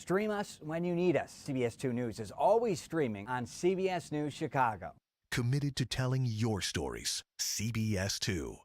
Stream us when you need us. CBS 2 News is always streaming on CBS News Chicago. Committed to telling your stories. CBS 2.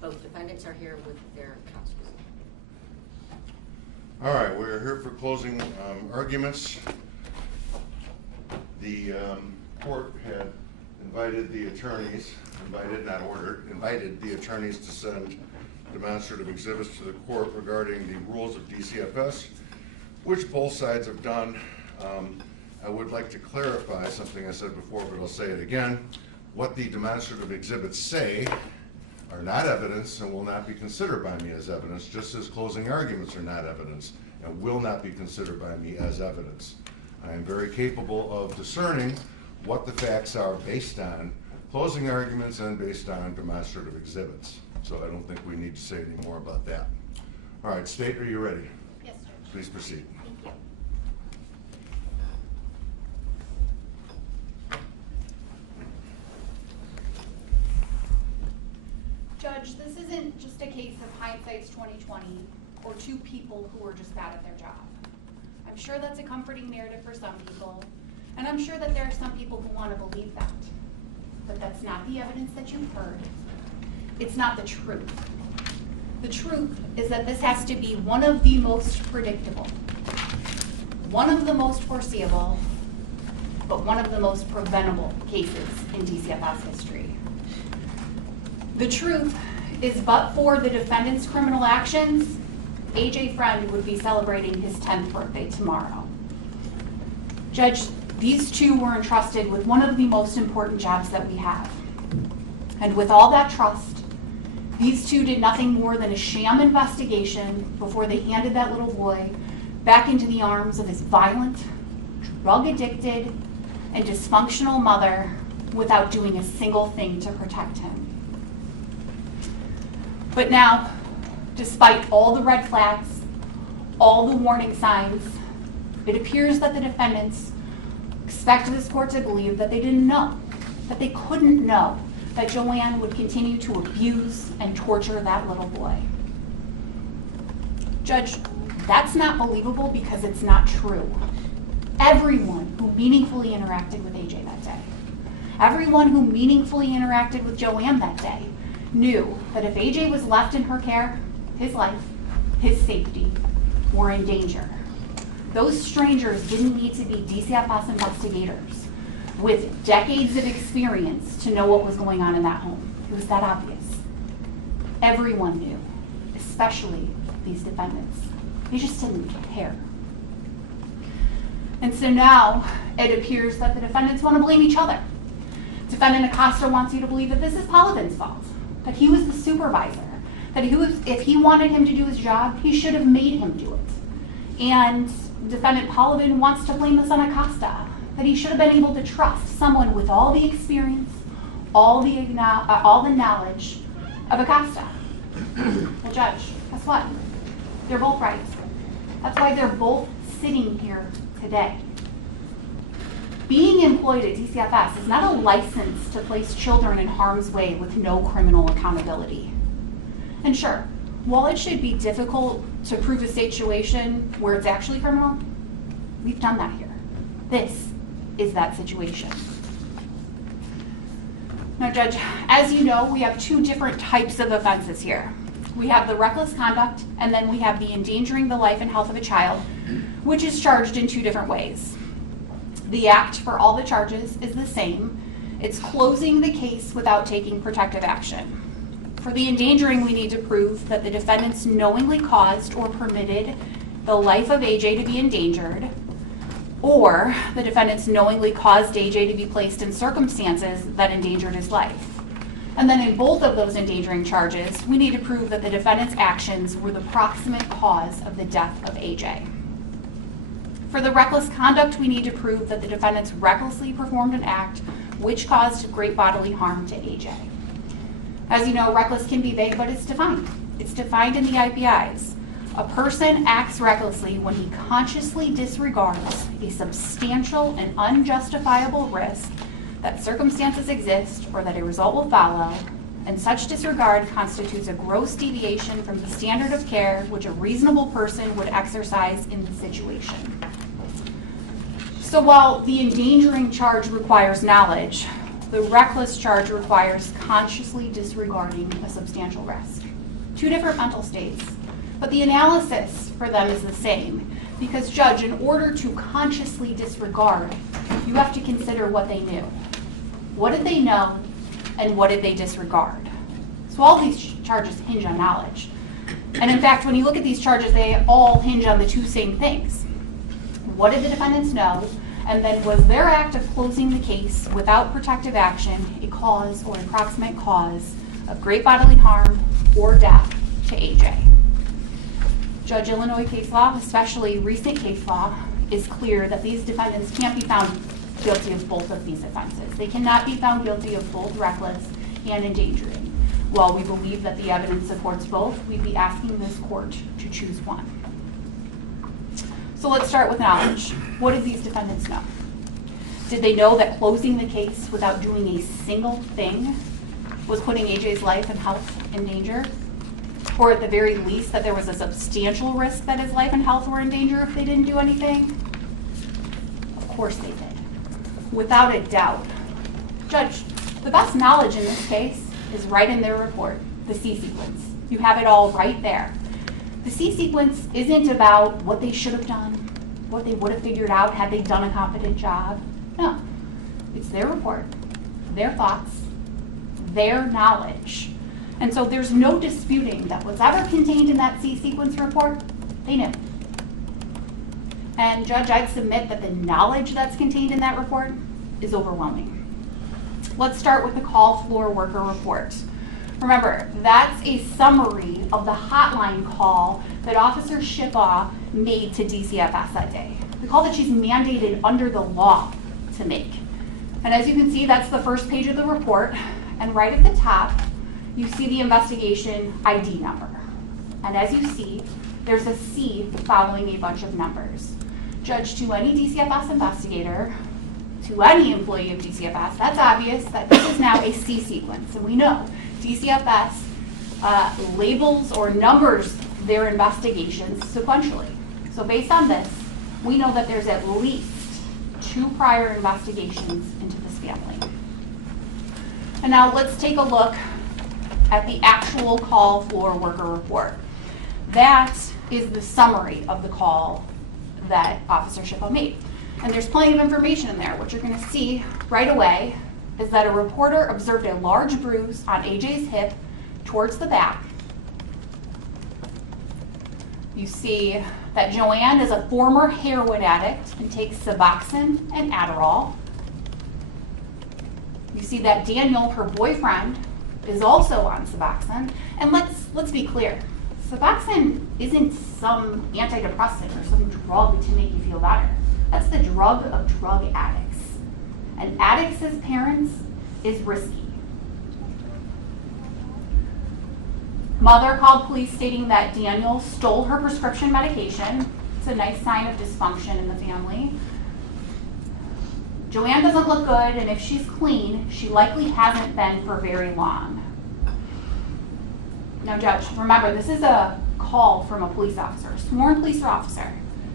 Both defendants are here with their counsels. All right, we're here for closing arguments. The court had invited the attorneys, not ordered, invited the attorneys to send demonstrative exhibits to the court regarding the rules of DCFS, which both sides have done. I would like to clarify something I said before, but I'll say it again. What the demonstrative exhibits say are not evidence and will not be considered by me as evidence, just as closing arguments are not evidence and will not be considered by me as evidence. I am very capable of discerning what the facts are based on closing arguments and based on demonstrative exhibits. So I don't think we need to say any more about that. All right, State, are you ready? Yes, Judge. Please proceed. Thank you. Judge, this isn't just a case of hindsight's 20/20 or two people who are just bad at their job. I'm sure that's a comforting narrative for some people, and I'm sure that there are some people who want to believe that. But that's not the evidence that you've heard. It's not the truth. The truth is that this has to be one of the most predictable, one of the most foreseeable, but one of the most preventable cases in DCFS history. The truth is, but for the defendant's criminal actions, AJ Freund would be celebrating his 10th birthday tomorrow. Judge, these two were entrusted with one of the most important jobs that we have. And with all that trust, these two did nothing more than a sham investigation before they handed that little boy back into the arms of his violent, drug-addicted, and dysfunctional mother without doing a single thing to protect him. But now, despite all the red flags, all the warning signs, it appears that the defendants expect this court to believe that they didn't know, that they couldn't know that Joanne would continue to abuse and torture that little boy. Judge, that's not believable because it's not true. Everyone who meaningfully interacted with AJ that day, everyone who meaningfully interacted with Joanne that day, knew that if AJ was left in her care, his life, his safety were in danger. Those strangers didn't need to be DCFS investigators with decades of experience to know what was going on in that home. It was that obvious. Everyone knew, especially these defendants. They just didn't care. And so now it appears that the defendants want to blame each other. Defendant Acosta wants you to believe that this is Paladin's fault, that he was the supervisor, that if he wanted him to do his job, he should have made him do it. And defendant Paladin wants to blame this on Acosta, that he should have been able to trust someone with all the experience, all the knowledge of Acosta. Well, Judge, guess what? They're both right. That's why they're both sitting here today. Being employed at DCFS is not a license to place children in harm's way with no criminal accountability. And sure, while it should be difficult to prove a situation where it's actually criminal, we've done that here. This is that situation. Now, Judge, as you know, we have two different types of offenses here. We have the reckless conduct, and then we have the endangering the life and health of a child, which is charged in two different ways. The act for all the charges is the same. It's closing the case without taking protective action. For the endangering, we need to prove that the defendants knowingly caused or permitted the life of AJ to be endangered, or the defendants knowingly caused AJ to be placed in circumstances that endangered his life. And then in both of those endangering charges, we need to prove that the defendant's actions were the proximate cause of the death of AJ. For the reckless conduct, we need to prove that the defendants recklessly performed an act which caused great bodily harm to AJ. As you know, reckless can be vague, but it's defined. It's defined in the IPIs. A person acts recklessly when he consciously disregards a substantial and unjustifiable risk that circumstances exist or that a result will follow, and such disregard constitutes a gross deviation from the standard of care which a reasonable person would exercise in the situation. So while the endangering charge requires knowledge, the reckless charge requires consciously disregarding a substantial risk. Two different mental states, but the analysis for them is the same. Because, Judge, in order to consciously disregard, you have to consider what they knew. What did they know, and what did they disregard? So all these charges hinge on knowledge. And in fact, when you look at these charges, they all hinge on the two same things. What did the defendants know? And then was their act of closing the case without protective action a cause or approximate cause of great bodily harm or death to AJ? Judge, Illinois case law, especially recent case law, is clear that these defendants can't be found guilty of both of these offenses. They cannot be found guilty of both reckless and endangering. While we believe that the evidence supports both, we'd be asking this court to choose one. So let's start with knowledge. What did these defendants know? Did they know that closing the case without doing a single thing was putting AJ's life and health in danger? Or at the very least that there was a substantial risk that his life and health were in danger if they didn't do anything? Of course they did. Without a doubt. Judge, the best knowledge in this case is right in their report, the C sequence. You have it all right there. The C sequence isn't about what they should have done, what they would have figured out had they done a competent job. No, it's their report, their thoughts, their knowledge. And so there's no disputing that whatever contained in that C sequence report, they knew. And Judge, I'd submit that the knowledge that's contained in that report is overwhelming. Let's start with the call floor worker report. Remember, that's a summary of the hotline call that Officer Shipaw made to DCFS that day. The call that she's mandated under the law to make. And as you can see, that's the first page of the report. And right at the top, you see the investigation ID number. And as you see, there's a C following a bunch of numbers. Judge, to any DCFS investigator, to any employee of DCFS, that's obvious that this is now a C sequence. And we know DCFS labels or numbers their investigations sequentially. So based on this, we know that there's at least 2 prior investigations into this family. And now let's take a look at the actual call floor worker report. That is the summary of the call that Officer Shipaw made. And there's plenty of information in there. What you're going to see right away is that a reporter observed a large bruise on AJ's hip towards the back. You see that Joanne is a former heroin addict and takes Suboxone and Adderall. You see that Daniel, her boyfriend, is also on Suboxone. And let's be clear. Suboxone isn't some antidepressant or some drug to make you feel better. That's the drug of drug addicts. And addicts as parents is risky. Mother called police stating that Daniel stole her prescription medication. It's a nice sign of dysfunction in the family. Joanne doesn't look good, and if she's clean, she likely hasn't been for very long. Now, Judge, remember, this is a call from a police officer, a sworn police officer,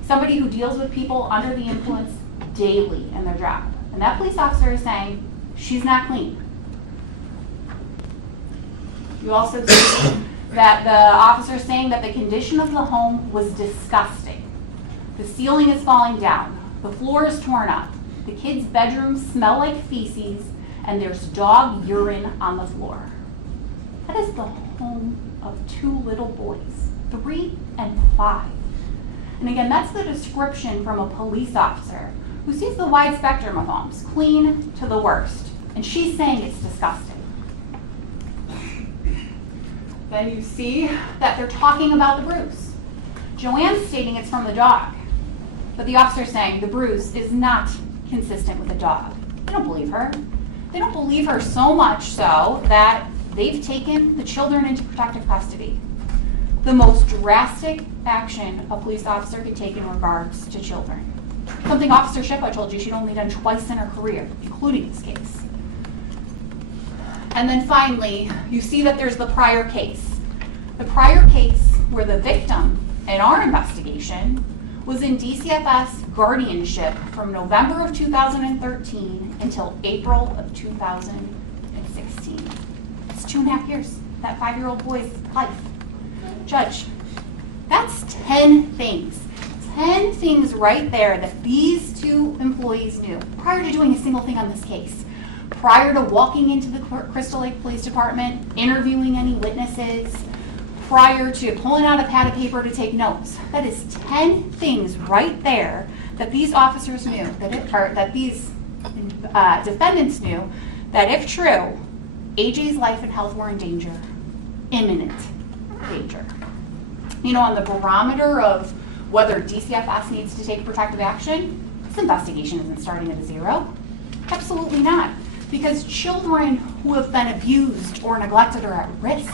somebody who deals with people under the influence daily in their job. And that police officer is saying, she's not clean. You also see that the officer is saying that the condition of the home was disgusting. The ceiling is falling down. The floor is torn up. The kids' bedrooms smell like feces, and there's dog urine on the floor. That is the home of 2 little boys, 3 and 5. And again, that's the description from a police officer who sees the wide spectrum of homes, clean to the worst. And she's saying it's disgusting. Then you see that they're talking about the bruise. Joanne's stating it's from the dog, but the officer's saying the bruise is not consistent with the dog. They don't believe her. They don't believe her so much so that they've taken the children into protective custody. The most drastic action a police officer could take in regards to children. Something Officer Shippa told you she'd only done twice in her career, including this case. And then finally, you see that there's the prior case. The prior case where the victim in our investigation was in DCFS guardianship from November of 2013 until April of 2016. It's 2.5 years, that 5-year-old boy's life. Judge, that's 10 things. 10 things right there that these 2 employees knew prior to doing a single thing on this case. Prior to walking into the Crystal Lake Police Department, interviewing any witnesses, prior to pulling out a pad of paper to take notes. That is 10 things right there that these officers knew, that these defendants knew, that if true, AJ's life and health were in danger, imminent danger. You know, on the barometer of whether DCFS needs to take protective action, this investigation isn't starting at a 0. Absolutely not. Because children who have been abused or neglected are at risk.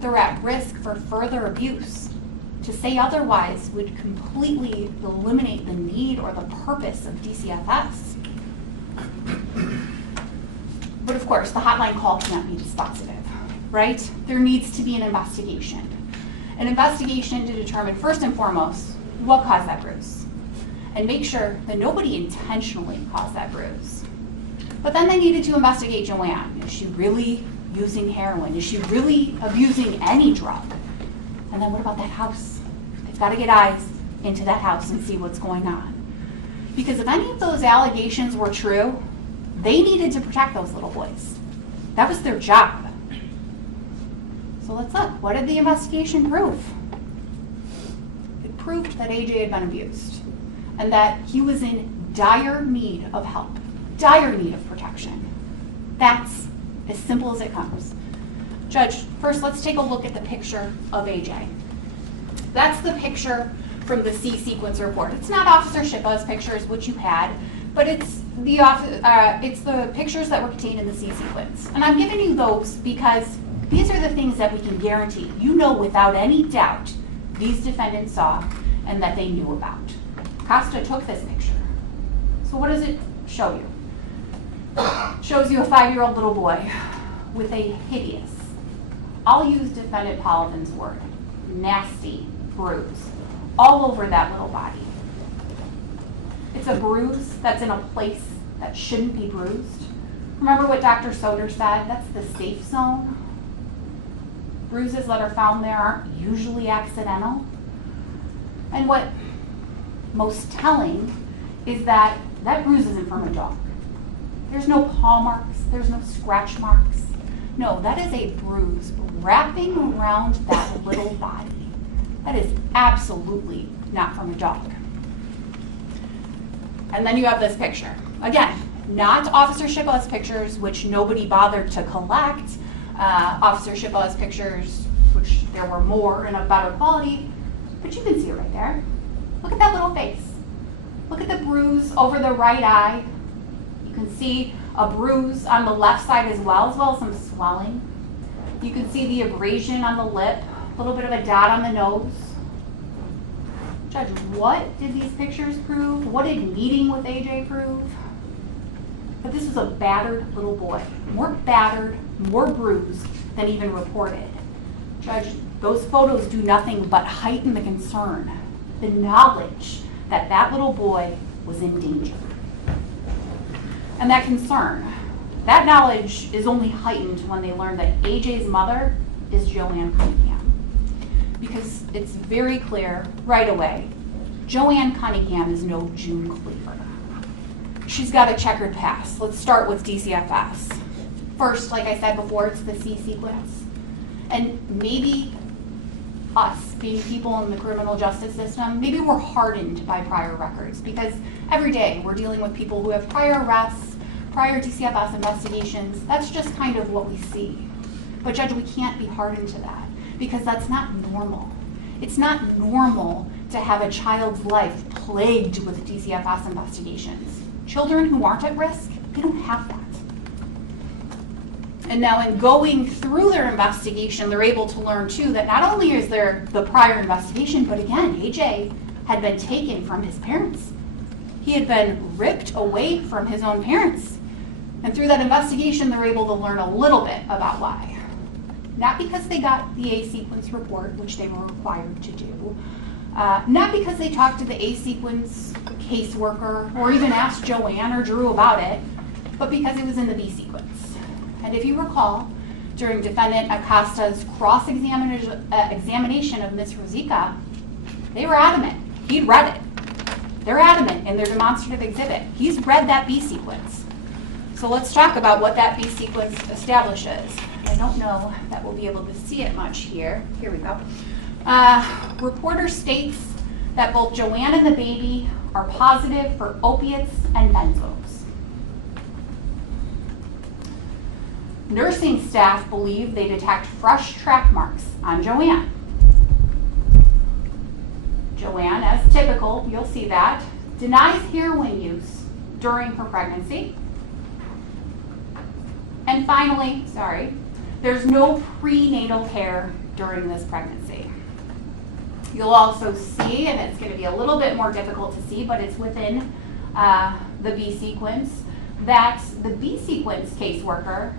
They're at risk for further abuse. To say otherwise would completely eliminate the need or the purpose of DCFS. But of course, the hotline call can't be dispositive, right? There needs to be an investigation. An investigation to determine first and foremost what caused that bruise. And make sure that nobody intentionally caused that bruise. But then they needed to investigate Joanne. Is she really using heroin? Is she really abusing any drug? And then what about that house? They've got to get eyes into that house and see what's going on. Because if any of those allegations were true, they needed to protect those little boys. That was their job. So let's look. What did the investigation prove? It proved that AJ had been abused and that he was in dire need of help, dire need of protection. That's as simple as it comes. Judge, first let's take a look at the picture of AJ. That's the picture from the C sequence report. It's not Officer Shippa's pictures, which you had, but it's the pictures that were contained in the C sequence. And I'm giving you those because these are the things that we can guarantee. You know without any doubt these defendants saw and that they knew about. Costa took this picture. So what does it show you? It shows you a 5-year-old little boy with a hideous, I'll use defendant Pollivan's word, nasty bruise all over that little body. It's a bruise that's in a place that shouldn't be bruised. Remember what Dr. Soder said? That's the safe zone. Bruises that are found there aren't usually accidental. And what most telling is that that bruise isn't from a dog. There's no paw marks, there's no scratch marks. No, that is a bruise wrapping around that little body. That is absolutely not from a dog. And then you have this picture. Again, not Officer Shippa's pictures, which nobody bothered to collect. Officer Shippa's pictures, which there were more and of better quality, but you can see it right there. Look at that little face. Look at the bruise over the right eye. You can see a bruise on the left side as well as some swelling. You can see the abrasion on the lip, a little bit of a dot on the nose. Judge, what did these pictures prove? What did meeting with AJ prove? That this was a battered little boy. More battered, more bruised than even reported. Judge, those photos do nothing but heighten the concern, the knowledge that that little boy was in danger. And that concern, that knowledge is only heightened when they learn that AJ's mother is Joanne Cunningham. Because it's very clear right away, Joanne Cunningham is no June Cleaver. She's got a checkered past. Let's start with DCFS. First, like I said before, it's the C sequence. And maybe us, being people in the criminal justice system, maybe we're hardened by prior records because every day we're dealing with people who have prior arrests, prior DCFS investigations. That's just kind of what we see. But Judge, we can't be hardened to that because that's not normal. It's not normal to have a child's life plagued with DCFS investigations. Children who aren't at risk, they don't have that. And now in going through their investigation, they're able to learn too that not only is there the prior investigation, but again, AJ had been taken from his parents. He had been ripped away from his own parents. And through that investigation, they're able to learn a little bit about why. Not because they got the A-sequence report, which they were required to do. Not because they talked to the A-sequence caseworker or even asked Joanne or Drew about it, but because it was in the B-sequence. And if you recall, during Defendant Acosta's cross-examination of Ms. Rosica, they were adamant. He'd read it. They're adamant in their demonstrative exhibit. He's read that B-sequence. So let's talk about what that B-sequence establishes. I don't know that we'll be able to see it much here. Here we go. Reporter states that both Joanne and the baby are positive for opiates and benzos. Nursing staff believe they detect fresh track marks on Joanne. Joanne, as typical, you'll see that, denies heroin use during her pregnancy. And finally, there's no prenatal care during this pregnancy. You'll also see, and it's going to be a little bit more difficult to see, but it's within the B sequence, that the B sequence caseworker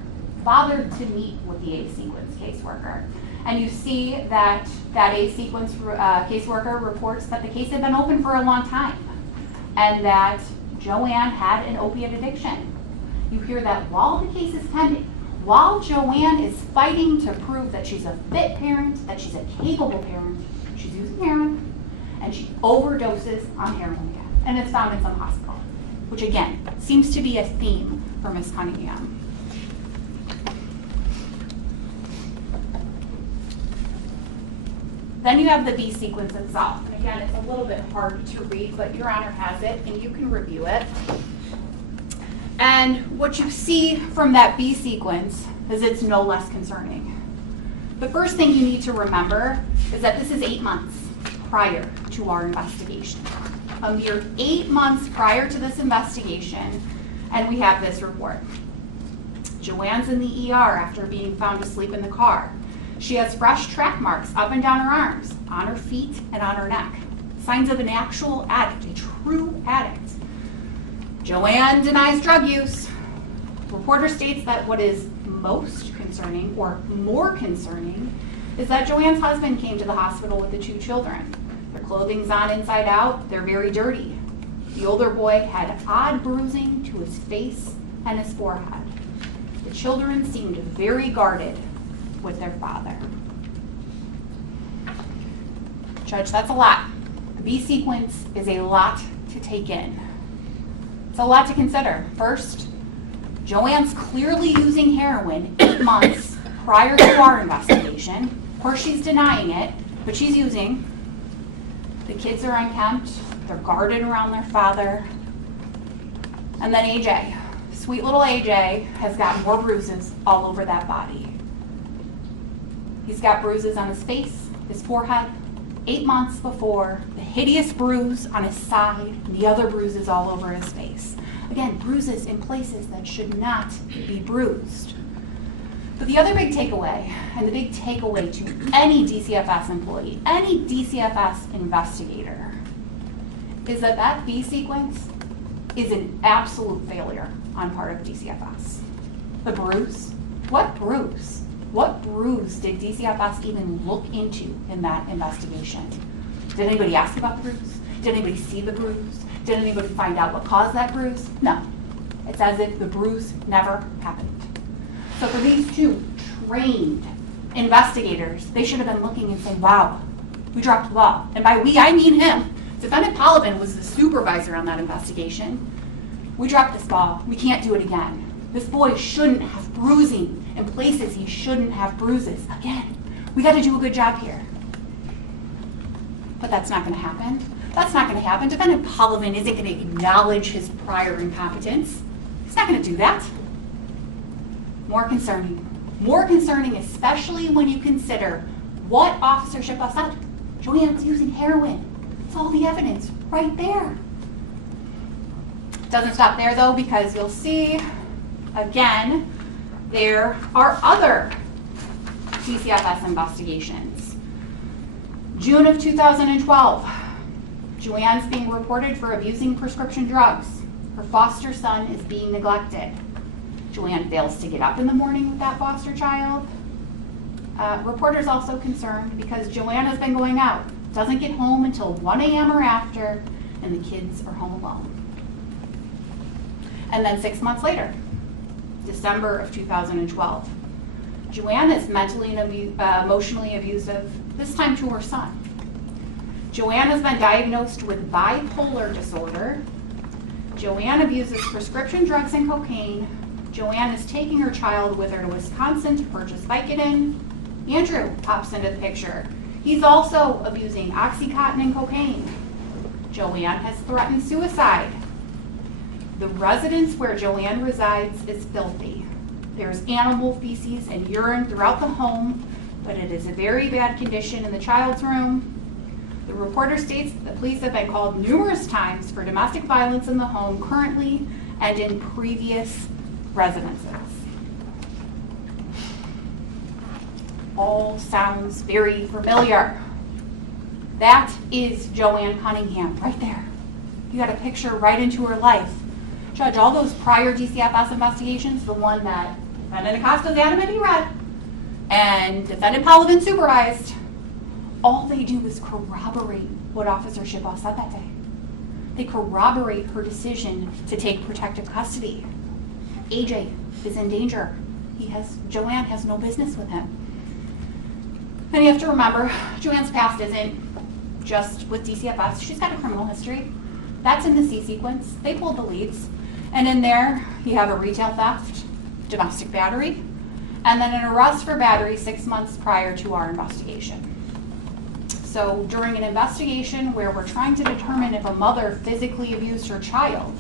bothered to meet with the A sequence caseworker. And you see that that A sequence caseworker reports that the case had been open for a long time and that Joanne had an opiate addiction. You hear that while the case is pending, while Joanne is fighting to prove that she's a fit parent, that she's a capable parent, she's using heroin, and she overdoses on heroin again. And it's found in some hospital, which again, seems to be a theme for Ms. Cunningham. Then you have the B sequence itself. And again, it's a little bit hard to read, but Your Honor has it and you can review it. And what you see from that B sequence is it's no less concerning. The first thing you need to remember is that this is 8 months prior to our investigation. A mere 8 months prior to this investigation, and we have this report. Joanne's in the ER after being found asleep in the car. She has fresh track marks up and down her arms, on her feet, and on her neck. Signs of an actual addict, a true addict. Joanne denies drug use. Reporter states that what is most concerning, or more concerning, is that Joanne's husband came to the hospital with the 2 children. Their clothing's on inside out, they're very dirty. The older boy had odd bruising to his face and his forehead. The children seemed very guarded with their father. Judge, that's a lot. The B sequence is a lot to take in. It's a lot to consider. First, Joanne's clearly using heroin 8 months prior to our investigation. Of course, she's denying it, but she's using. The kids are unkempt. They're guarded around their father. And then AJ, sweet little AJ, has got more bruises all over that body. He's got bruises on his face, his forehead, 8 months before, the hideous bruise on his side, and the other bruises all over his face. Again, bruises in places that should not be bruised. But the other big takeaway, and the big takeaway to any DCFS employee, any DCFS investigator, is that that B sequence is an absolute failure on part of DCFS. The bruise, what bruise? What bruise did DCFS even look into in that investigation? Did anybody ask about the bruise? Did anybody see the bruise? Did anybody find out what caused that bruise? No. It's as if the bruise never happened. So for these two trained investigators, they should have been looking and saying, wow, we dropped the ball. And by we, I mean him. Defendant Polavin was the supervisor on that investigation. We dropped this ball. We can't do it again. This boy shouldn't have bruising in places he shouldn't have bruises. Again, we got to do a good job here. But that's not going to happen. That's not going to happen. Defendant Polavin isn't going to acknowledge his prior incompetence. He's not going to do that. More concerning. More concerning, especially when you consider what Officer Shipaw said. Joanne's using heroin. It's all the evidence right there. Doesn't stop there though, because you'll see, again, there are other DCFS investigations. June of 2012, Joanne's being reported for abusing prescription drugs. Her foster son is being neglected. Joanne fails to get up in the morning with that foster child. Reporters also concerned because Joanne has been going out, doesn't get home until 1 a.m. or after, and the kids are home alone. And then 6 months later, December of 2012, Joanne is mentally and emotionally abusive, this time to her son. Joanne has been diagnosed with bipolar disorder. Joanne abuses prescription drugs and cocaine. Joanne is taking her child with her to Wisconsin to purchase Vicodin. Andrew pops into the picture. He's also abusing Oxycontin and cocaine. Joanne has threatened suicide. The residence where Joanne resides is filthy. There's animal feces and urine throughout the home, but it is a very bad condition in the child's room. The reporter states that the police have been called numerous times for domestic violence in the home currently and in previous residences. All sounds very familiar. That is Joanne Cunningham right there. You got a picture right into her life. Judge, all those prior DCFS investigations, the one that Defendant Acosta's adamant he read, and Defendant Polavin supervised, all they do is corroborate what Officer Shipaw said that day. They corroborate her decision to take protective custody. AJ is in danger. Joanne has no business with him. And you have to remember, Joanne's past isn't just with DCFS. She's got a criminal history. That's in the C sequence. They pulled the leads. And in there, you have a retail theft, domestic battery, and then an arrest for battery 6 months prior to our investigation. So during an investigation where we're trying to determine if a mother physically abused her child,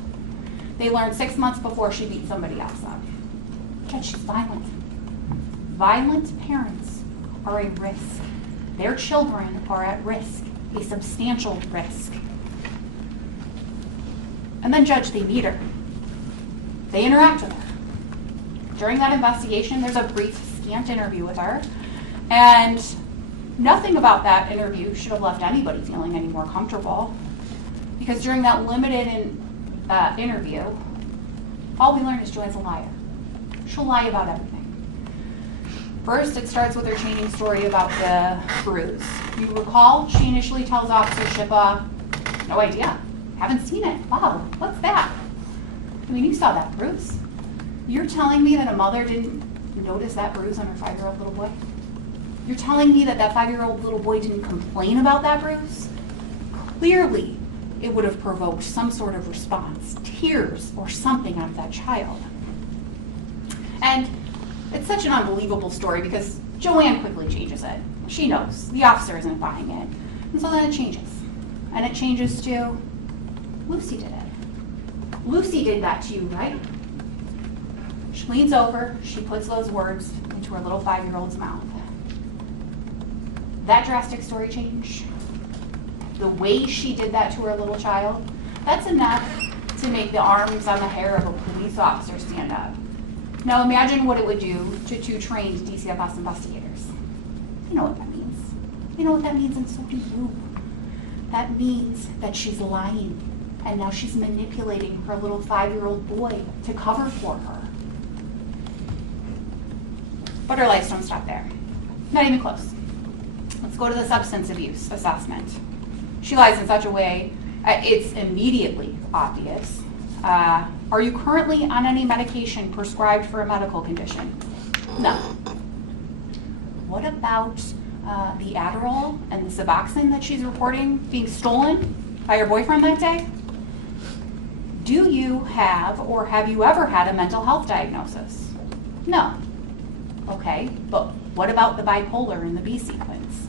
they learned 6 months before she beat somebody else up. Judge, she's violent. Violent parents are a risk. Their children are at risk, a substantial risk. And then, Judge, they meet her. They interact with her. During that investigation, there's a brief, scant interview with her, and nothing about that interview should have left anybody feeling any more comfortable, because during that limited interview, all we learned is Joanne's a liar. She'll lie about everything. First, it starts with her chaining story about the bruise. You recall, she initially tells Officer Shipaw, no idea, haven't seen it. Wow, what's that? I mean, you saw that bruise. You're telling me that a mother didn't notice that bruise on her 5-year-old little boy? You're telling me that that 5-year-old little boy didn't complain about that bruise? Clearly, it would have provoked some sort of response, tears or something out of that child. And it's such an unbelievable story because Joanne quickly changes it. She knows. The officer isn't buying it. And so then it changes. And it changes to, Lucy did it. Lucy did that to you, right? She leans over, she puts those words into her little 5-year-old's mouth. That drastic story change, the way she did that to her little child, that's enough to make the arms on the hair of a police officer stand up. Now imagine what it would do to 2 trained DCFS investigators. You know what that means. You know what that means, and so do you. That means that she's lying, and now she's manipulating her little 5-year-old boy to cover for her. But her lives don't stop there. Not even close. Let's go to the substance abuse assessment. She lies in such a way, it's immediately obvious. Are you currently on any medication prescribed for a medical condition? No. What about the Adderall and the Suboxone that she's reporting being stolen by her boyfriend that day? Do you have or have you ever had a mental health diagnosis? No. Okay, but what about the bipolar and the B sequence?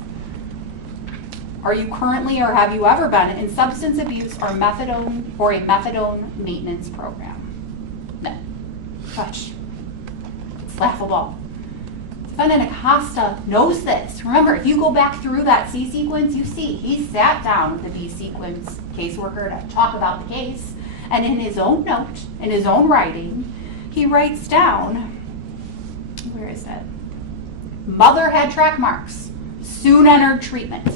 Are you currently or have you ever been in substance abuse or methadone or a methadone maintenance program? No. Touch. It's laughable. Defendant Acosta knows this. Remember, if you go back through that C sequence, you see he sat down with the B sequence caseworker to talk about the case, and in his own note, in his own writing, he writes down, where is it? Mother had track marks, soon entered treatment.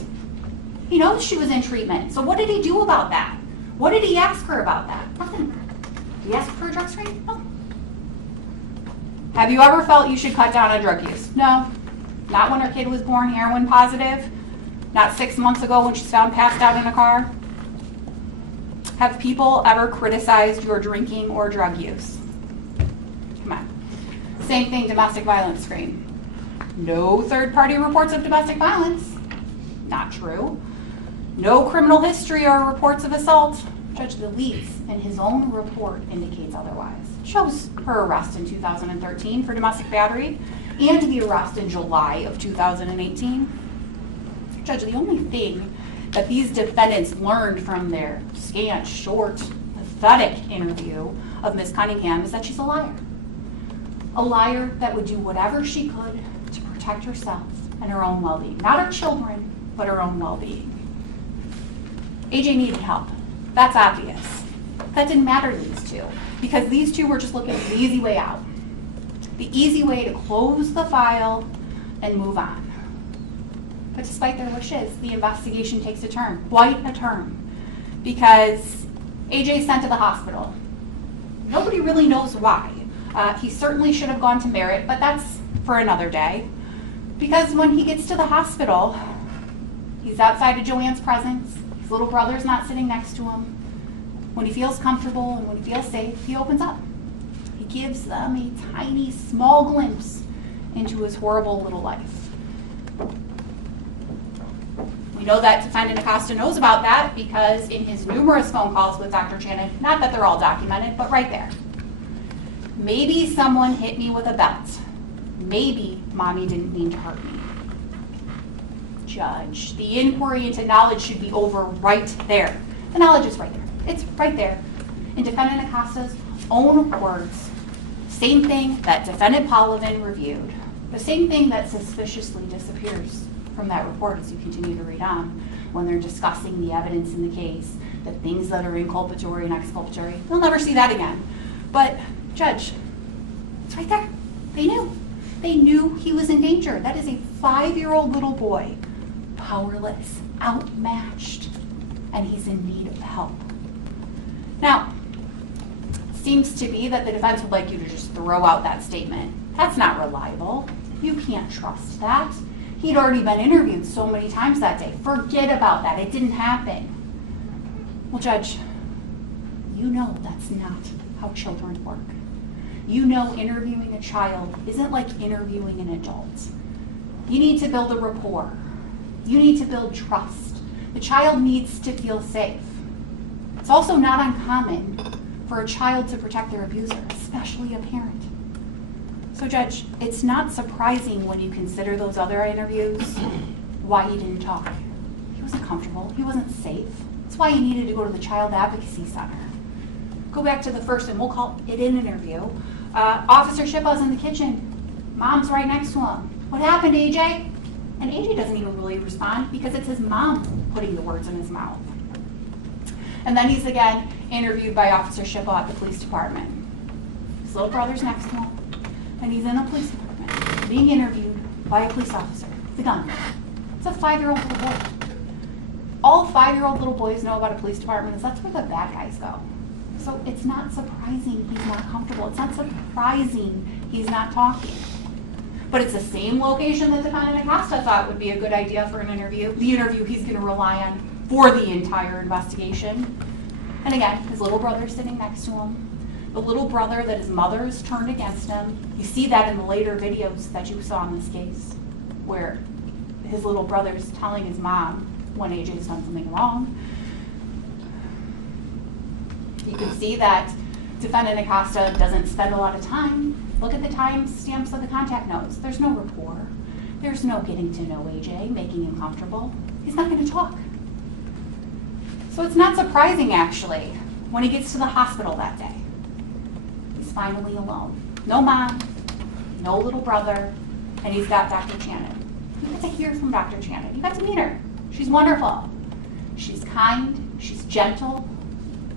He knows she was in treatment, so what did he do about that? What did he ask her about that? Nothing. Did he ask for a drug screen? No. Have you ever felt you should cut down on drug use? No. Not when her kid was born heroin positive. Not 6 months ago when she's found passed out in a car. Have people ever criticized your drinking or drug use? Come on. Same thing, domestic violence screen. No third-party reports of domestic violence. Not true. No criminal history or reports of assault. Judge Leeds, in his own report, indicates otherwise. Shows her arrest in 2013 for domestic battery and the arrest in July of 2018. Judge, the only thing that these defendants learned from their scant, short, pathetic interview of Ms. Cunningham is that she's a liar. A liar that would do whatever she could to protect herself and her own well-being. Not her children, but her own well-being. AJ needed help. That's obvious. That didn't matter to these two, because these two were just looking for the easy way out. The easy way to close the file and move on. But despite their wishes, the investigation takes a turn, quite a turn, because AJ's sent to the hospital. Nobody really knows why. He certainly should have gone to Merritt, but that's for another day. Because when he gets to the hospital, he's outside of Joanne's presence. His little brother's not sitting next to him. When he feels comfortable and when he feels safe, he opens up. He gives them a tiny, small glimpse into his horrible little life. We know that defendant Acosta knows about that because in his numerous phone calls with Dr. Shannon, not that they're all documented, but right there. Maybe someone hit me with a belt. Maybe mommy didn't mean to hurt me. Judge, the inquiry into knowledge should be over right there. The knowledge is right there. It's right there in defendant Acosta's own words. Same thing that defendant Polovin reviewed. The same thing that suspiciously disappears from that report as you continue to read on when they're discussing the evidence in the case, the things that are inculpatory and exculpatory. They'll never see that again. But Judge, it's right there. They knew. They knew he was in danger. That is a 5-year-old little boy, powerless, outmatched, and he's in need of help. Now, it seems to be that the defense would like you to just throw out that statement. That's not reliable. You can't trust that. He'd already been interviewed so many times that day. Forget about that. It didn't happen. Well, Judge, you know that's not how children work. You know interviewing a child isn't like interviewing an adult. You need to build a rapport. You need to build trust. The child needs to feel safe. It's also not uncommon for a child to protect their abuser, especially a parent. So Judge, it's not surprising when you consider those other interviews why he didn't talk. He wasn't comfortable, he wasn't safe. That's why he needed to go to the Child Advocacy Center. Go back to the first, and we'll call it an interview. Officer Shippa's in the kitchen. Mom's right next to him. What happened, AJ? And AJ doesn't even really respond because it's his mom putting the words in his mouth. And then he's again interviewed by Officer Shippa at the police department. His little brother's next to him, and he's in a police department being interviewed by a police officer with a gun. It's a 5-year-old little boy. All 5-year-old little boys know about a police department is that's where the bad guys go. So it's not surprising he's not comfortable. It's not surprising he's not talking. But it's the same location that defendant Acosta thought would be a good idea for an interview. The interview he's going to rely on for the entire investigation. And again, his little brother's sitting next to him. The little brother that his mother's turned against him. You see that in the later videos that you saw in this case, where his little brother's telling his mom when AJ's done something wrong. You can see that defendant Acosta doesn't spend a lot of time. Look at the time stamps of the contact notes. There's no rapport. There's no getting to know AJ, making him comfortable. He's not going to talk. So it's not surprising, actually, when he gets to the hospital that day. He's finally alone. No mom, no little brother, and he's got Dr. Channon. You got to hear from Dr. Channon. You got to meet her. She's wonderful. She's kind. She's gentle.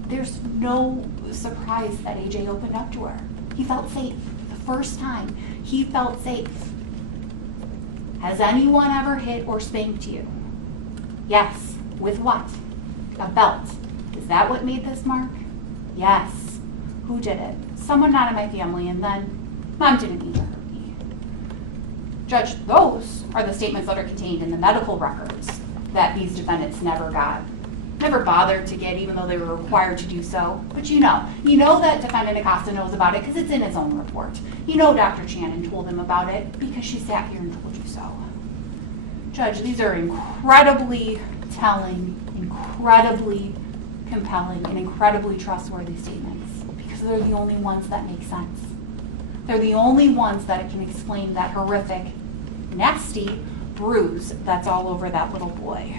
There's no surprise that AJ opened up to her. He felt safe. The first time, he felt safe. Has anyone ever hit or spanked you? Yes. With what? A belt. Is that what made this mark? Yes. Who did it? Someone not in my family, and then Mom didn't either hurt me. Judge, those are the statements that are contained in the medical records that these defendants never got. Never bothered to get, even though they were required to do so. But you know that defendant Acosta knows about it because it's in his own report. You know Dr. Channon told him about it because she sat here and told you so. Judge, these are incredibly telling, incredibly compelling, and incredibly trustworthy statements because they're the only ones that make sense. They're the only ones that can explain that horrific, nasty bruise that's all over that little boy.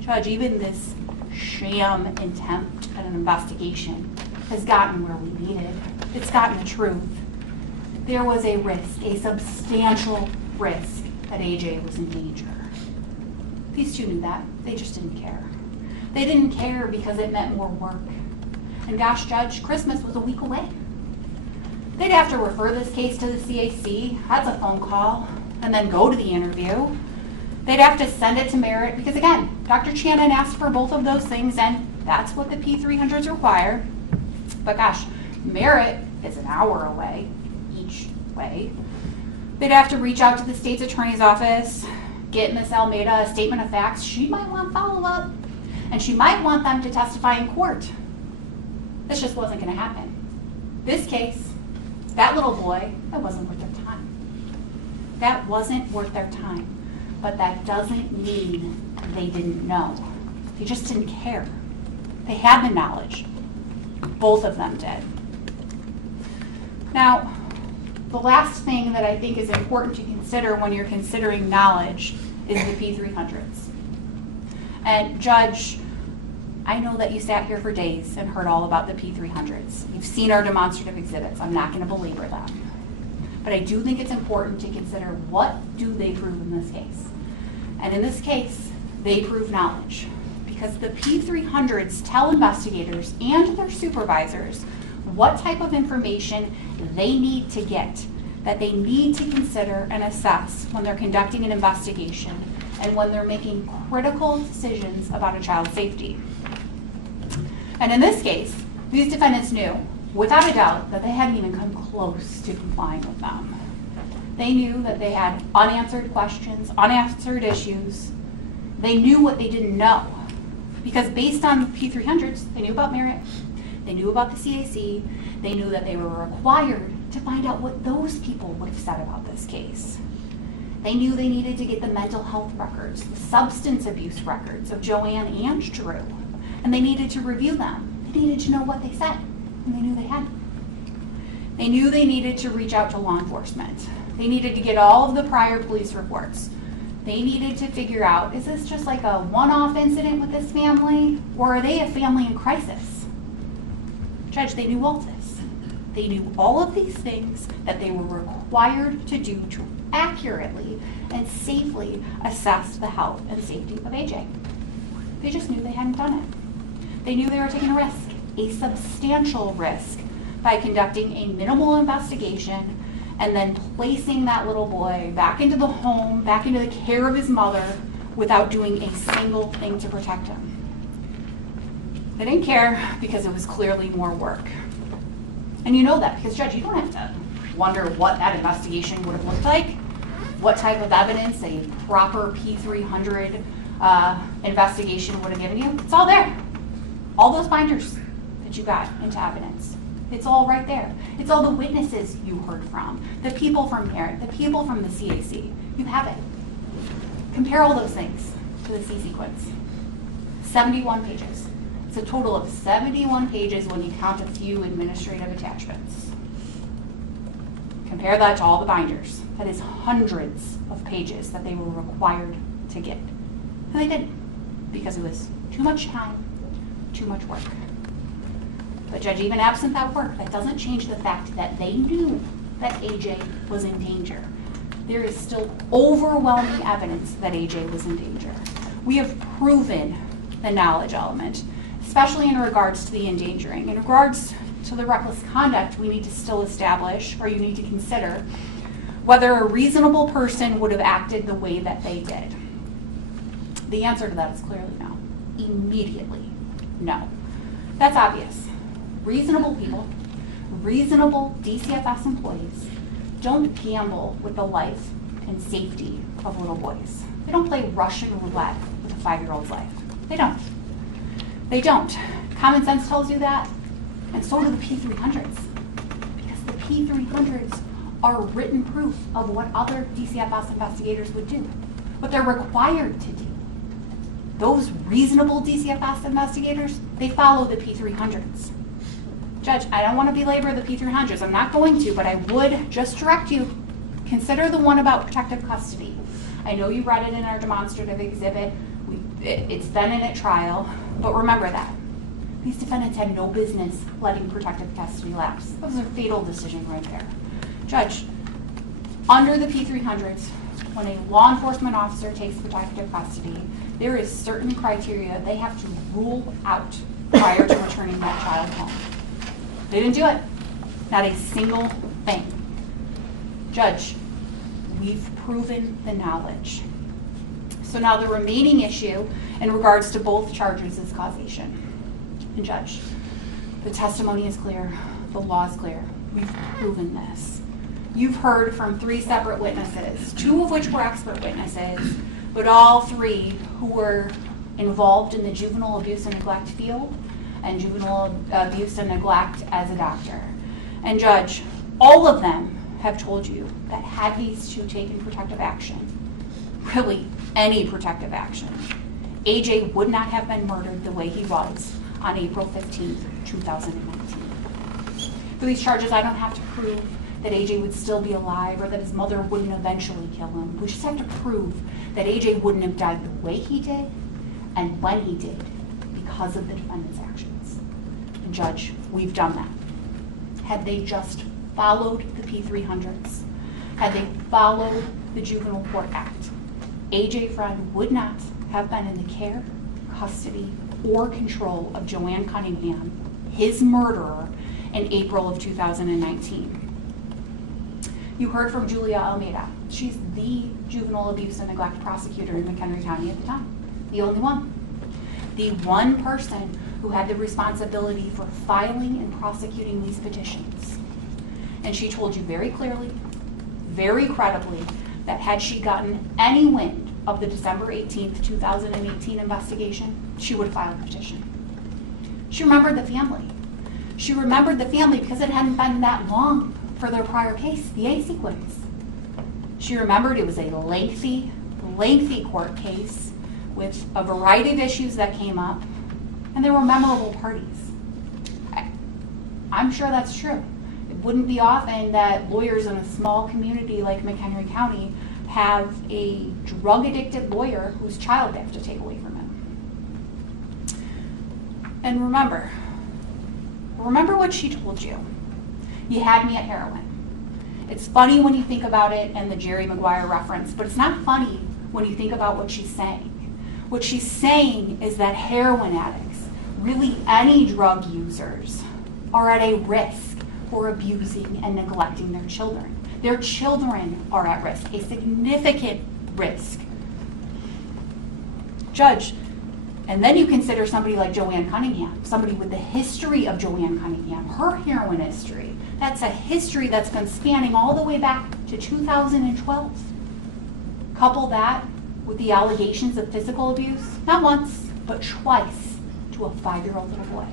Judge, even this sham attempt at an investigation has gotten where we needed. It's gotten the truth. There was a risk, a substantial risk, that AJ was in danger. These two knew that. They just didn't care. They didn't care because it meant more work. And gosh, Judge, Christmas was a week away. They'd have to refer this case to the CAC. That's a phone call. And then go to the interview. They'd have to send it to Merritt because, again, Dr. Channon asked for both of those things, and that's what the P300s require. But gosh, Merritt is an hour away each way. They'd have to reach out to the state's attorney's office, get Ms. Almeida a statement of facts. She might want follow-up, and she might want them to testify in court. This just wasn't going to happen. This case, that little boy, that wasn't worth their time. That wasn't worth their time. But that doesn't mean they didn't know. They just didn't care. They had the knowledge. Both of them did. Now, the last thing that I think is important to consider when you're considering knowledge is the P300s. And Judge, I know that you sat here for days and heard all about the P300s. You've seen our demonstrative exhibits. I'm not going to belabor them. But I do think it's important to consider what do they prove in this case. And in this case, they prove knowledge. Because the P300s tell investigators and their supervisors what type of information they need to get, that they need to consider and assess when they're conducting an investigation and when they're making critical decisions about a child's safety. And in this case, these defendants knew, without a doubt, that they hadn't even come close to complying with them. They knew that they had unanswered questions, unanswered issues. They knew what they didn't know. Because based on the P300s, they knew about Merritt, they knew about the CAC, they knew that they were required to find out what those people would have said about this case. They knew they needed to get the mental health records, the substance abuse records of Joanne and Drew, and they needed to review them. They needed to know what they said, and they knew they had. They knew they needed to reach out to law enforcement. They needed to get all of the prior police reports. They needed to figure out, is this just like a one-off incident with this family, or are they a family in crisis? Judge, they knew all this. They knew all of these things that they were required to do to accurately and safely assess the health and safety of AJ. They just knew they hadn't done it. They knew they were taking a risk, a substantial risk, by conducting a minimal investigation and then placing that little boy back into the home, back into the care of his mother, without doing a single thing to protect him. They didn't care because it was clearly more work. And you know that because, Judge, you don't have to wonder what that investigation would have looked like, what type of evidence a proper P300 investigation would have given you. It's all there. all those binders that you got into evidence, it's all right there. It's all the witnesses you heard from, the people from Merit, the people from the CAC. You have it. Compare all those things to the C sequence. 71 pages. It's a total of 71 pages when you count a few administrative attachments. Compare that to all the binders. That is hundreds of pages that they were required to get. And they didn't, because it was too much time, too much work. But Judge, even absent that work, that doesn't change the fact that they knew that AJ was in danger. There is still overwhelming evidence that AJ was in danger. We have proven the knowledge element, especially in regards to the endangering. In regards to the reckless conduct, we need to still establish, or you need to consider, whether a reasonable person would have acted the way that they did. The answer to that is clearly no. Immediately, no. That's obvious. Reasonable people, reasonable DCFS employees don't gamble with the life and safety of little boys. They don't play Russian roulette with a 5-year-old's life. They don't. They don't. Common sense tells you that, and so do the P300s. Because the P300s are written proof of what other DCFS investigators would do, what they're required to do. Those reasonable DCFS investigators, they follow the P300s. Judge, I don't want to belabor the P300s. I'm not going to, but I would just direct you. Consider the one about protective custody. I know you read it in our demonstrative exhibit. It's been in at trial, but remember that. These defendants had no business letting protective custody lapse. That was a fatal decision right there. Judge, under the P300s, when a law enforcement officer takes protective custody, there is certain criteria they have to rule out prior to returning that child home. They didn't do it. Not a single thing. Judge, we've proven the knowledge. So now the remaining issue in regards to both charges is causation. And Judge, the testimony is clear, the law is clear. We've proven this. You've heard from 3 separate witnesses, 2 of which were expert witnesses, but all 3 who were involved in the juvenile abuse and neglect field and juvenile abuse and neglect as a doctor. And Judge, all of them have told you that had these 2 taken protective action, really any protective action, AJ would not have been murdered the way he was on April 15th, 2019. For these charges, I don't have to prove that AJ would still be alive or that his mother wouldn't eventually kill him. We just have to prove that AJ wouldn't have died the way he did and when he did because of the defendant's actions. And Judge, we've done that. Had they just followed the P300s, had they followed the Juvenile Court Act, AJ Freund would not have been in the care, custody, or control of Joanne Cunningham, his murderer, in April of 2019. You heard from Julia Almeida. She's the juvenile abuse and neglect prosecutor in McHenry County at the time. The only one. The one person who had the responsibility for filing and prosecuting these petitions. And she told you very clearly, very credibly, that had she gotten any wind of the December 18th, 2018 investigation, she would have filed a petition. She remembered the family. She remembered the family because it hadn't been that long for their prior case, the A sequence. She remembered it was a lengthy court case with a variety of issues that came up, and there were memorable parties. I'm sure that's true. It wouldn't be often that lawyers in a small community like McHenry County have a drug-addicted lawyer whose child they have to take away from him. And remember what she told you. You had me at heroin. It's funny when you think about it and the Jerry Maguire reference, but it's not funny when you think about what she's saying. What she's saying is that heroin addicts, really any drug users, are at a risk for abusing and neglecting their children. Their children are at risk, a significant risk. Judge, and then you consider somebody like Joanne Cunningham, somebody with the history of Joanne Cunningham, her heroin history. That's a history that's been spanning all the way back to 2012. Couple that with the allegations of physical abuse, not once, but twice to a 5-year-old little boy.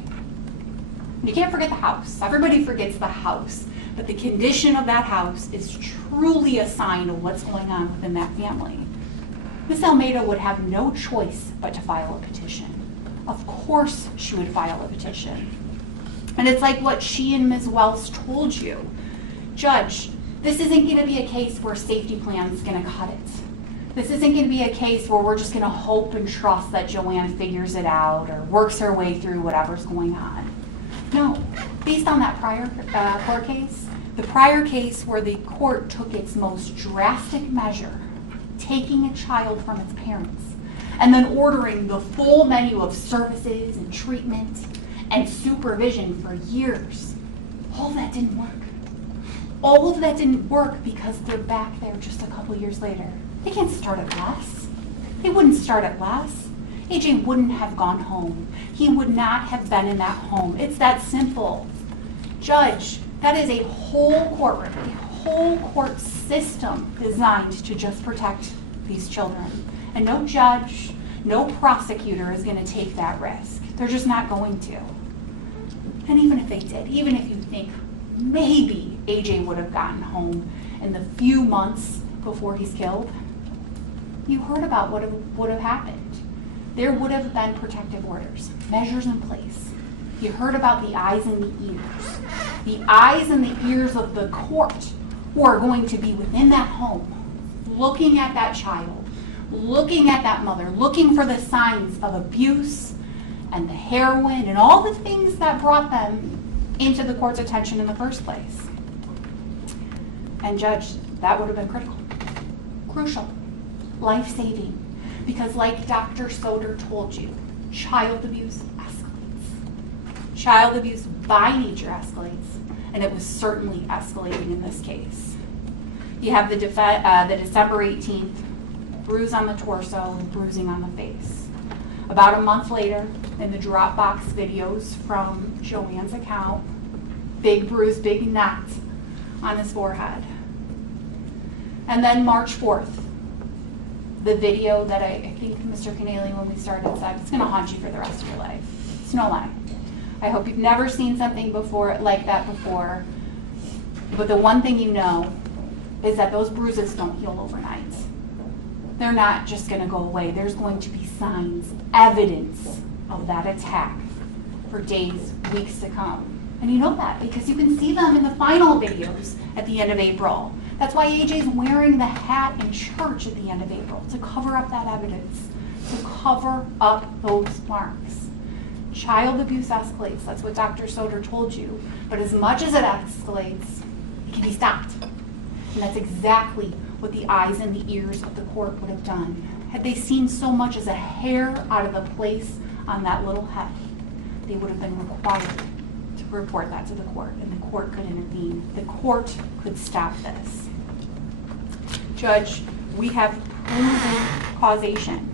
You can't forget the house. Everybody forgets the house. But the condition of that house is truly a sign of what's going on within that family. Ms. Almeida would have no choice but to file a petition. Of course she would file a petition. And it's like what she and Ms. Wells told you. Judge, this isn't going to be a case where a safety plan is going to cut it. This isn't going to be a case where we're just going to hope and trust that Joanne figures it out or works her way through whatever's going on. No, based on that prior court case, the prior case where the court took its most drastic measure, taking a child from its parents, and then ordering the full menu of services and treatment and supervision for years, all of that didn't work. All of that didn't work because they're back there just a couple years later. They can't start at less. They wouldn't start at less. AJ wouldn't have gone home. He would not have been in that home. It's that simple. Judge, that is a whole courtroom, a whole court system designed to just protect these children. And no judge, no prosecutor is going to take that risk. They're just not going to. And even if they did, even if you think maybe AJ would have gotten home in the few months before he's killed, you heard about what would have happened. There would have been protective orders, measures in place. You heard about the eyes and the ears. The eyes and the ears of the court who are going to be within that home, looking at that child, looking at that mother, looking for the signs of abuse and the heroin and all the things that brought them into the court's attention in the first place. And Judge, that would have been critical, crucial, life-saving, because like Dr. Soder told you, child abuse escalates. Child abuse by nature escalates, and it was certainly escalating in this case. You have the December 18th bruise on the torso and bruising on the face. About a month later, in the Dropbox videos from Joanne's account, big bruise, big knot on his forehead. And then March 4th, the video that I think Mr. Canale, when we started, said, it's gonna haunt you for the rest of your life. It's no lie. I hope you've never seen something before like that before, but the one thing you know is that those bruises don't heal overnight. They're not just gonna go away. There's going to be signs, evidence of that attack for days, weeks to come. And you know that because you can see them in the final videos at the end of April. That's why AJ's wearing the hat in church at the end of April, to cover up that evidence, to cover up those marks. Child abuse escalates, that's what Dr. Soder told you, but as much as it escalates, it can be stopped. And that's exactly what the eyes and the ears of the court would have done. Had they seen so much as a hair out of the place on that little head, they would have been required to report that to the court, and the court could intervene. The court could stop this. Judge, we have proven causation.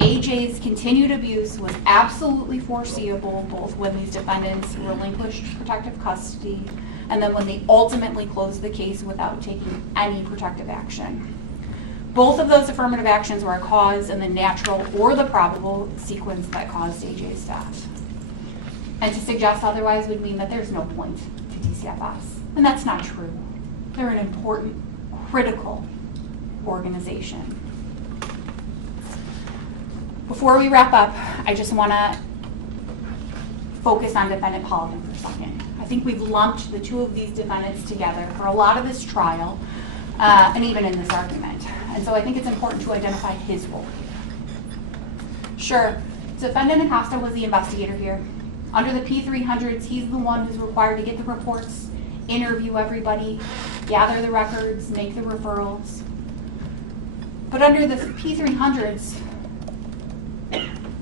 AJ's continued abuse was absolutely foreseeable, both when these defendants relinquished protective custody and then when they ultimately closed the case without taking any protective action. Both of those affirmative actions were a cause in the natural or the probable sequence that caused AJ's death. And to suggest otherwise would mean that there's no point to DCFS. And that's not true. They're an important, critical organization. Before we wrap up, I just want to focus on defendant Paladin for a second. I think we've lumped the two of these defendants together for a lot of this trial, and even in this argument. And so I think it's important to identify his role here. Sure, defendant Acosta was the investigator here. Under the P300s, he's the one who's required to get the reports, interview everybody, gather the records, make the referrals. But under the P300s,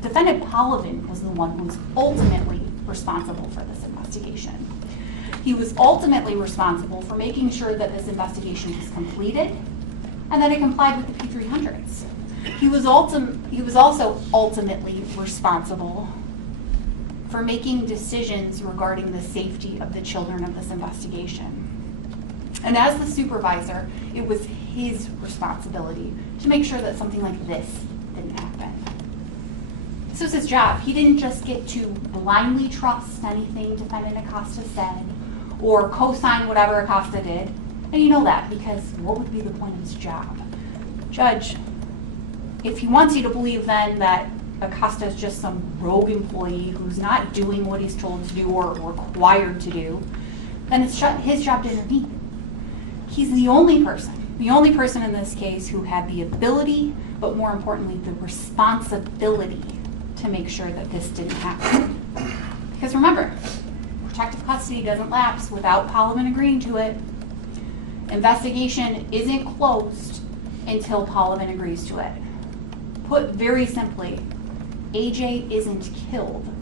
defendant Paladin was the one who was ultimately responsible for this investigation. He was ultimately responsible for making sure that this investigation was completed and that it complied with the P300s. He was also ultimately responsible for making decisions regarding the safety of the children of this investigation. And as the supervisor, it was his responsibility to make sure that something like this didn't happen. This was his job. He didn't just get to blindly trust anything defendant Acosta said or co-sign whatever Acosta did. And you know that because what would be the point of his job? Judge, if he wants you to believe then that Acosta is just some rogue employee who's not doing what he's told to do or required to do, then it's his job to intervene. He's the only person in this case who had the ability, but more importantly, the responsibility to make sure that this didn't happen. Because remember, protective custody doesn't lapse without Parliament agreeing to it. Investigation isn't closed until Parliament agrees to it. Put very simply, AJ isn't killed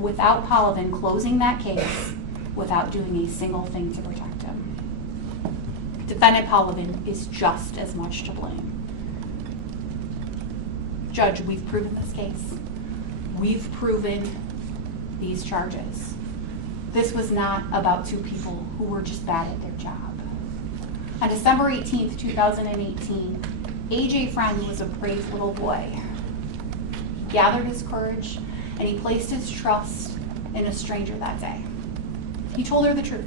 without Parliament closing that case without doing a single thing to protect him. Defendant Parliament is just as much to blame. Judge, we've proven this case. We've proven these charges. This was not about two people who were just bad at their job. On December 18th, 2018, AJ Freund was a brave little boy. He gathered his courage and he placed his trust in a stranger that day. He told her the truth.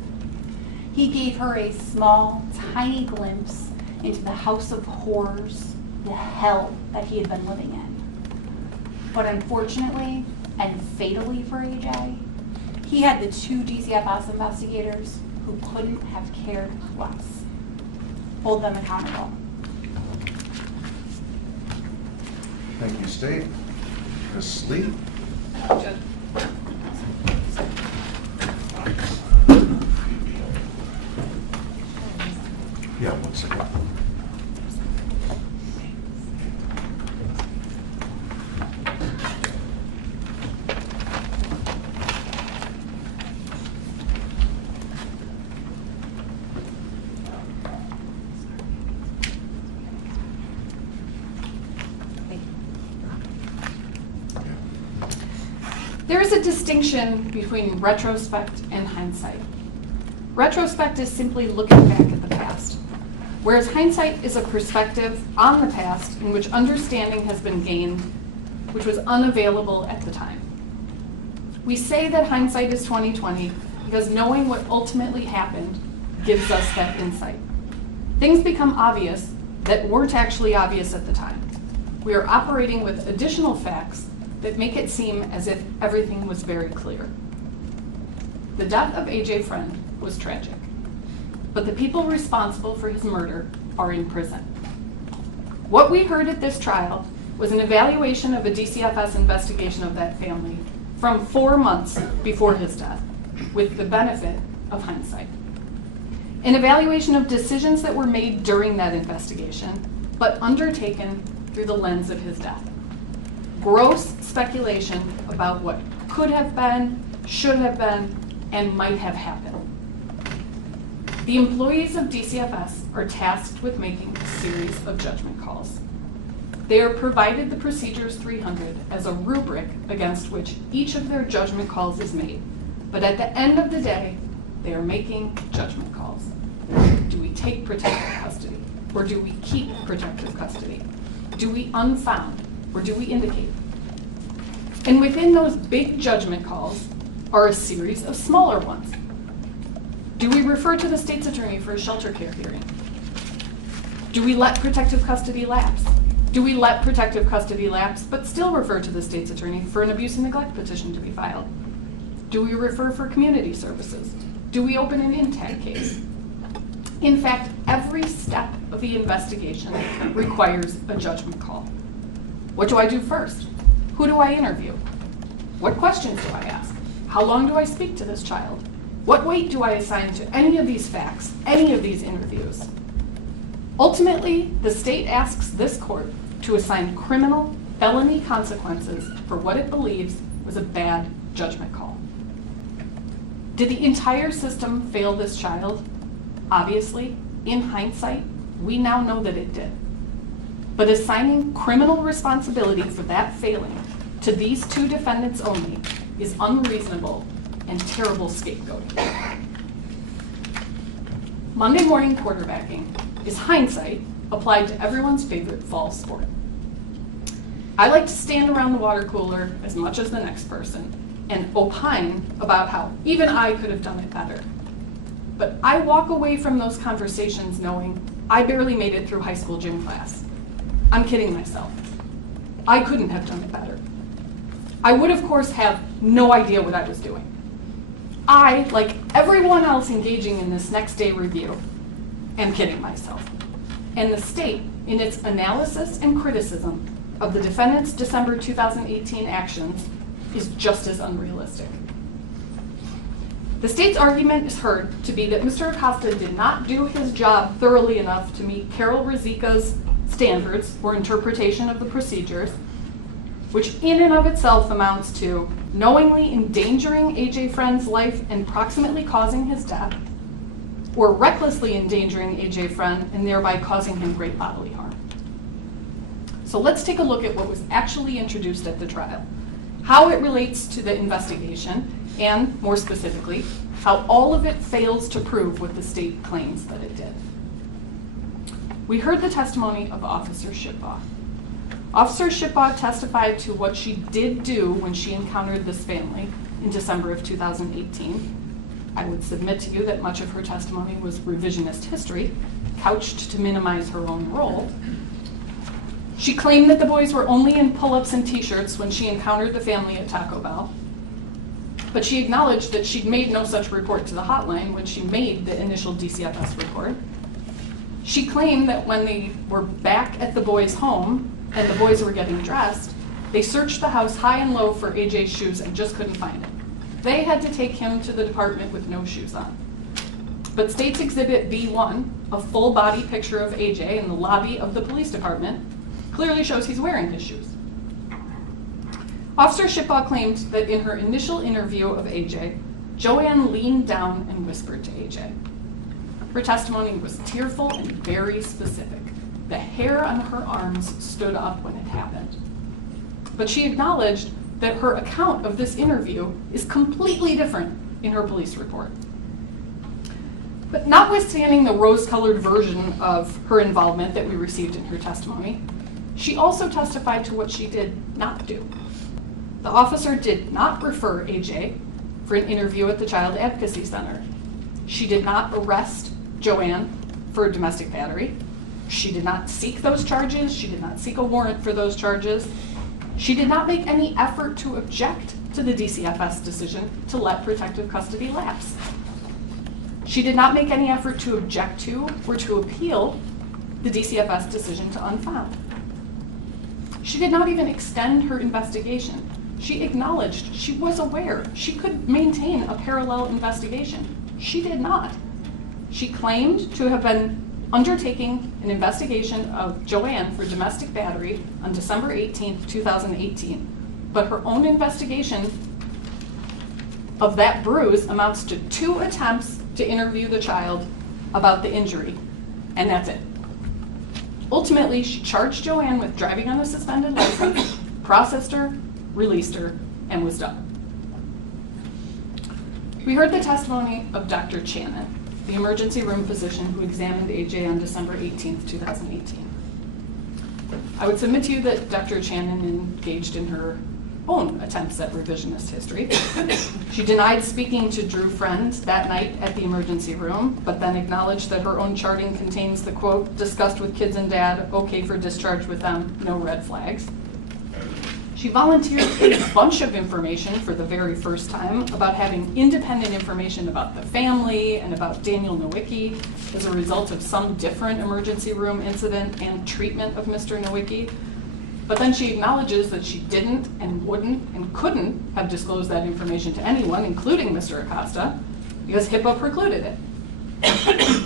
He gave her a small, tiny glimpse into the house of horrors, the hell that he had been living in. But unfortunately, and fatally for AJ, he had the two DCFS investigators who couldn't have cared less. Hold them accountable. Thank you, State. Ms. Lee? Judge. Yeah, 1 second. There is a distinction between retrospect and hindsight. Retrospect is simply looking back at the past, whereas hindsight is a perspective on the past in which understanding has been gained, which was unavailable at the time. We say that hindsight is 20/20 because knowing what ultimately happened gives us that insight. Things become obvious that weren't actually obvious at the time. We are operating with additional facts that make it seem as if everything was very clear. The death of AJ Freund was tragic, but the people responsible for his murder are in prison. What we heard at this trial was an evaluation of a DCFS investigation of that family from 4 months before his death, with the benefit of hindsight. An evaluation of decisions that were made during that investigation, but undertaken through the lens of his death. Gross speculation about what could have been, should have been, and might have happened. The employees of DCFS are tasked with making a series of judgment calls. They are provided the Procedures 300 as a rubric against which each of their judgment calls is made. But at the end of the day, they are making judgment calls. Do we take protective custody, or do we keep protective custody? Do we unfound, or do we indicate? And within those big judgment calls are a series of smaller ones. Do we refer to the state's attorney for a shelter care hearing? Do we let protective custody lapse? Do we let protective custody lapse but still refer to the state's attorney for an abuse and neglect petition to be filed? Do we refer for community services? Do we open an INTAC case? In fact, every step of the investigation requires a judgment call. What do I do first? Who do I interview? What questions do I ask? How long do I speak to this child? What weight do I assign to any of these facts, any of these interviews? Ultimately, the state asks this court to assign criminal felony consequences for what it believes was a bad judgment call. Did the entire system fail this child? Obviously, in hindsight, we now know that it did. But assigning criminal responsibility for that failing to these two defendants only is unreasonable and terrible scapegoating. Monday morning quarterbacking is hindsight applied to everyone's favorite fall sport. I like to stand around the water cooler as much as the next person and opine about how even I could have done it better. But I walk away from those conversations knowing I barely made it through high school gym class. I'm kidding myself. I couldn't have done it better. I would, of course, have no idea what I was doing. I, like everyone else engaging in this next day review, am kidding myself. And the state, in its analysis and criticism of the defendant's December 2018 actions, is just as unrealistic. The state's argument is heard to be that Mr. Acosta did not do his job thoroughly enough to meet Carol Rizika's standards or interpretation of the procedures, which in and of itself amounts to knowingly endangering AJ Freund's life and proximately causing his death, or recklessly endangering AJ Freund and thereby causing him great bodily harm. So let's take a look at what was actually introduced at the trial, how it relates to the investigation, and more specifically, how all of it fails to prove what the state claims that it did. We heard the testimony of Officer Shipbaugh. Officer Shipbaugh testified to what she did do when she encountered this family in December of 2018. I would submit to you that much of her testimony was revisionist history, couched to minimize her own role. She claimed that the boys were only in pull-ups and t-shirts when she encountered the family at Taco Bell, but she acknowledged that she'd made no such report to the hotline when she made the initial DCFS report. She claimed that when they were back at the boys' home and the boys were getting dressed, they searched the house high and low for AJ's shoes and just couldn't find him. They had to take him to the department with no shoes on. But State's Exhibit B1, a full body picture of AJ in the lobby of the police department, clearly shows he's wearing his shoes. Officer Shipbaugh claimed that in her initial interview of AJ, Joanne leaned down and whispered to AJ. Her testimony was tearful and very specific. The hair on her arms stood up when it happened. But she acknowledged that her account of this interview is completely different in her police report. But notwithstanding the rose-colored version of her involvement that we received in her testimony, she also testified to what she did not do. The officer did not refer AJ for an interview at the Child Advocacy Center. She did not arrest Joanne for domestic battery. She did not seek those charges. She did not seek a warrant for those charges. She did not make any effort to object to the DCFS decision to let protective custody lapse. She did not make any effort to object to or to appeal the DCFS decision to unfound. She did not even extend her investigation. She acknowledged she was aware she could maintain a parallel investigation. She did not. She claimed to have been undertaking an investigation of Joanne for domestic battery on December 18th, 2018. But her own investigation of that bruise amounts to 2 attempts to interview the child about the injury, and that's it. Ultimately, she charged Joanne with driving on a suspended license, processed her, released her, and was done. We heard the testimony of Dr. Channon, the emergency room physician who examined AJ on December 18th, 2018. I would submit to you that Dr. Channon engaged in her own attempts at revisionist history. She denied speaking to Drew Freund that night at the emergency room, but then acknowledged that her own charting contains the quote, "discussed with kids and dad, okay for discharge with them, no red flags." She volunteered a bunch of information for the very first time about having independent information about the family and about Daniel Nowicki as a result of some different emergency room incident and treatment of Mr. Nowicki. But then she acknowledges that she didn't and wouldn't and couldn't have disclosed that information to anyone, including Mr. Acosta, because HIPAA precluded it.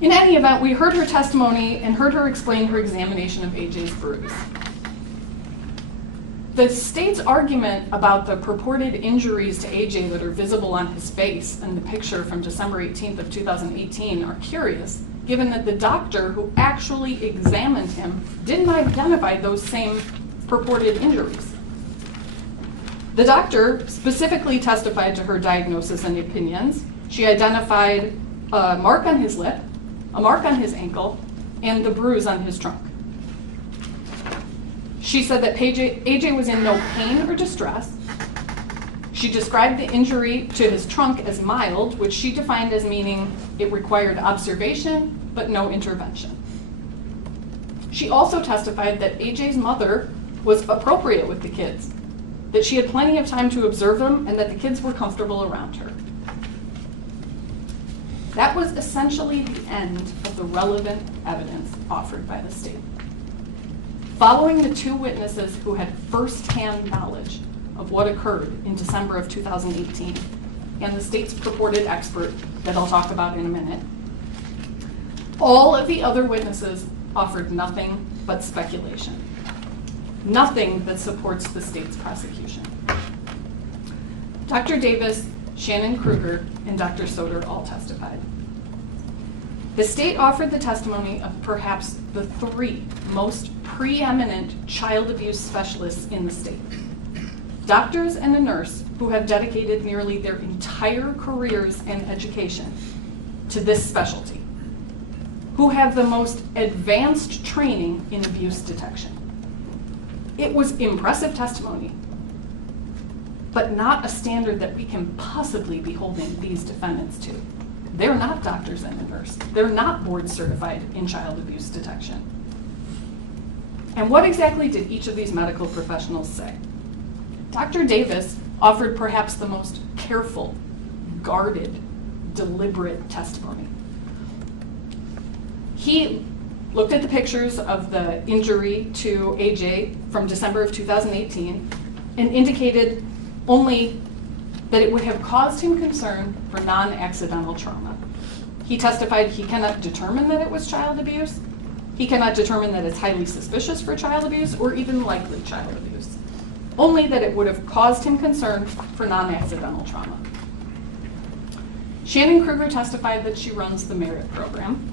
In any event, we heard her testimony and heard her explain her examination of AJ's bruise. The state's argument about the purported injuries to AJ that are visible on his face and the picture from December 18th of 2018 are curious, given that the doctor who actually examined him didn't identify those same purported injuries. The doctor specifically testified to her diagnosis and opinions. She identified a mark on his lip, a mark on his ankle, and the bruise on his trunk. She said that AJ was in no pain or distress. She described the injury to his trunk as mild, which she defined as meaning it required observation but no intervention. She also testified that AJ's mother was appropriate with the kids, that she had plenty of time to observe them, and that the kids were comfortable around her. That was essentially the end of the relevant evidence offered by the state. Following the two witnesses who had firsthand knowledge of what occurred in December of 2018, and the state's purported expert that I'll talk about in a minute, all of the other witnesses offered nothing but speculation. Nothing that supports the state's prosecution. Dr. Davis, Shannon Kruger, and Dr. Soder all testified. The state offered the testimony of perhaps the three most preeminent child abuse specialists in the state. Doctors and a nurse who have dedicated nearly their entire careers and education to this specialty, who have the most advanced training in abuse detection. It was impressive testimony, but not a standard that we can possibly be holding these defendants to. They're not doctors and a nurse. They're not board certified in child abuse detection. And what exactly did each of these medical professionals say? Dr. Davis offered perhaps the most careful, guarded, deliberate testimony. He looked at the pictures of the injury to AJ from December of 2018 and indicated only that it would have caused him concern for non-accidental trauma. He testified he cannot determine that it was child abuse. He cannot determine that it's highly suspicious for child abuse or even likely child abuse. Only that it would have caused him concern for non-accidental trauma. Shannon Kruger testified that she runs the Merit program,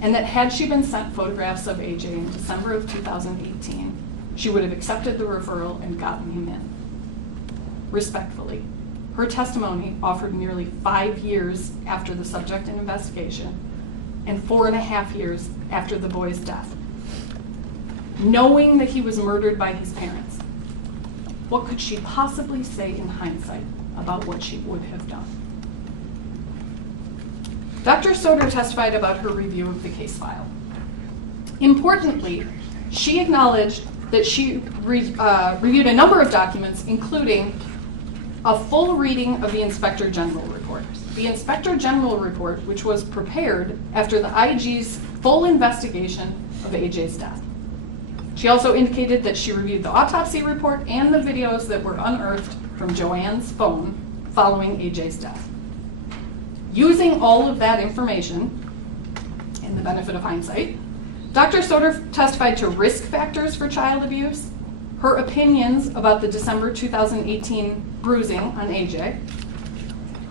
and that had she been sent photographs of AJ in December of 2018, she would have accepted the referral and gotten him in. Respectfully, her testimony offered nearly 5 years after the subject in investigation and 4.5 years after the boy's death. Knowing that he was murdered by his parents, what could she possibly say in hindsight about what she would have done? Dr. Soder testified about her review of the case file. Importantly, she acknowledged that she reviewed a number of documents, including a full reading of the Inspector General report. The Inspector General report, which was prepared after the IG's full investigation of AJ's death. She also indicated that she reviewed the autopsy report and the videos that were unearthed from Joanne's phone following AJ's death. Using all of that information, in the benefit of hindsight, Dr. Soder testified to risk factors for child abuse, her opinions about the December 2018 bruising on AJ,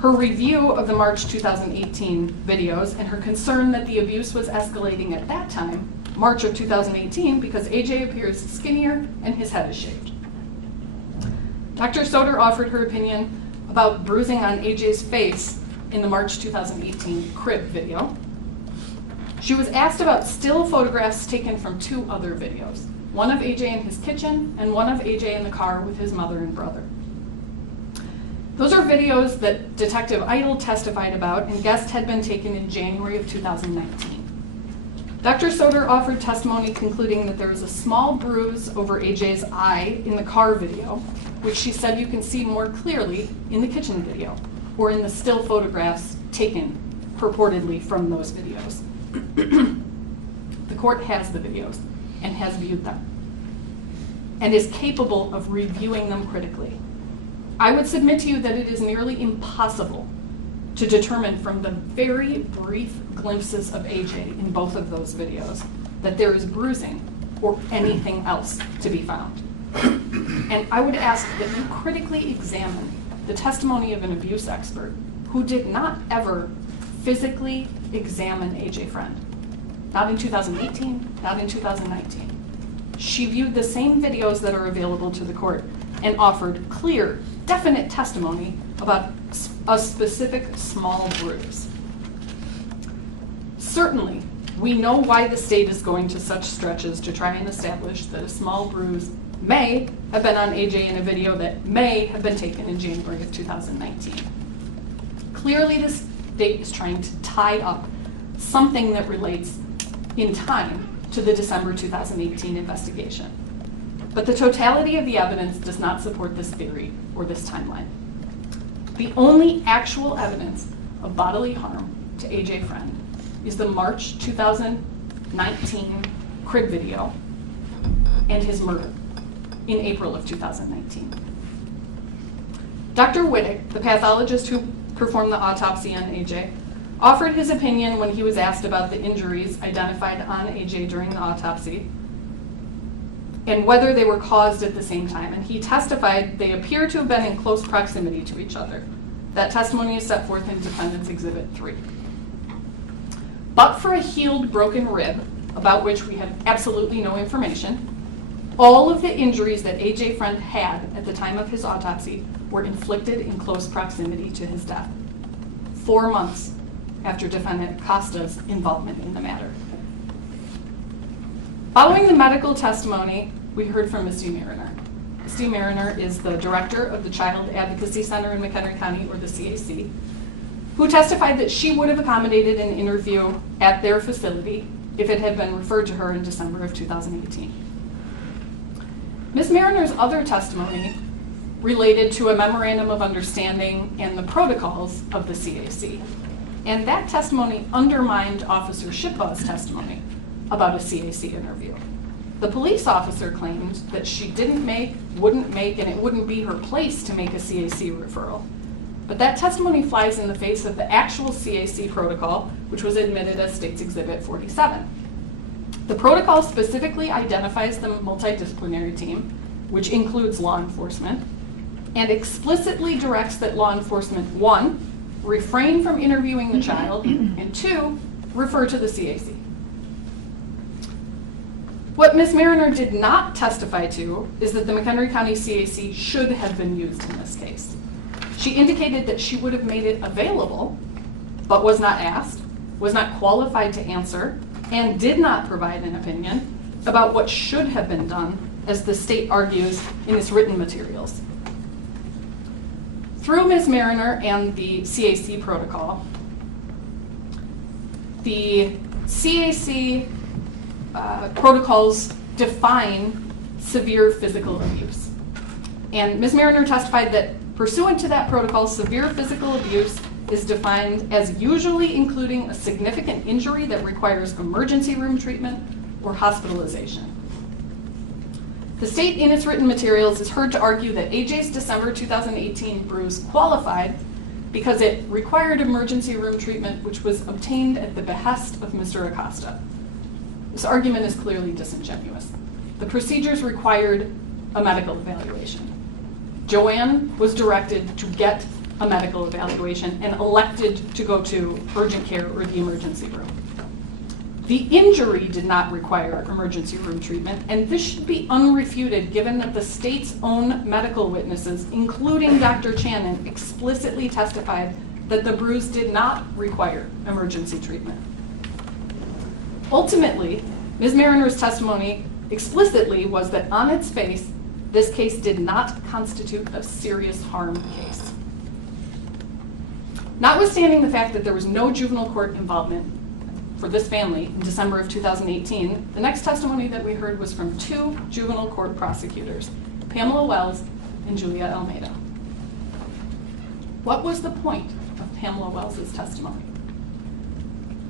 her review of the March 2018 videos, and her concern that the abuse was escalating at that time, March of 2018, because AJ appears skinnier and his head is shaved. Dr. Soder offered her opinion about bruising on AJ's face in the March 2018 crib video. She was asked about still photographs taken from 2 other videos, one of AJ in his kitchen and one of AJ in the car with his mother and brother. Those are videos that Detective Idle testified about and guessed had been taken in January of 2019. Dr. Soder offered testimony concluding that there was a small bruise over AJ's eye in the car video, which she said you can see more clearly in the kitchen video, or in the still photographs taken purportedly from those videos. The court has the videos and has viewed them and is capable of reviewing them critically. I would submit to you that it is nearly impossible to determine from the very brief glimpses of AJ in both of those videos that there is bruising or anything else to be found. And I would ask that you critically examine the testimony of an abuse expert who did not ever physically examine AJ Freund. Not in 2018, not in 2019. She viewed the same videos that are available to the court and offered clear, definite testimony about a specific small bruise. Certainly, we know why the state is going to such stretches to try and establish that a small bruise may have been on AJ in a video that may have been taken in January of 2019. Clearly, the state is trying to tie up something that relates in time to the December 2018 investigation. But the totality of the evidence does not support this theory or this timeline. The only actual evidence of bodily harm to AJ Freund is the March 2019 crib video and his murder in April of 2019. Dr. Wittig, the pathologist who performed the autopsy on AJ, offered his opinion when he was asked about the injuries identified on AJ during the autopsy and whether they were caused at the same time. And he testified they appear to have been in close proximity to each other. That testimony is set forth in Defendant's Exhibit 3. But for a healed broken rib, about which we have absolutely no information, all of the injuries that AJ Freund had at the time of his autopsy were inflicted in close proximity to his death, 4 months after Defendant Acosta's involvement in the matter. Following the medical testimony, we heard from Ms. Mariner. Ms. Mariner is the director of the Child Advocacy Center in McHenry County, or the CAC, who testified that she would have accommodated an interview at their facility if it had been referred to her in December of 2018. Ms. Mariner's other testimony related to a memorandum of understanding and the protocols of the CAC. And that testimony undermined Officer Shipaw's testimony about a CAC interview. The police officer claimed that she wouldn't make, and it wouldn't be her place to make a CAC referral. But that testimony flies in the face of the actual CAC protocol, which was admitted as State's Exhibit 47. The protocol specifically identifies the multidisciplinary team, which includes law enforcement, and explicitly directs that law enforcement, 1, refrain from interviewing the child, and 2, refer to the CAC. What Ms. Mariner did not testify to is that the McHenry County CAC should have been used in this case. She indicated that she would have made it available, but was not asked, was not qualified to answer, and did not provide an opinion about what should have been done, as the state argues in its written materials. Through Ms. Mariner and the CAC protocol, the CAC protocols define severe physical abuse. And Ms. Mariner testified that pursuant to that protocol, severe physical abuse is defined as usually including a significant injury that requires emergency room treatment or hospitalization. The state in its written materials is heard to argue that AJ's December 2018 bruise qualified because it required emergency room treatment, which was obtained at the behest of Mr. Acosta. This argument is clearly disingenuous. The procedures required a medical evaluation. Joanne was directed to get a medical evaluation and elected to go to urgent care or the emergency room. The injury did not require emergency room treatment, and this should be unrefuted given that the state's own medical witnesses, including Dr. Channon, explicitly testified that the bruise did not require emergency treatment. Ultimately, Ms. Mariner's testimony explicitly was that on its face, this case did not constitute a serious harm case. Notwithstanding the fact that there was no juvenile court involvement for this family in December of 2018, the next testimony that we heard was from 2 juvenile court prosecutors, Pamela Wells and Julia Almeida. What was the point of Pamela Wells' testimony?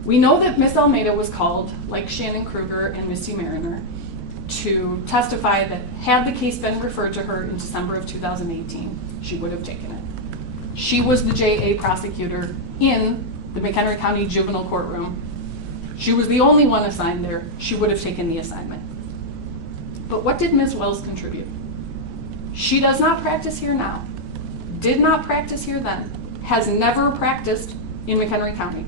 We know that Ms. Almeida was called, like Shannon Kruger and Misty Mariner, to testify that had the case been referred to her in December of 2018, she would have taken it. She was the JA prosecutor in the McHenry County Juvenile Courtroom. She was the only one assigned there. She would have taken the assignment. But what did Ms. Wells contribute? She does not practice here now, did not practice here then, has never practiced in McHenry County.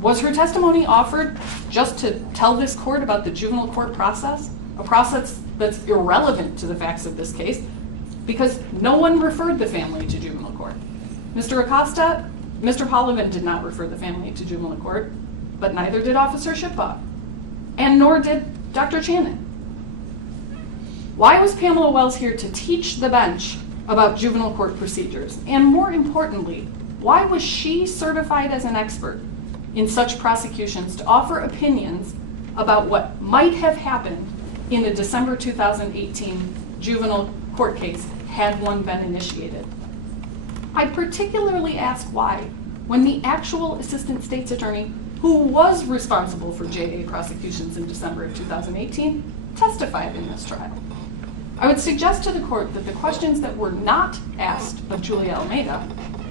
Was her testimony offered just to tell this court about the juvenile court process, a process that's irrelevant to the facts of this case, because no one referred the family to juvenile court? Mr. Acosta, Mr. Polovin did not refer the family to juvenile court. but neither did Officer Shipbaugh, and nor did Dr. Channon. Why was Pamela Wells here to teach the bench about juvenile court procedures? And more importantly, why was she certified as an expert in such prosecutions to offer opinions about what might have happened in a December 2018 juvenile court case had one been initiated? I particularly ask why, when the actual assistant state's attorney who was responsible for JA prosecutions in December of 2018 testified in this trial. I would suggest to the court that the questions that were not asked of Julia Almeida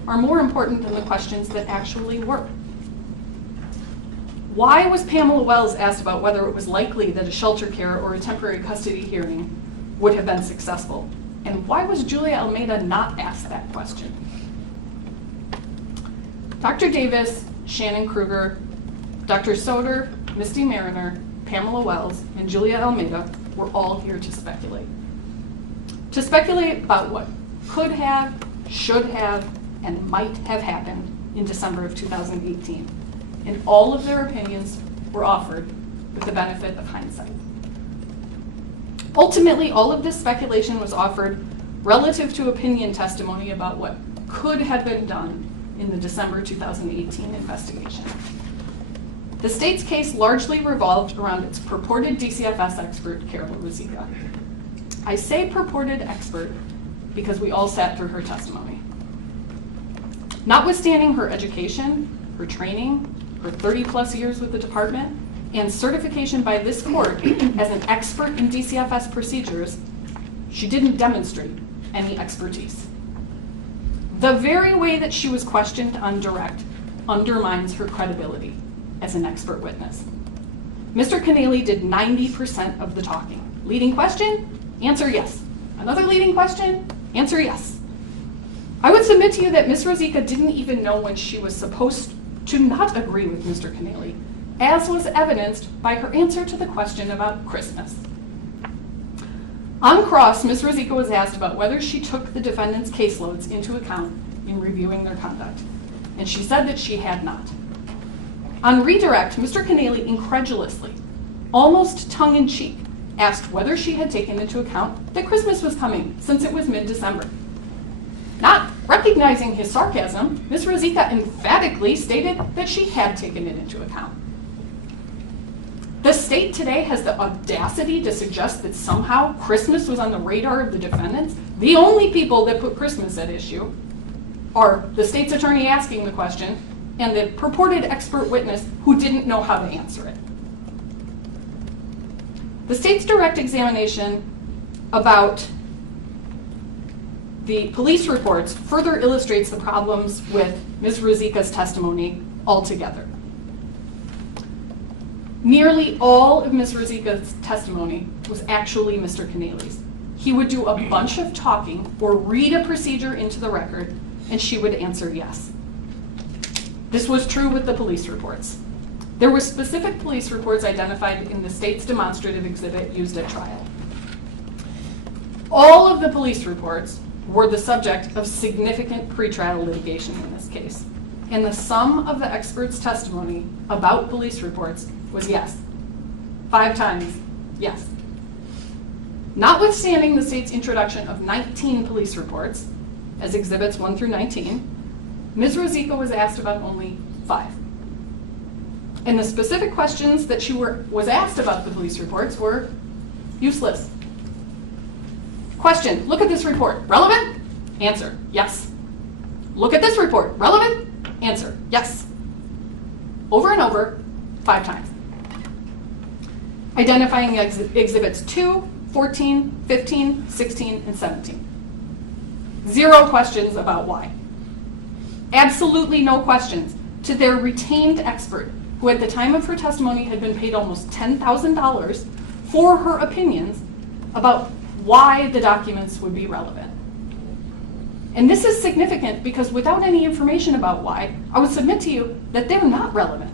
are more important than the questions that actually were. Why was Pamela Wells asked about whether it was likely that a shelter care or a temporary custody hearing would have been successful? And why was Julia Almeida not asked that question? Dr. Davis, Shannon Kruger, Dr. Soder, Misty Mariner, Pamela Wells, and Julia Almeida were all here to speculate. To speculate about what could have, should have, and might have happened in December of 2018. And all of their opinions were offered with the benefit of hindsight. Ultimately, all of this speculation was offered relative to opinion testimony about what could have been done in the December 2018 investigation. The state's case largely revolved around its purported DCFS expert, Carol Ruzicka. I say purported expert because we all sat through her testimony. Notwithstanding her education, her training, her 30-plus years with the department, and certification by this court as an expert in DCFS procedures, she didn't demonstrate any expertise. The very way that she was questioned on direct undermines her credibility as an expert witness. Mr. Keneally did 90% of the talking. Leading question, answer yes. Another leading question, answer yes. I would submit to you that Ms. Ruzicka didn't even know when she was supposed to not agree with Mr. Keneally, as was evidenced by her answer to the question about Christmas. On cross, Ms. Ruzicka was asked about whether she took the defendant's caseloads into account in reviewing their conduct, and she said that she had not. On redirect, Mr. Keneally incredulously, almost tongue-in-cheek, asked whether she had taken into account that Christmas was coming, since it was mid-December. Not recognizing his sarcasm, Ms. Ruzicka emphatically stated that she had taken it into account. The state today has the audacity to suggest that somehow Christmas was on the radar of the defendants. The only people that put Christmas at issue are the state's attorney asking the question and the purported expert witness who didn't know how to answer it. The state's direct examination about the police reports further illustrates the problems with Ms. Ruzicka's testimony altogether. Nearly all of Ms. Ruzicka's testimony was actually Mr. Keneally's. He would do a bunch of talking or read a procedure into the record, and she would answer yes. This was true with the police reports. There were specific police reports identified in the state's demonstrative exhibit used at trial. All of the police reports were the subject of significant pretrial litigation in this case, and the sum of the expert's testimony about police reports was yes. 5 times, yes. Notwithstanding the state's introduction of 19 police reports, as exhibits 1 through 19, Ms. Ruzicka was asked about only 5. And the specific questions that she was asked about the police reports were useless. Question, look at this report. Relevant? Answer, yes. Look at this report. Relevant? Answer, yes. Over and over, 5 times. Identifying exhibits 2, 14, 15, 16, and 17. 0 questions about why. Absolutely no questions to their retained expert, who at the time of her testimony had been paid almost $10,000 for her opinions about why the documents would be relevant. And this is significant because without any information about why, I would submit to you that they're not relevant.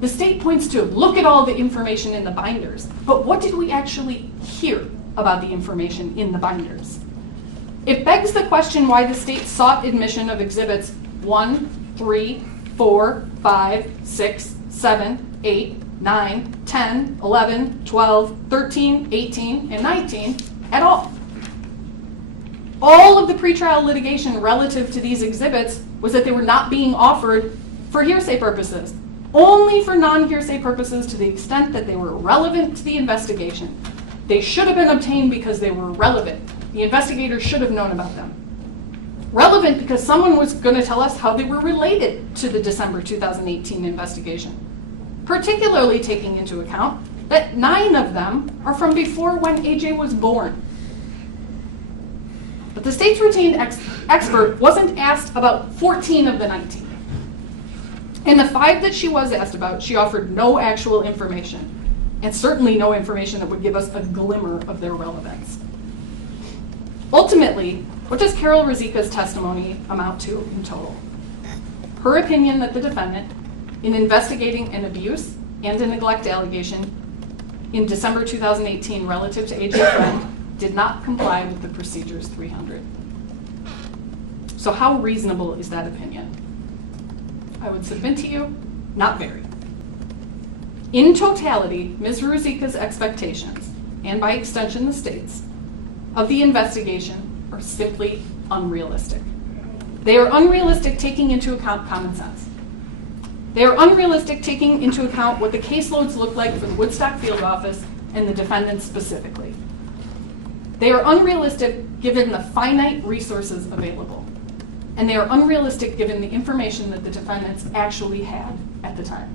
The state points to, look at all the information in the binders, but what did we actually hear about the information in the binders? It begs the question why the state sought admission of exhibits 1, 3, 4, 5, 6, 7, 8, 9, 10, 11, 12, 13, 18, and 19 at all. All of the pretrial litigation relative to these exhibits was that they were not being offered for hearsay purposes, only for non-hearsay purposes to the extent that they were relevant to the investigation. They should have been obtained because they were relevant. The investigators should have known about them. Relevant because someone was going to tell us how they were related to the December 2018 investigation, particularly taking into account that 9 of them are from before when AJ was born. But the state's retained expert wasn't asked about 14 of the 19. And the 5 that she was asked about, she offered no actual information, and certainly no information that would give us a glimmer of their relevance. Ultimately, what does Carol Ruzicka's testimony amount to in total? Her opinion that the defendant, in investigating an abuse and a neglect allegation in December 2018 relative to AJ Freund, did not comply with the Procedures 300. So how reasonable is that opinion? I would submit to you, not very. In totality, Ms. Ruzicka's expectations, and by extension the state's, of the investigation are simply unrealistic. They are unrealistic taking into account common sense. They are unrealistic taking into account what the caseloads look like for the Woodstock Field Office and the defendants specifically. They are unrealistic given the finite resources available. And they are unrealistic given the information that the defendants actually had at the time.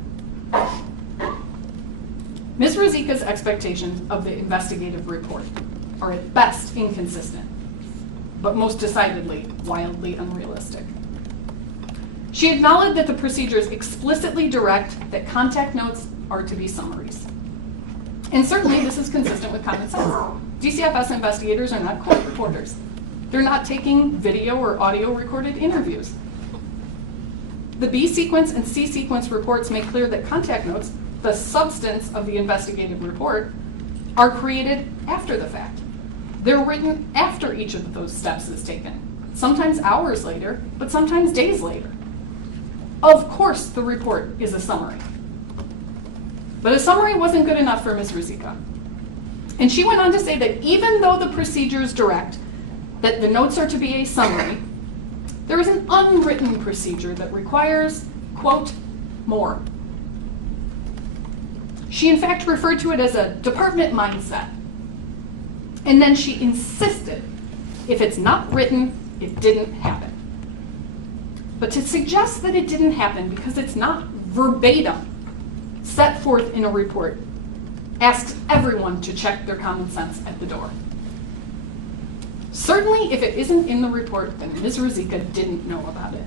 Ms. Ruzicka's expectations of the investigative report are at best inconsistent, but most decidedly wildly unrealistic. She acknowledged that the procedures explicitly direct that contact notes are to be summaries. And certainly this is consistent with common sense. DCFS investigators are not court reporters. They're not taking video or audio recorded interviews. The B sequence and C sequence reports make clear that contact notes, the substance of the investigative report, are created after the fact. They're written after each of those steps is taken, sometimes hours later, but sometimes days later. Of course, the report is a summary. But a summary wasn't good enough for Ms. Ruzicka. And she went on to say that even though the procedures direct that the notes are to be a summary, there is an unwritten procedure that requires, quote, more. She in fact referred to it as a department mindset. And then she insisted, if it's not written, it didn't happen. But to suggest that it didn't happen because it's not verbatim set forth in a report asks everyone to check their common sense at the door. Certainly, if it isn't in the report, then Ms. Ruzicka didn't know about it,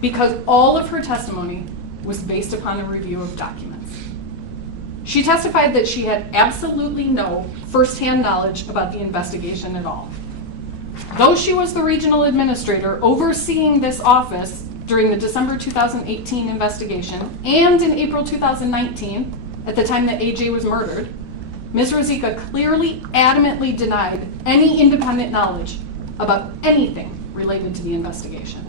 because all of her testimony was based upon a review of documents. She testified that she had absolutely no firsthand knowledge about the investigation at all. Though she was the regional administrator overseeing this office during the December 2018 investigation and in April 2019, at the time that AJ was murdered, Ms. Ruzicka clearly, adamantly denied any independent knowledge about anything related to the investigation.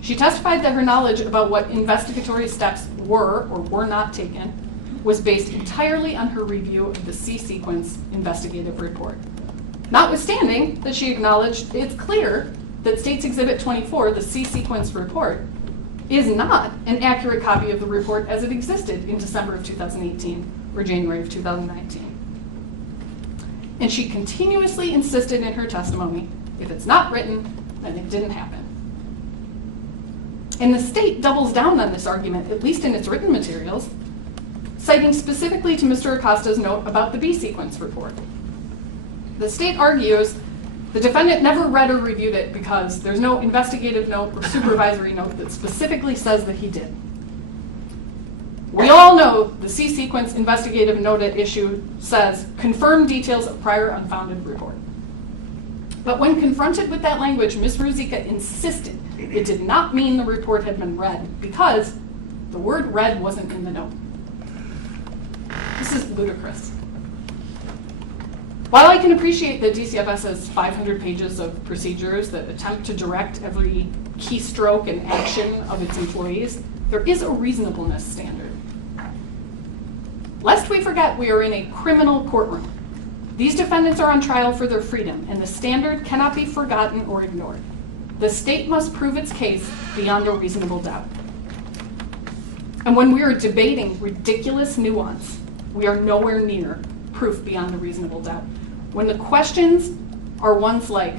She testified that her knowledge about what investigatory steps were or were not taken was based entirely on her review of the C-sequence investigative report. Notwithstanding that she acknowledged it's clear that State's Exhibit 24, the C-sequence report, is not an accurate copy of the report as it existed in December of 2018 or January of 2019. And she continuously insisted in her testimony, if it's not written, then it didn't happen. And the state doubles down on this argument, at least in its written materials, citing specifically to Mr. Acosta's note about the B-sequence report. The state argues the defendant never read or reviewed it because there's no investigative note or supervisory note that specifically says that he did. We all know the C-sequence investigative note at issue says, confirm details of prior unfounded report. But when confronted with that language, Ms. Ruzicka insisted it did not mean the report had been read because the word read wasn't in the note. This is ludicrous. While I can appreciate that DCFS has 500 pages of procedures that attempt to direct every keystroke and action of its employees, there is a reasonableness standard. Lest we forget, we are in a criminal courtroom. These defendants are on trial for their freedom, and the standard cannot be forgotten or ignored. The state must prove its case beyond a reasonable doubt. And when we are debating ridiculous nuance, we are nowhere near proof beyond a reasonable doubt. When the questions are ones like,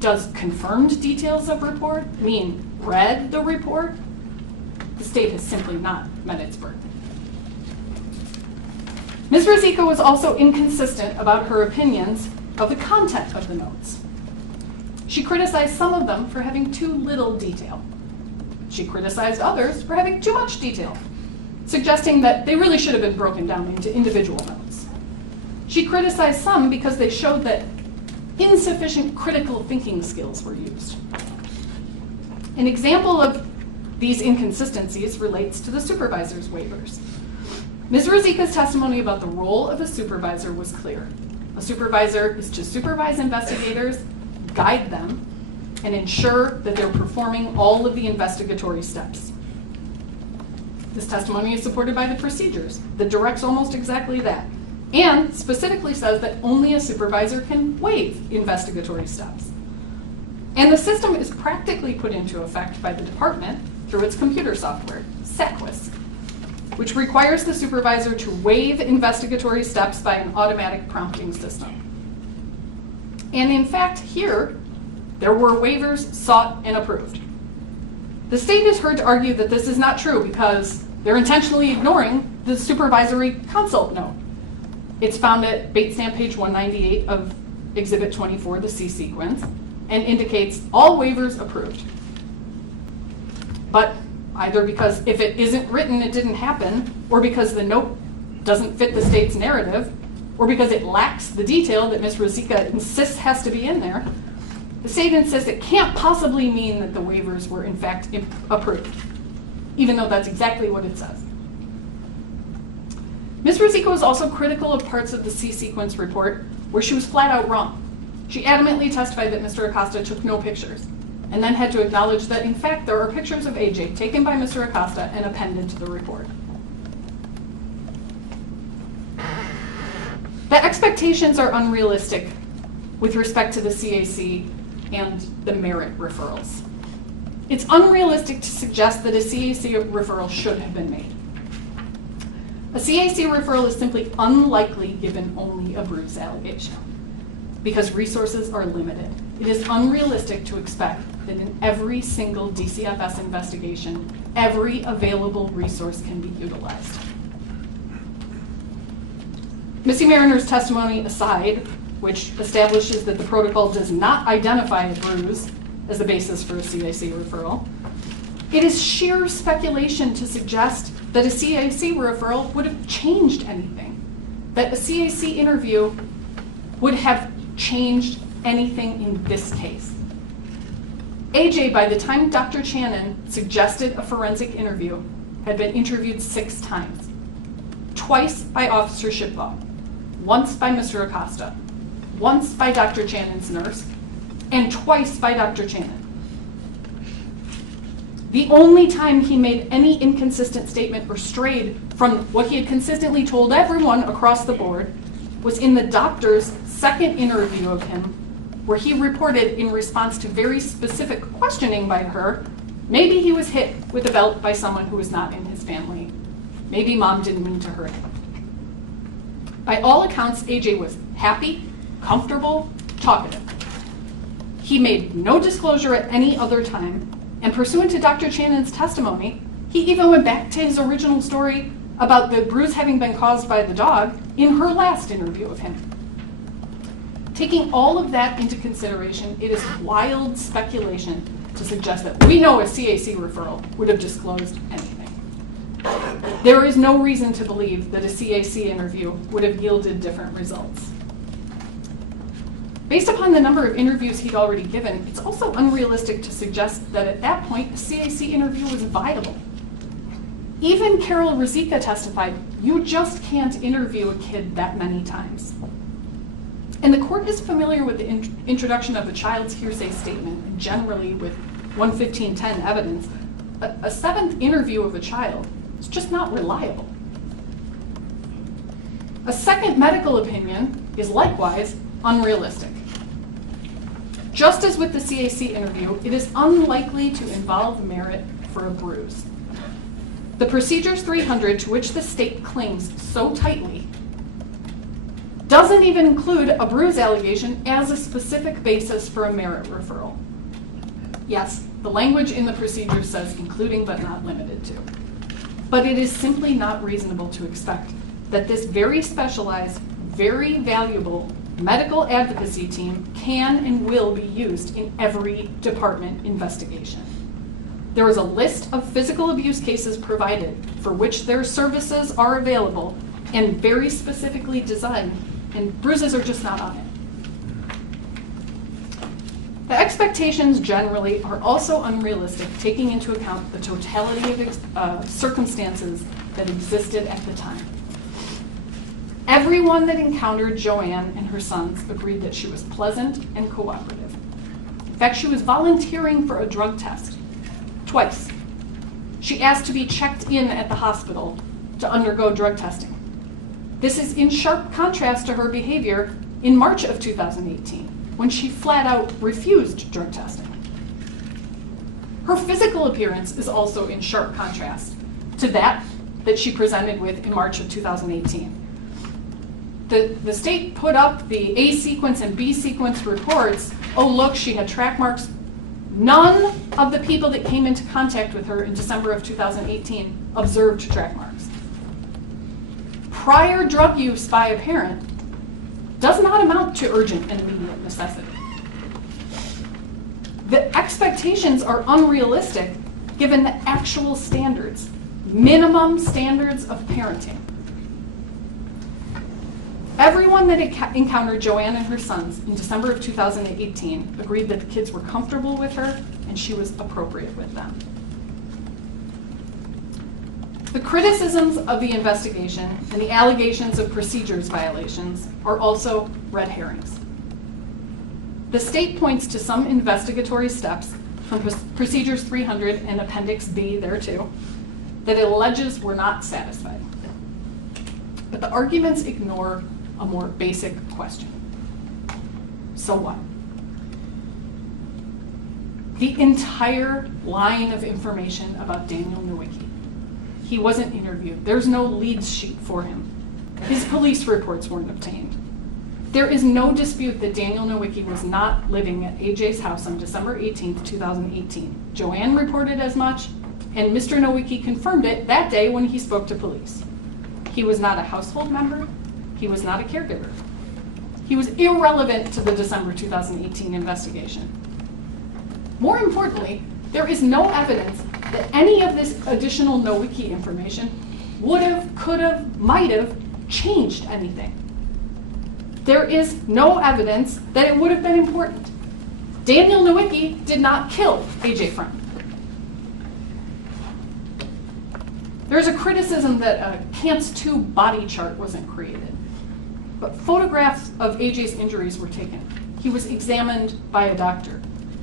does confirmed details of report mean read the report? The state has simply not met its burden. Ms. Rosica was also inconsistent about her opinions of the content of the notes. She criticized some of them for having too little detail. She criticized others for having too much detail, suggesting that they really should have been broken down into individual notes. She criticized some because they showed that insufficient critical thinking skills were used. An example of these inconsistencies relates to the supervisor's waivers. Ms. Rosica's testimony about the role of a supervisor was clear. A supervisor is to supervise investigators, guide them, and ensure that they're performing all of the investigatory steps. This testimony is supported by the procedures that directs almost exactly that, and specifically says that only a supervisor can waive investigatory steps. And the system is practically put into effect by the department through its computer software, SACWIS, which requires the supervisor to waive investigatory steps by an automatic prompting system. And in fact, here, there were waivers sought and approved. The state is heard to argue that this is not true because they're intentionally ignoring the supervisory consult note. It's found at bait stamp page 198 of Exhibit 24, the C sequence, and indicates all waivers approved. But either because if it isn't written, it didn't happen, or because the note doesn't fit the state's narrative, or because it lacks the detail that Ms. Rosica insists has to be in there, the state insists it can't possibly mean that the waivers were in fact approved, even though that's exactly what it says. Ms. Rosica was also critical of parts of the C sequence report where she was flat out wrong. She adamantly testified that Mr. Acosta took no pictures, and then had to acknowledge that in fact there are pictures of AJ taken by Mr. Acosta and appended to the report. The expectations are unrealistic with respect to the CAC and the merit referrals. It's unrealistic to suggest that a CAC referral should have been made. A CAC referral is simply unlikely given only a bruise allegation because resources are limited. It is unrealistic to expect that in every single DCFS investigation, every available resource can be utilized. Missy Mariner's testimony aside, which establishes that the protocol does not identify a bruise as the basis for a CAC referral, it is sheer speculation to suggest that a CAC referral would have changed anything, that a CAC interview would have changed anything in this case. AJ, by the time Dr. Channon suggested a forensic interview, had been interviewed 6 times. Twice by Officer Shipbaugh, once by Mr. Acosta, once by Dr. Channon's nurse, and twice by Dr. Channon. The only time he made any inconsistent statement or strayed from what he had consistently told everyone across the board was in the doctor's second interview of him, where he reported in response to very specific questioning by her, maybe he was hit with a belt by someone who was not in his family. Maybe mom didn't mean to hurt him. By all accounts, AJ was happy, comfortable, talkative. He made no disclosure at any other time, and pursuant to Dr. Channon's testimony, he even went back to his original story about the bruise having been caused by the dog in her last interview of him. Taking all of that into consideration, it is wild speculation to suggest that we know a CAC referral would have disclosed anything. There is no reason to believe that a CAC interview would have yielded different results. Based upon the number of interviews he'd already given, it's also unrealistic to suggest that at that point, a CAC interview was viable. Even Carol Rosica testified, you just can't interview a kid that many times. And the court is familiar with the introduction of a child's hearsay statement, and generally with 11510 evidence. A seventh interview of a child is just not reliable. A second medical opinion is likewise unrealistic. Just as with the CAC interview, it is unlikely to involve merit for a bruise. The Procedures 300, to which the state clings so tightly, doesn't even include a bruise allegation as a specific basis for a merit referral. Yes, the language in the procedure says including but not limited to. But it is simply not reasonable to expect that this very specialized, very valuable medical advocacy team can and will be used in every department investigation. There is a list of physical abuse cases provided for which their services are available and very specifically designed, and bruises are just not on it. The expectations generally are also unrealistic, taking into account the totality of circumstances that existed at the time. Everyone that encountered Joanne and her sons agreed that she was pleasant and cooperative. In fact, she was volunteering for a drug test twice. She asked to be checked in at the hospital to undergo drug testing. This is in sharp contrast to her behavior in March of 2018, when she flat out refused drug testing. Her physical appearance is also in sharp contrast to that she presented with in March of 2018. The state put up the A sequence and B sequence reports. Oh, look, she had track marks. None of the people that came into contact with her in December of 2018 observed track marks. Prior drug use by a parent does not amount to urgent and immediate necessity. The expectations are unrealistic given the actual standards, minimum standards of parenting. Everyone that encountered Joanne and her sons in December of 2018 agreed that the kids were comfortable with her and she was appropriate with them. The criticisms of the investigation and the allegations of procedures violations are also red herrings. The state points to some investigatory steps from Procedures 300 and Appendix B thereto that it alleges were not satisfied. But the arguments ignore a more basic question. So what? The entire line of information about Daniel Nowicki. He wasn't interviewed. There's no leads sheet for him. His police reports weren't obtained. There is no dispute that Daniel Nowicki was not living at AJ's house on December 18th, 2018. Joanne reported as much, and Mr. Nowicki confirmed it that day when he spoke to police. He was not a household member. He was not a caregiver. He was irrelevant to the December 2018 investigation. More importantly, there is no evidence that any of this additional Nowicki information would have, could have, might have changed anything. There is no evidence that it would have been important. Daniel Nowicki did not kill AJ Freund. There's a criticism that a CAMPS 2 body chart wasn't created, but photographs of AJ's injuries were taken. He was examined by a doctor.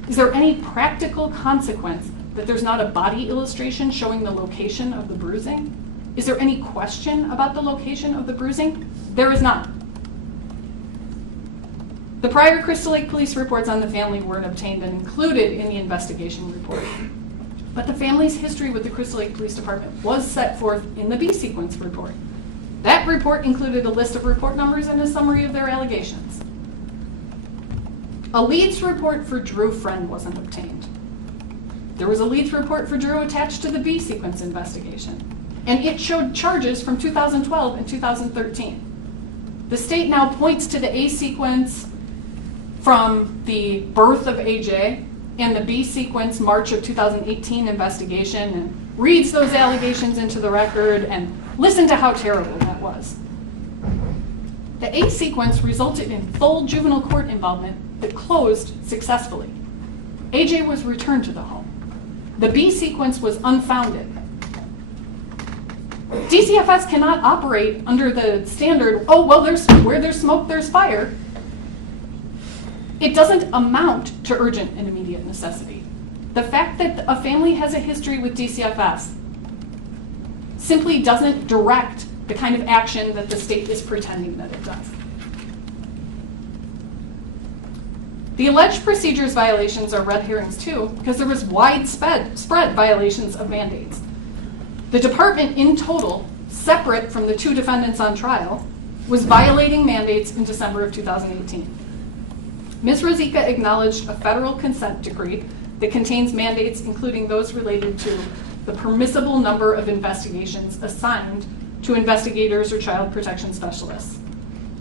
Is there any practical consequence that there's not a body illustration showing the location of the bruising? Is there any question about the location of the bruising? There is not. The prior Crystal Lake police reports on the family weren't obtained and included in the investigation report. But the family's history with the Crystal Lake Police Department was set forth in the B sequence report. That report included a list of report numbers and a summary of their allegations. A leads report for Drew Friend wasn't obtained. There was a leads report for Drew attached to the B sequence investigation, and it showed charges from 2012 and 2013. The state now points to the A sequence from the birth of AJ and the B sequence March of 2018 investigation and reads those allegations into the record, and listen to how terrible that was. The A sequence resulted in full juvenile court involvement that closed successfully. AJ was returned to the home. The B sequence was unfounded. DCFS cannot operate under the standard, oh, well, where there's smoke, there's fire, It doesn't amount to urgent and immediate necessity. The fact that a family has a history with DCFS simply doesn't direct the kind of action that the state is pretending that it does. The alleged procedures violations are red herrings too, because there was widespread violations of mandates. The department in total, separate from the 2 defendants on trial, was violating mandates in December of 2018. Ms. Rosica acknowledged a federal consent decree that contains mandates including those related to the permissible number of investigations assigned to investigators or child protection specialists.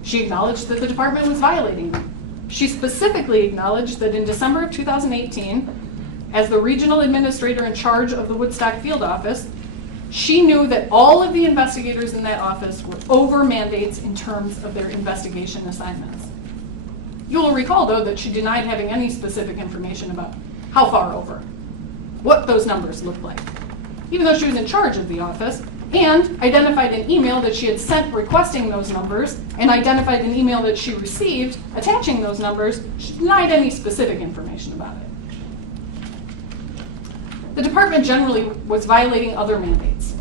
She acknowledged that the department was violating them. She specifically acknowledged that in December of 2018, as the regional administrator in charge of the Woodstock field office, she knew that all of the investigators in that office were over mandates in terms of their investigation assignments. You will recall, though, that she denied having any specific information about how far over, what those numbers looked like, even though she was in charge of the office, and identified an email that she had sent requesting those numbers, and identified an email that she received attaching those numbers. She denied any specific information about it. The department generally was violating other mandates.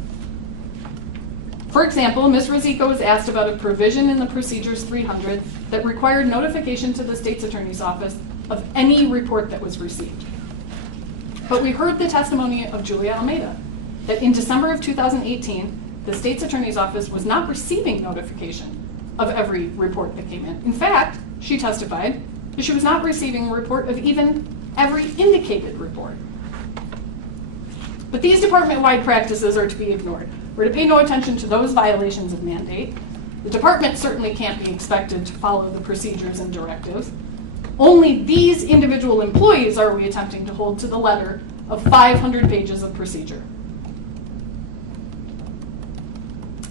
For example, Ms. Rosica was asked about a provision in the Procedures 300 that required notification to the state's attorney's office of any report that was received. But we heard the testimony of Julia Almeida that in December of 2018, the state's attorney's office was not receiving notification of every report that came in. In fact, she testified that she was not receiving a report of even every indicated report. But these department-wide practices are to be ignored. We're to pay no attention to those violations of mandate. The department certainly can't be expected to follow the procedures and directives. Only these individual employees are we attempting to hold to the letter of 500 pages of procedure.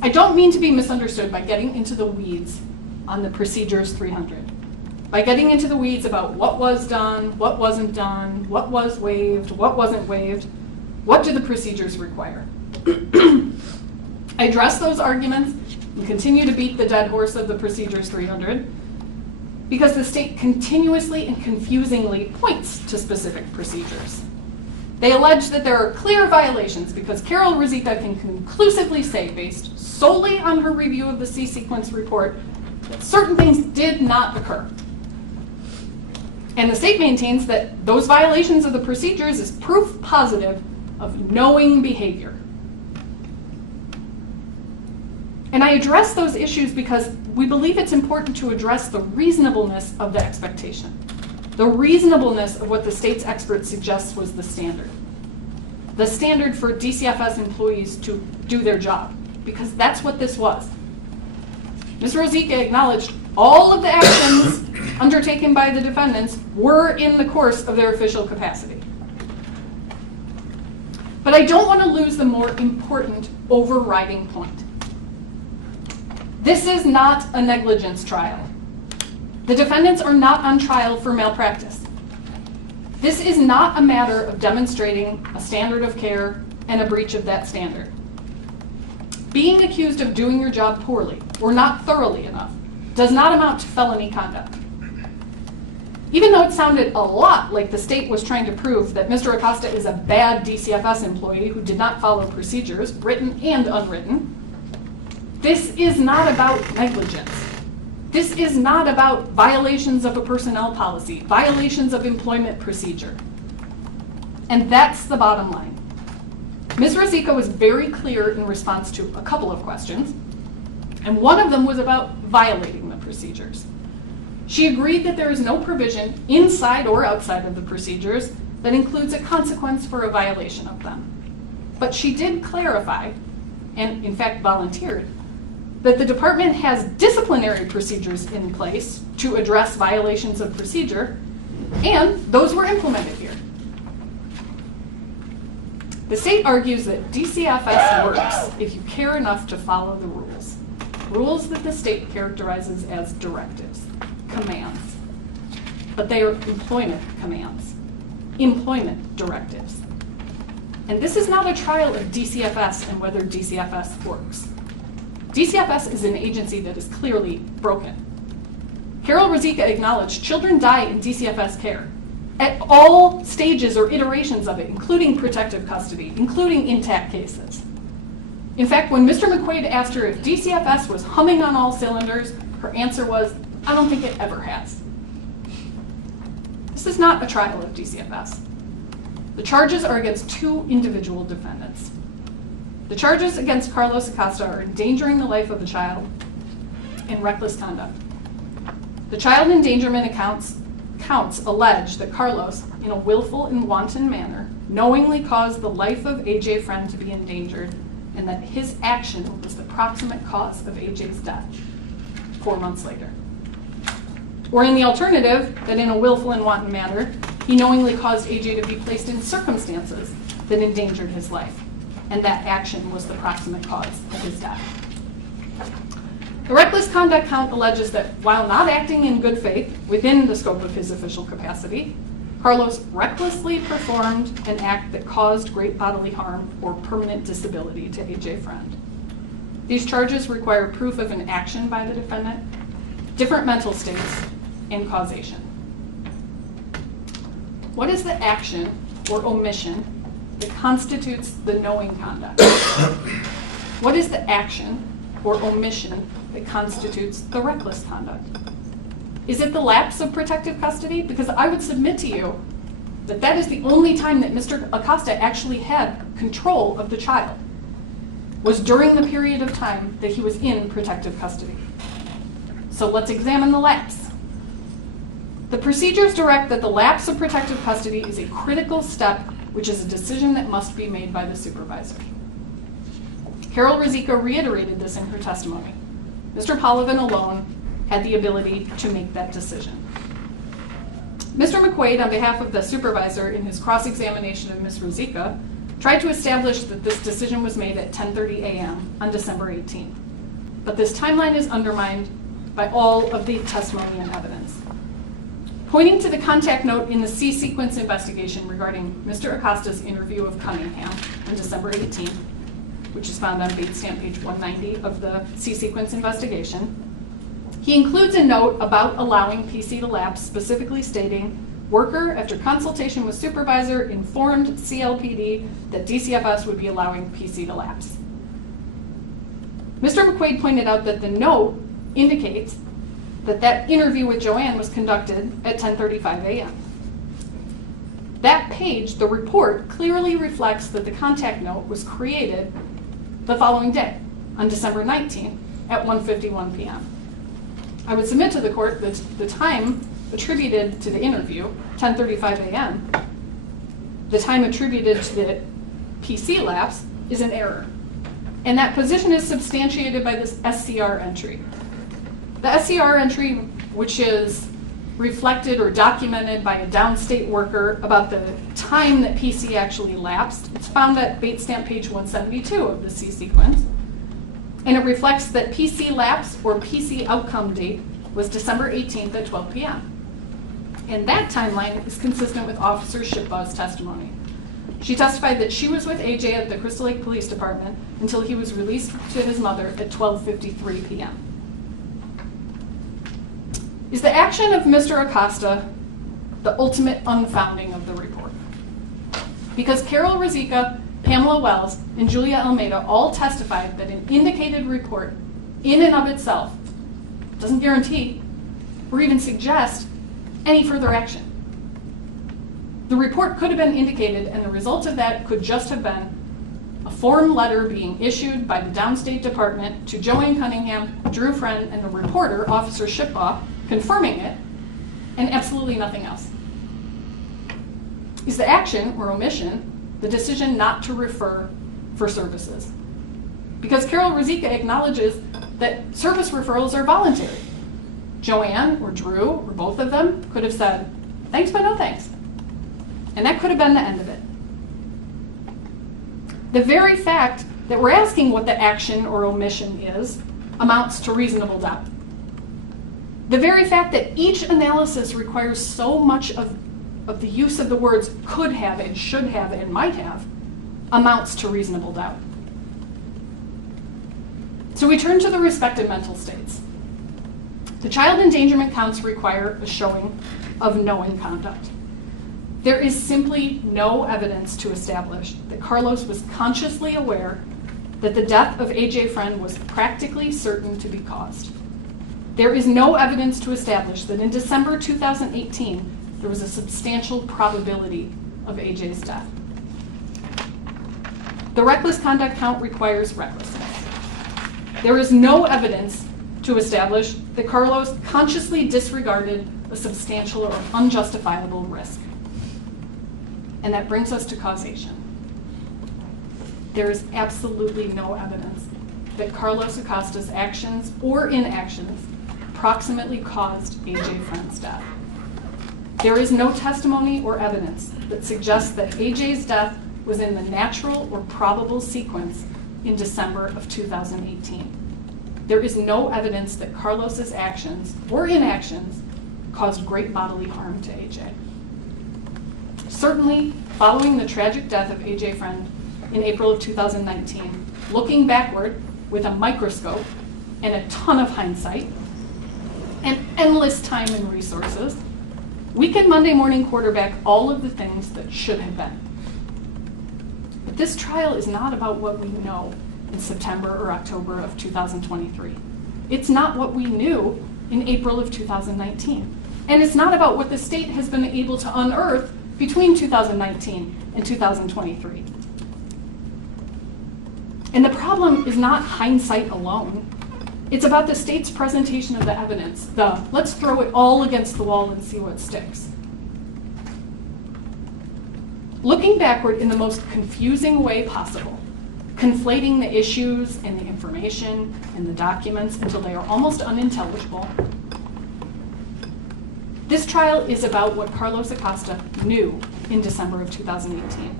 I don't mean to be misunderstood by getting into the weeds on the Procedures 300, by getting into the weeds about what was done, what wasn't done, what was waived, what wasn't waived. What do the procedures require? I address those arguments and continue to beat the dead horse of the Procedures 300 because the state continuously and confusingly points to specific procedures. They allege that there are clear violations because Carol Rosica can conclusively say, based solely on her review of the C-sequence report, that certain things did not occur. And the state maintains that those violations of the procedures is proof positive of knowing behavior. And I address those issues because we believe it's important to address the reasonableness of the expectation, the reasonableness of what the state's expert suggests was the standard for DCFS employees to do their job, because that's what this was. Ms. Rosica acknowledged all of the actions undertaken by the defendants were in the course of their official capacity. But I don't want to lose the more important overriding point. This is not a negligence trial. The defendants are not on trial for malpractice. This is not a matter of demonstrating a standard of care and a breach of that standard. Being accused of doing your job poorly or not thoroughly enough does not amount to felony conduct. Even though it sounded a lot like the state was trying to prove that Mr. Acosta is a bad DCFS employee who did not follow procedures, written and unwritten, this is not about negligence. This is not about violations of a personnel policy, violations of employment procedure. And that's the bottom line. Ms. Rosica was very clear in response to a couple of questions, and one of them was about violating the procedures. She agreed that there is no provision inside or outside of the procedures that includes a consequence for a violation of them. But she did clarify, and in fact volunteered, that the department has disciplinary procedures in place to address violations of procedure, and those were implemented here. The state argues that DCFS works if you care enough to follow the rules. Rules that the state characterizes as directives, commands. But they are employment commands, employment directives. And this is not a trial of DCFS and whether DCFS works. DCFS is an agency that is clearly broken. Carol Ruzicka acknowledged children die in DCFS care at all stages or iterations of it, including protective custody, including intact cases. In fact, when Mr. McQuaid asked her if DCFS was humming on all cylinders, her answer was, I don't think it ever has. This is not a trial of DCFS. The charges are against two individual defendants. The charges against Carlos Acosta are endangering the life of a child and reckless conduct. The child endangerment counts allege that Carlos, in a willful and wanton manner, knowingly caused the life of AJ Freund to be endangered, and that his action was the proximate cause of AJ's death 4 months later. Or in the alternative, that in a willful and wanton manner, he knowingly caused AJ to be placed in circumstances that endangered his life, and that action was the proximate cause of his death. The reckless conduct count alleges that while not acting in good faith within the scope of his official capacity, Carlos recklessly performed an act that caused great bodily harm or permanent disability to AJ Freund. These charges require proof of an action by the defendant, different mental states, and causation. What is the action or omission that constitutes the knowing conduct? What is the action or omission that constitutes the reckless conduct? Is it the lapse of protective custody? Because I would submit to you that that is the only time that Mr. Acosta actually had control of the child, was during the period of time that he was in protective custody. So let's examine the lapse. The procedures direct that the lapse of protective custody is a critical step, which is a decision that must be made by the supervisor. Carol Ruzicka reiterated this in her testimony. Mr. Polovin alone had the ability to make that decision. Mr. McQuaid, on behalf of the supervisor in his cross-examination of Ms. Ruzicka, tried to establish that this decision was made at 10:30 a.m. on December 18th. But this timeline is undermined by all of the testimony and evidence. Pointing to the contact note in the C-sequence investigation regarding Mr. Acosta's interview of Cunningham on December 18th, which is found on Bates stamp page 190 of the C-sequence investigation, he includes a note about allowing PC to lapse, specifically stating, worker, after consultation with supervisor, informed CLPD that DCFS would be allowing PC to lapse. Mr. McQuaid pointed out that the note indicates that that interview with Joanne was conducted at 10:35 a.m. That page, the report, clearly reflects that the contact note was created the following day, on December 19th at 1:51 p.m. I would submit to the court that the time attributed to the interview, 10:35 a.m., the time attributed to the PC lapse is an error. And that position is substantiated by this SCR entry. The SCR entry, which is reflected or documented by a downstate worker about the time that PC actually lapsed, it's found at Bates stamp page 172 of the C-sequence. And it reflects that PC lapse or PC outcome date was December 18th at 12 p.m. And that timeline is consistent with Officer Shipbaugh's testimony. She testified that she was with AJ at the Crystal Lake Police Department until he was released to his mother at 12:53 p.m. Is the action of Mr. Acosta the ultimate unfounding of the report? Because Carol Ruzicka, Pamela Wells, and Julia Almeida all testified that an indicated report in and of itself doesn't guarantee or even suggest any further action. The report could have been indicated, and the result of that could just have been a form letter being issued by the downstate department to Joanne Cunningham, Drew Friend, and the reporter, Officer Shipbaugh, confirming it, and absolutely nothing else. Is the action or omission the decision not to refer for services? Because Carol Ruzicka acknowledges that service referrals are voluntary. Joanne or Drew or both of them could have said, thanks but no thanks. And that could have been the end of it. The very fact that we're asking what the action or omission is amounts to reasonable doubt. The very fact that each analysis requires so much of the use of the words could have and should have and might have amounts to reasonable doubt. So we turn to the respective mental states. The child endangerment counts require a showing of knowing conduct. There is simply no evidence to establish that Carlos was consciously aware that the death of AJ Freund was practically certain to be caused. There is no evidence to establish that in December 2018, there was a substantial probability of AJ's death. The reckless conduct count requires recklessness. There is no evidence to establish that Carlos consciously disregarded a substantial or unjustifiable risk. And that brings us to causation. There is absolutely no evidence that Carlos Acosta's actions or inactions proximately caused AJ Freund's death. There is no testimony or evidence that suggests that AJ's death was in the natural or probable sequence in December of 2018. There is no evidence that Carlos's actions or inactions caused great bodily harm to AJ. Certainly, following the tragic death of AJ Freund in April of 2019, looking backward with a microscope and a ton of hindsight and endless time and resources, we can Monday morning quarterback all of the things that should have been. But this trial is not about what we know in September or October of 2023. It's not what we knew in April of 2019. And it's not about what the state has been able to unearth between 2019 and 2023. And the problem is not hindsight alone. It's about the state's presentation of the evidence, the let's throw it all against the wall and see what sticks. Looking backward in the most confusing way possible, conflating the issues and the information and the documents until they are almost unintelligible. This trial is about what Carlos Acosta knew in December of 2018,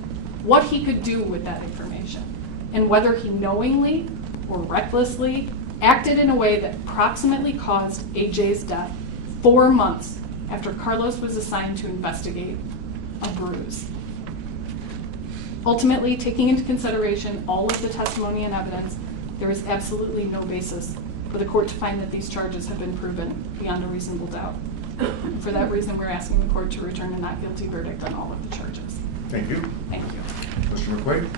what he could do with that information, and whether he knowingly or recklessly acted in a way that approximately caused AJ's death 4 months after Carlos was assigned to investigate a bruise. Ultimately, taking into consideration all of the testimony and evidence, there is absolutely no basis for the court to find that these charges have been proven beyond a reasonable doubt. For that reason, we're asking the court to return a not guilty verdict on all of the charges. Thank you. Thank you. Mr. McQuaid?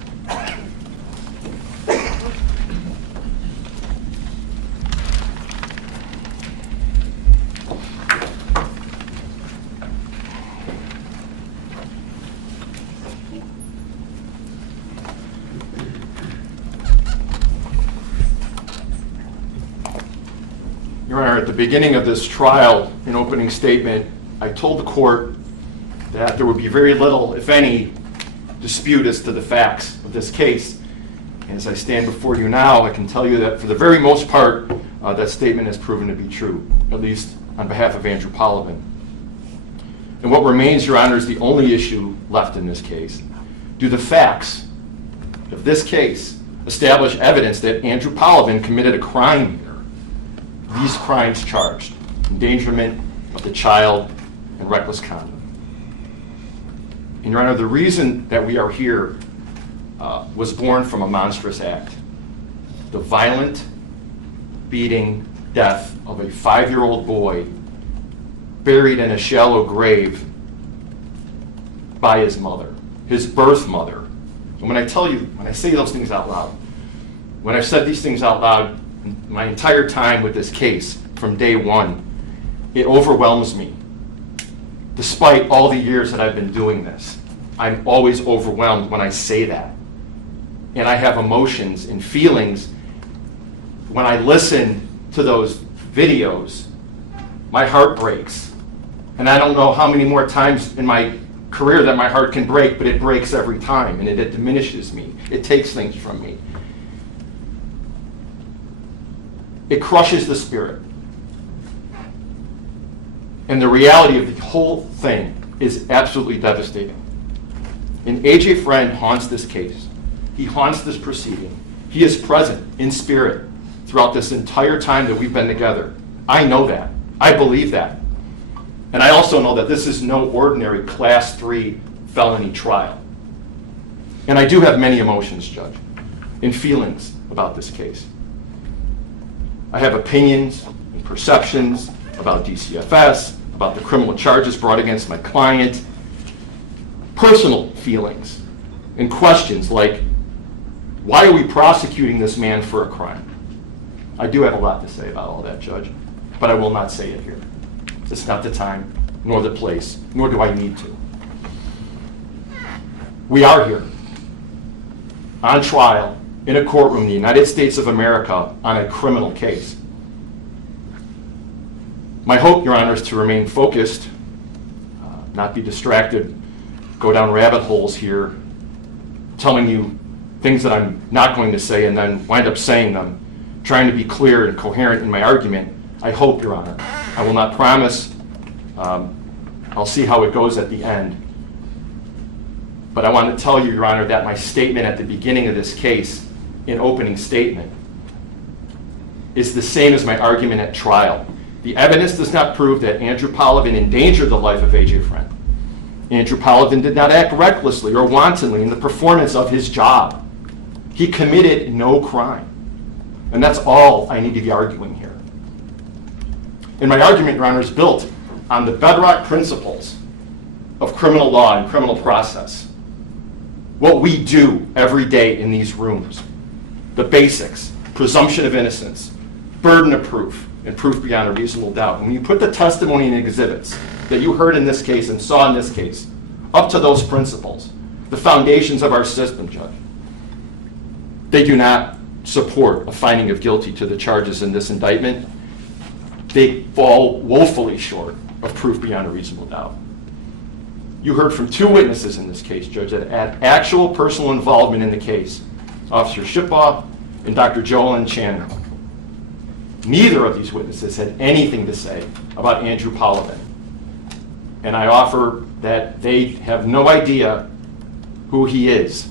Your Honor, at the beginning of this trial, in opening statement, I told the court that there would be very little, if any, dispute as to the facts of this case. And as I stand before you now, I can tell you that for the very most part, that statement has proven to be true, at least on behalf of Andrew Polovin. And what remains, Your Honor, is the only issue left in this case. Do the facts of this case establish evidence that Andrew Polovin committed a crime here? These crimes charged: endangerment of the child and reckless conduct. And Your Honor, the reason that we are here was born from a monstrous act: the violent beating death of a 5-year-old boy buried in a shallow grave by his mother, his birth mother. And when I say those things out loud, when I've said these things out loud my entire time with this case from day one, it overwhelms me. Despite all the years that I've been doing this, I'm always overwhelmed when I say that. And I have emotions and feelings when I listen to those videos. My heart breaks. And I don't know how many more times in my career that my heart can break, but it breaks every time, and it diminishes me. It takes things from me. It crushes the spirit. And the reality of the whole thing is absolutely devastating. And AJ Freund haunts this case. He haunts this proceeding. He is present in spirit throughout this entire time that we've been together. I know that. I believe that. And I also know that this is no ordinary Class 3 felony trial. And I do have many emotions, Judge, and feelings about this case. I have opinions and perceptions about DCFS, about the criminal charges brought against my client, personal feelings and questions like, why are we prosecuting this man for a crime? I do have a lot to say about all that, Judge, but I will not say it here. It's not the time, nor the place, nor do I need to. We are here on trial in a courtroom in the United States of America on a criminal case. My hope, Your Honor, is to remain focused, not be distracted, go down rabbit holes here, telling you things that I'm not going to say and then wind up saying them, trying to be clear and coherent in my argument. I hope, Your Honor. I will not promise. I'll see how it goes at the end. But I want to tell you, Your Honor, that my statement at the beginning of this case, in opening statement, is the same as my argument at trial. The evidence does not prove that Andrew Polovin endangered the life of AJ Freund. Andrew Polovin did not act recklessly or wantonly in the performance of his job. He committed no crime. And that's all I need to be arguing here. And my argument, Your Honor, is built on the bedrock principles of criminal law and criminal process. What we do every day in these rooms, the basics, presumption of innocence, burden of proof, and proof beyond a reasonable doubt. When you put the testimony and exhibits that you heard in this case and saw in this case up to those principles, the foundations of our system, Judge, they do not support a finding of guilty to the charges in this indictment. They fall woefully short of proof beyond a reasonable doubt. You heard from two witnesses in this case, Judge, that had actual personal involvement in the case, Officer Shipbaugh and Dr. Joellen Chandler. Neither of these witnesses had anything to say about Andrew Polovin. And I offer that they have no idea who he is.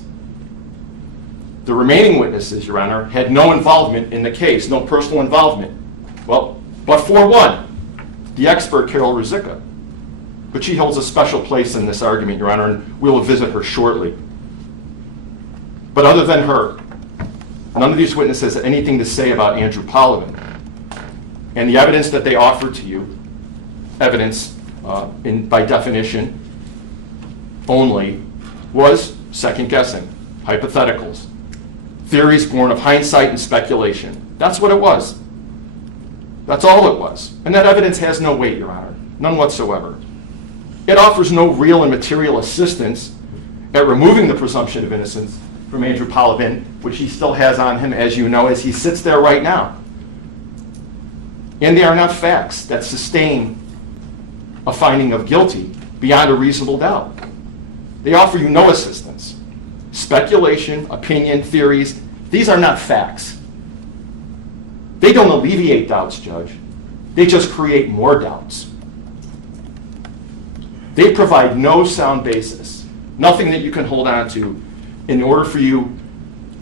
The remaining witnesses, Your Honor, had no involvement in the case, no personal involvement. Well, but for one, the expert Carol Ruzicka. But she holds a special place in this argument, Your Honor, and we will visit her shortly. But other than her, none of these witnesses had anything to say about Andrew Polovin. And the evidence that they offered to you, evidence by definition only, was second guessing, hypotheticals, theories born of hindsight and speculation. That's what it was. That's all it was. And that evidence has no weight, Your Honor, none whatsoever. It offers no real and material assistance at removing the presumption of innocence from Andrew Polovin, which he still has on him, as you know, as he sits there right now. And they are not facts that sustain a finding of guilty beyond a reasonable doubt. They offer you no assistance. Speculation, opinion, theories, these are not facts. They don't alleviate doubts, Judge. They just create more doubts. They provide no sound basis, nothing that you can hold on to in order for you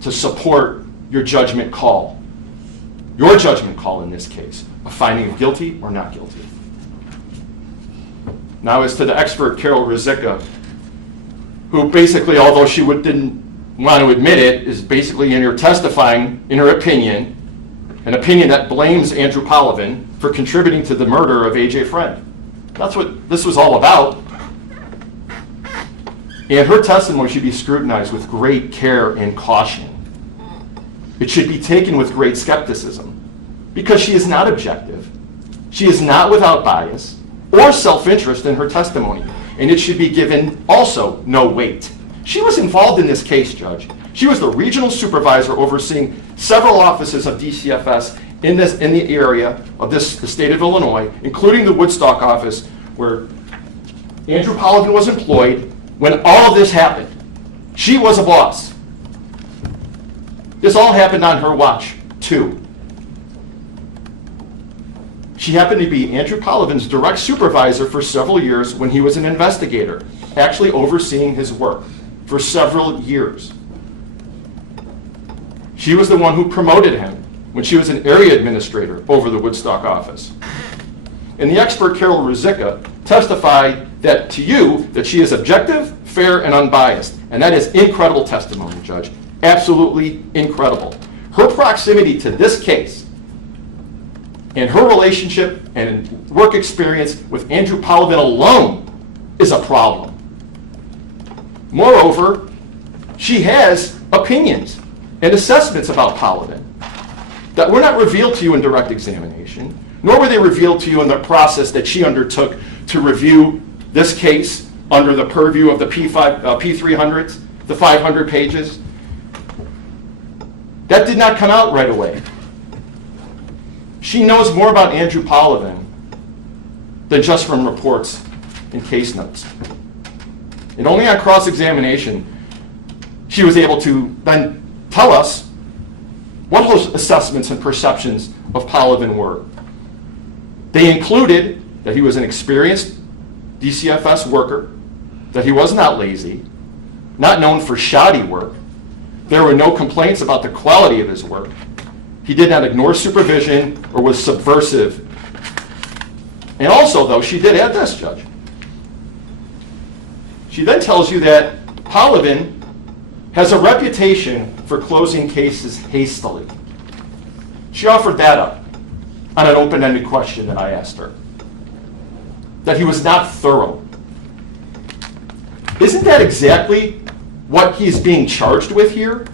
to support your judgment call. Your judgment call in this case, a finding of guilty or not guilty. Now, as to the expert Carol Ruzicka, who basically, although she didn't want to admit it, is basically in her testifying, in her opinion, an opinion that blames Andrew Polovin for contributing to the murder of AJ Freund. That's what this was all about. And her testimony should be scrutinized with great care and caution. It should be taken with great skepticism, because she is not objective. She is not without bias or self-interest in her testimony, and it should be given also no weight. She was involved in this case, Judge. She was the regional supervisor overseeing several offices of DCFS in the area of the state of Illinois, including the Woodstock office where Andrew Polovin was employed when all of this happened. She was a boss. This all happened on her watch, too. She happened to be Andrew Polovin's direct supervisor for several years when he was an investigator, actually overseeing his work for several years. She was the one who promoted him when she was an area administrator over the Woodstock office. And the expert Carol Ruzicka testified that to you that she is objective, fair, and unbiased. And that is incredible testimony, Judge. Absolutely incredible. Her proximity to this case and her relationship and work experience with Andrew Polovin alone is a problem. Moreover, she has opinions and assessments about Polovin that were not revealed to you in direct examination, nor were they revealed to you in the process that she undertook to review this case under the purview of the P300s, the 500 pages. That did not come out right away. She knows more about Andrew Polovin than just from reports and case notes. And only on cross-examination, she was able to then tell us what those assessments and perceptions of Polovin were. They included that he was an experienced DCFS worker, that he was not lazy, not known for shoddy work. There were no complaints about the quality of his work. He did not ignore supervision or was subversive. And also, though, she did add this, Judge. She then tells you that Polovin has a reputation for closing cases hastily. She offered that up on an open-ended question that I asked her, that he was not thorough. Isn't that exactly what he's being charged with here?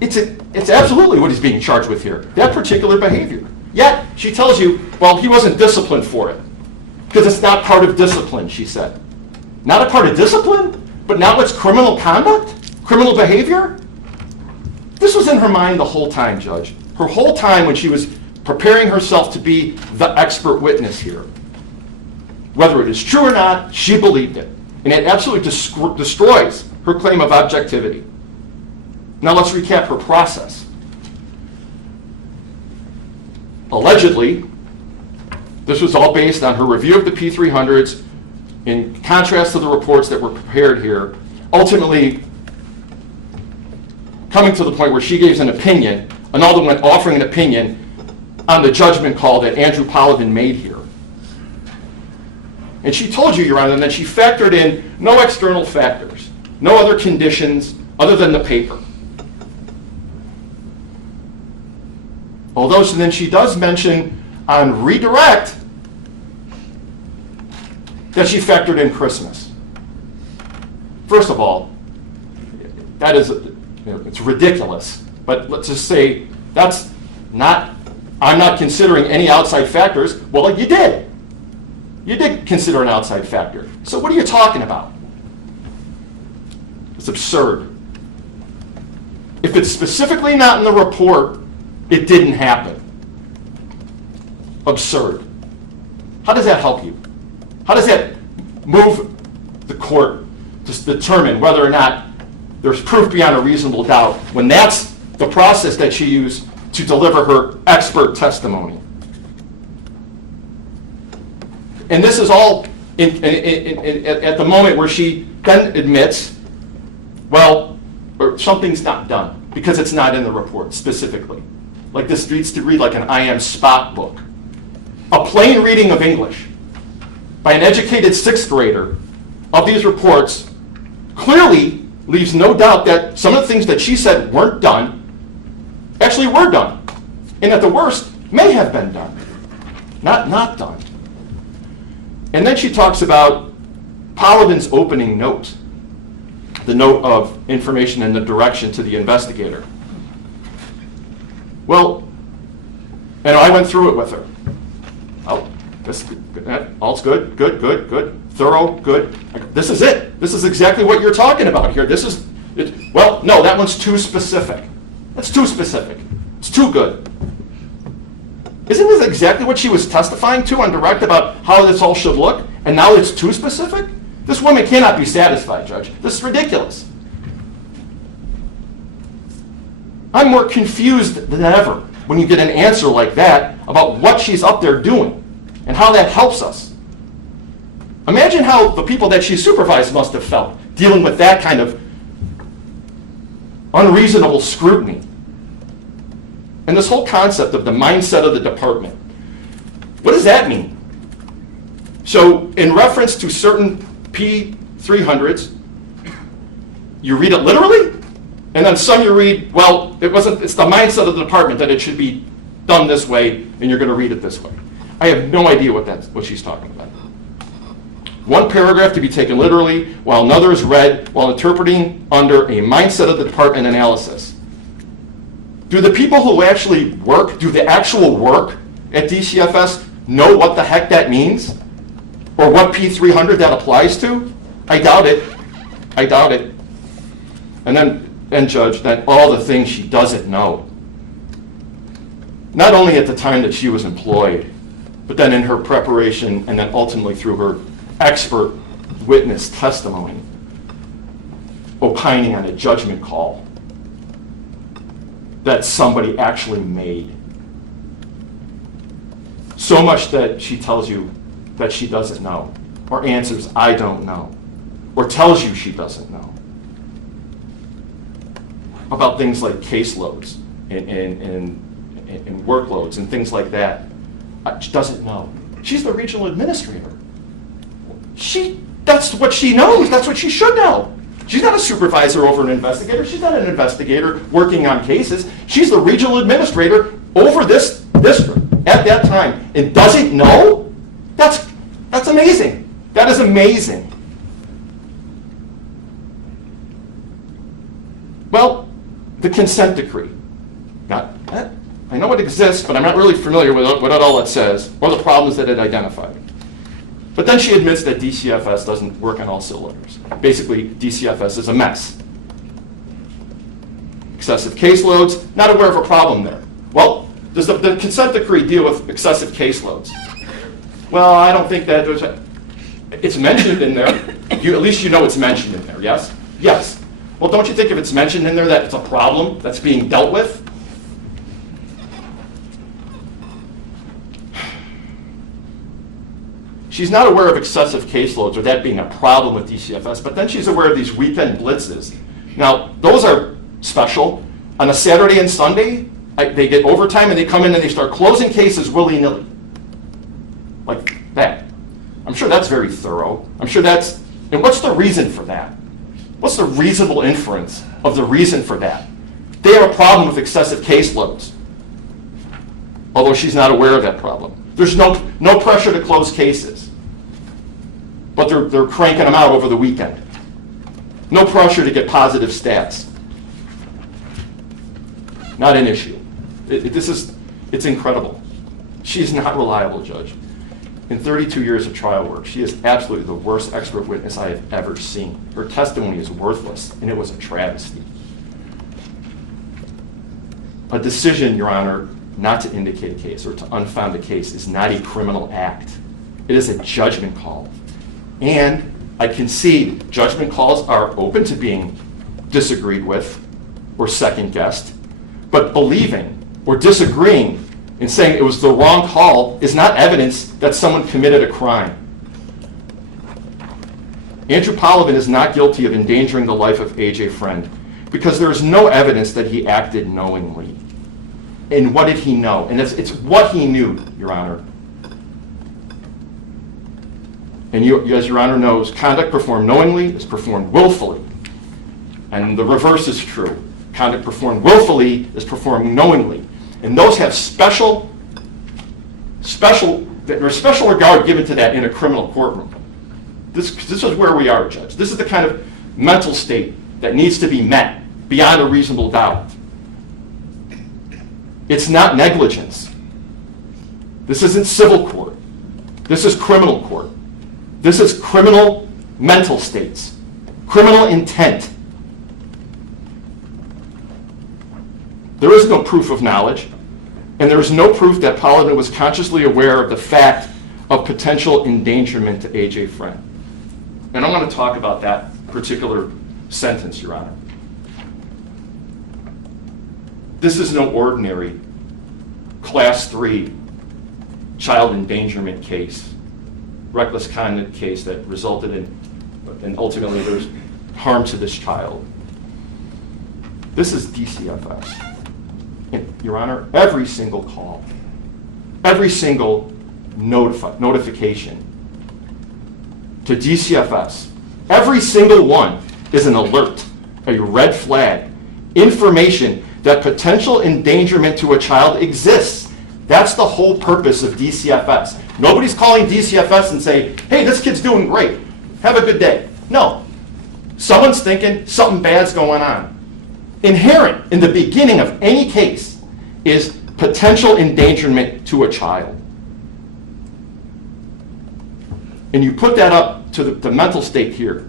It's absolutely what he's being charged with here, that particular behavior. Yet, she tells you, well, he wasn't disciplined for it, because it's not part of discipline, she said. Not a part of discipline? But now it's criminal conduct? Criminal behavior? This was in her mind the whole time, Judge. Her whole time when she was preparing herself to be the expert witness here. Whether it is true or not, she believed it. And it absolutely destroys her claim of objectivity. Now let's recap her process. Allegedly, this was all based on her review of the P300s in contrast to the reports that were prepared here, ultimately coming to the point where she gave an opinion, another one offering an opinion on the judgment call that Andrew Polovin made here. And she told you, Your Honor, and then she factored in no external factors, no other conditions other than the paper. Although then she does mention on redirect that she factored in Christmas. First of all, that is, it's ridiculous. But let's just say that's not, I'm not considering any outside factors. Well, you did. You did consider an outside factor. So what are you talking about? It's absurd. If it's specifically not in the report, it didn't happen. Absurd. How does that help you? How does that move the court to determine whether or not there's proof beyond a reasonable doubt when that's the process that she used to deliver her expert testimony? And this is all at the moment where she then admits, well, or something's not done because it's not in the report specifically. Like this needs to read like an I Am Spot book. A plain reading of English by an educated sixth grader of these reports clearly leaves no doubt that some of the things that she said weren't done actually were done. And at the worst, may have been done. Not done. And then she talks about Polovin's opening note, the note of information and the direction to the investigator. Well, and I went through it with her. Oh, all's good, good, thorough, good. This is it. This is exactly what you're talking about here. This is, well, no, that one's too specific. That's too specific. It's too good. Isn't this exactly what she was testifying to on direct about how this all should look? And now it's too specific? This woman cannot be satisfied, Judge. This is ridiculous. I'm more confused than ever when you get an answer like that about what she's up there doing and how that helps us. Imagine how the people that she supervised must have felt dealing with that kind of unreasonable scrutiny. And this whole concept of the mindset of the department. What does that mean? So in reference to certain P300s, you read it literally? And then some you read, well, it's the mindset of the department that it should be done this way, and you're going to read it this way. I have no idea what she's talking about. One paragraph to be taken literally, while another is read while interpreting under a mindset of the department analysis. Do the people who actually work, do the actual work at DCFS know what the heck that means? Or what P300 that applies to? I doubt it. I doubt it. And then Judge, that all the things she doesn't know. Not only at the time that she was employed, but then in her preparation and then ultimately through her expert witness testimony, opining on a judgment call that somebody actually made. So much that she tells you that she doesn't know, or answers, I don't know, or tells you she doesn't know. About things like caseloads and workloads and things like that. She doesn't know. She's the regional administrator. That's what she knows. That's what she should know. She's not a supervisor over an investigator. She's not an investigator working on cases. She's the regional administrator over this district at that time and doesn't know? That's amazing. That is amazing. Well, the consent decree. I know it exists, but I'm not really familiar with all it says or the problems that it identified. But then she admits that DCFS doesn't work on all cylinders. Basically, DCFS is a mess. Excessive caseloads, not aware of a problem there. Well, does the consent decree deal with excessive caseloads? Well, I don't think that it's mentioned in there. At least you know it's mentioned in there, yes? Yes. Well, don't you think if it's mentioned in there that it's a problem that's being dealt with? She's not aware of excessive caseloads or that being a problem with DCFS, but then she's aware of these weekend blitzes. Now, those are special. On a Saturday and Sunday, they get overtime and they come in and they start closing cases willy-nilly. Like that. I'm sure that's very thorough. I'm sure and what's the reason for that? What's the reasonable inference of the reason for that? They have a problem with excessive caseloads, although she's not aware of that problem. There's no pressure to close cases, but they're cranking them out over the weekend. No pressure to get positive stats. Not an issue. It's incredible. She's not reliable, Judge. In 32 years of trial work, she is absolutely the worst expert witness I have ever seen. Her testimony is worthless, and it was a travesty. A decision, Your Honor, not to indicate a case or to unfound a case is not a criminal act. It is a judgment call. And I concede judgment calls are open to being disagreed with or second-guessed, but believing or disagreeing and saying it was the wrong call is not evidence that someone committed a crime. Andrew Polovin is not guilty of endangering the life of AJ Freund because there is no evidence that he acted knowingly. And what did he know? And it's what he knew, Your Honor. And as Your Honor knows, conduct performed knowingly is performed willfully. And the reverse is true. Conduct performed willfully is performed knowingly. And those have special regard given to that in a criminal courtroom. This is where we are, Judge. This is the kind of mental state that needs to be met beyond a reasonable doubt. It's not negligence. This isn't civil court. This is criminal court. This is criminal mental states, criminal intent. There is no proof of knowledge, and there is no proof that Polovin was consciously aware of the fact of potential endangerment to AJ Freund. And I want to talk about that particular sentence, Your Honor. This is no ordinary Class 3 child endangerment case, reckless conduct case that resulted in, and ultimately there's harm to this child. This is DCFS. And, Your Honor, every single call, every single notification to DCFS, every single one is an alert, a red flag, information that potential endangerment to a child exists That's the whole purpose of DCFS. Nobody's calling DCFS and saying, hey, this kid's doing great. Have a good day. No. Someone's thinking something bad's going on. Inherent in the beginning of any case is potential endangerment to a child. And you put that up to the mental state here,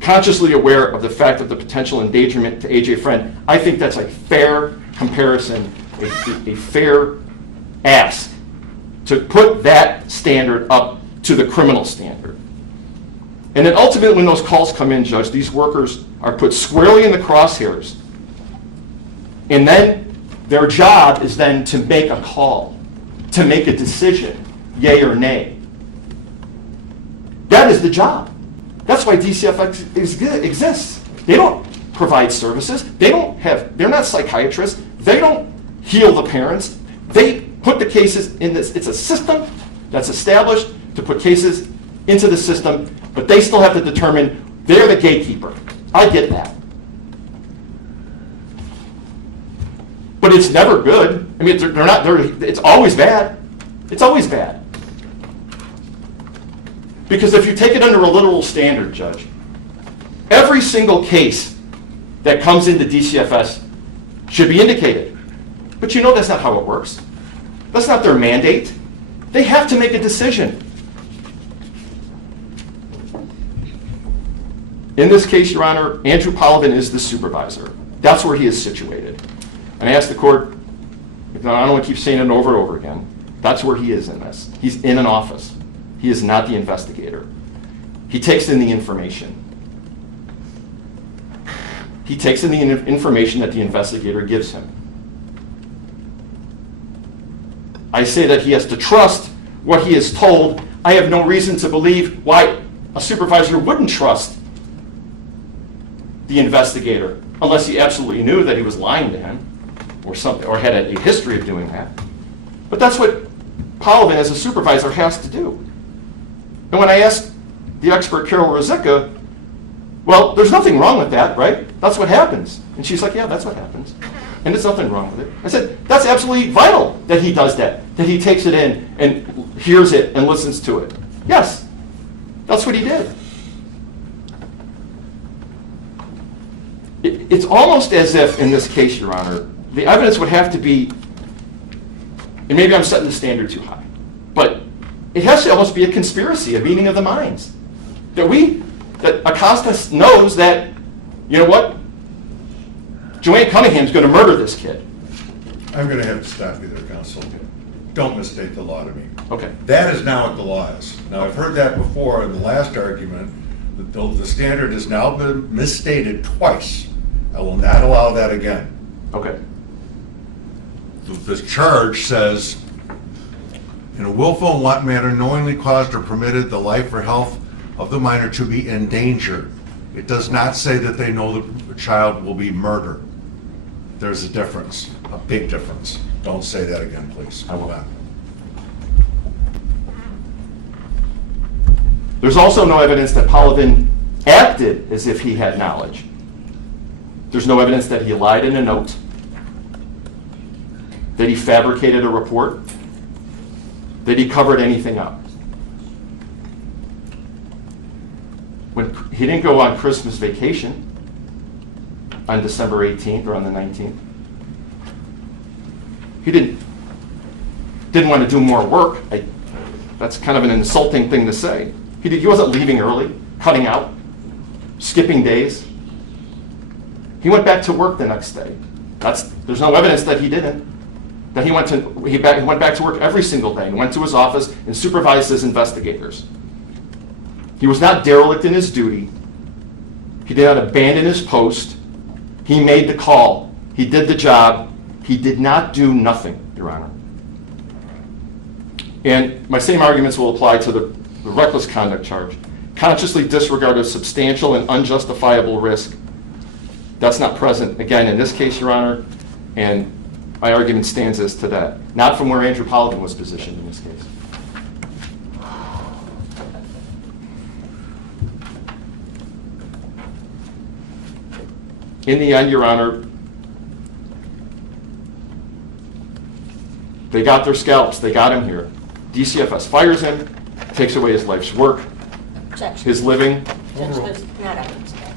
consciously aware of the fact of the potential endangerment to AJ Freund. I think that's a fair comparison, a fair ask to put that standard up to the criminal standard. And then ultimately when those calls come in, Judge, these workers are put squarely in the crosshairs. And then their job is then to make a call, to make a decision, yay or nay. That is the job. That's why DCFS exists. They don't provide services. They're not psychiatrists. They don't heal the parents. They put the cases in this. It's a system that's established to put cases into the system, but they still have to determine they're the gatekeeper. I get that. But it's never good. I mean, it's always bad. It's always bad. Because if you take it under a literal standard, Judge, every single case that comes into DCFS should be indicated. But you know that's not how it works. That's not their mandate. They have to make a decision. In this case, Your Honor, Andrew Polovin is the supervisor. That's where he is situated. And I ask the court, I don't want to keep saying it over and over again, that's where he is in this. He's in an office. He is not the investigator. He takes in the information. He takes in the information that the investigator gives him. I say that he has to trust what he is told. I have no reason to believe why a supervisor wouldn't trust the investigator unless he absolutely knew that he was lying to him or something, or had a history of doing that. But that's what Polovin as a supervisor has to do. And when I asked the expert Carol Rosicka, well, there's nothing wrong with that, right? That's what happens. And she's like, yeah, that's what happens. And there's nothing wrong with it. I said, that's absolutely vital that he does that he takes it in and hears it and listens to it. Yes, that's what he did. It's almost as if, in this case, Your Honor, the evidence would have to be, and maybe I'm setting the standard too high, but it has to almost be a conspiracy, a meeting of the minds. That Acosta knows that, you know what, Joanne Cunningham's going to murder this kid. I'm going to have to stop you there, counsel. Don't mistake the law to me. Okay. That is not what the law is. Now, I've heard that before in the last argument. The standard has now been misstated twice. I will not allow that again. Okay. The charge says, in a willful and wanton manner, knowingly caused or permitted the life or health of the minor to be in danger. It does not say that they know the child will be murdered. There's a difference, a big difference. Don't say that again, please. I will. There's also no evidence that Polovin acted as if he had knowledge. There's no evidence that he lied in a note, that he fabricated a report, that he covered anything up. When he didn't go on Christmas vacation on December 18th or on the 19th. He didn't want to do more work. That's kind of an insulting thing to say. He wasn't leaving early, cutting out, skipping days. He went back to work the next day. There's no evidence that he didn't. That he went back to work every single day and went to his office and supervised his investigators. He was not derelict in his duty. He did not abandon his post. He made the call. He did the job. He did not do nothing, Your Honor. And my same arguments will apply to the reckless conduct charge. Consciously disregard a substantial and unjustifiable risk. That's not present, again, in this case, Your Honor, and my argument stands as to that. Not from where Andrew Polovin was positioned in this case. In the end, Your Honor, They got their scalps. They got him here. DCFS fires him, takes away his life's work, his living. Judge, there's not evidence of that.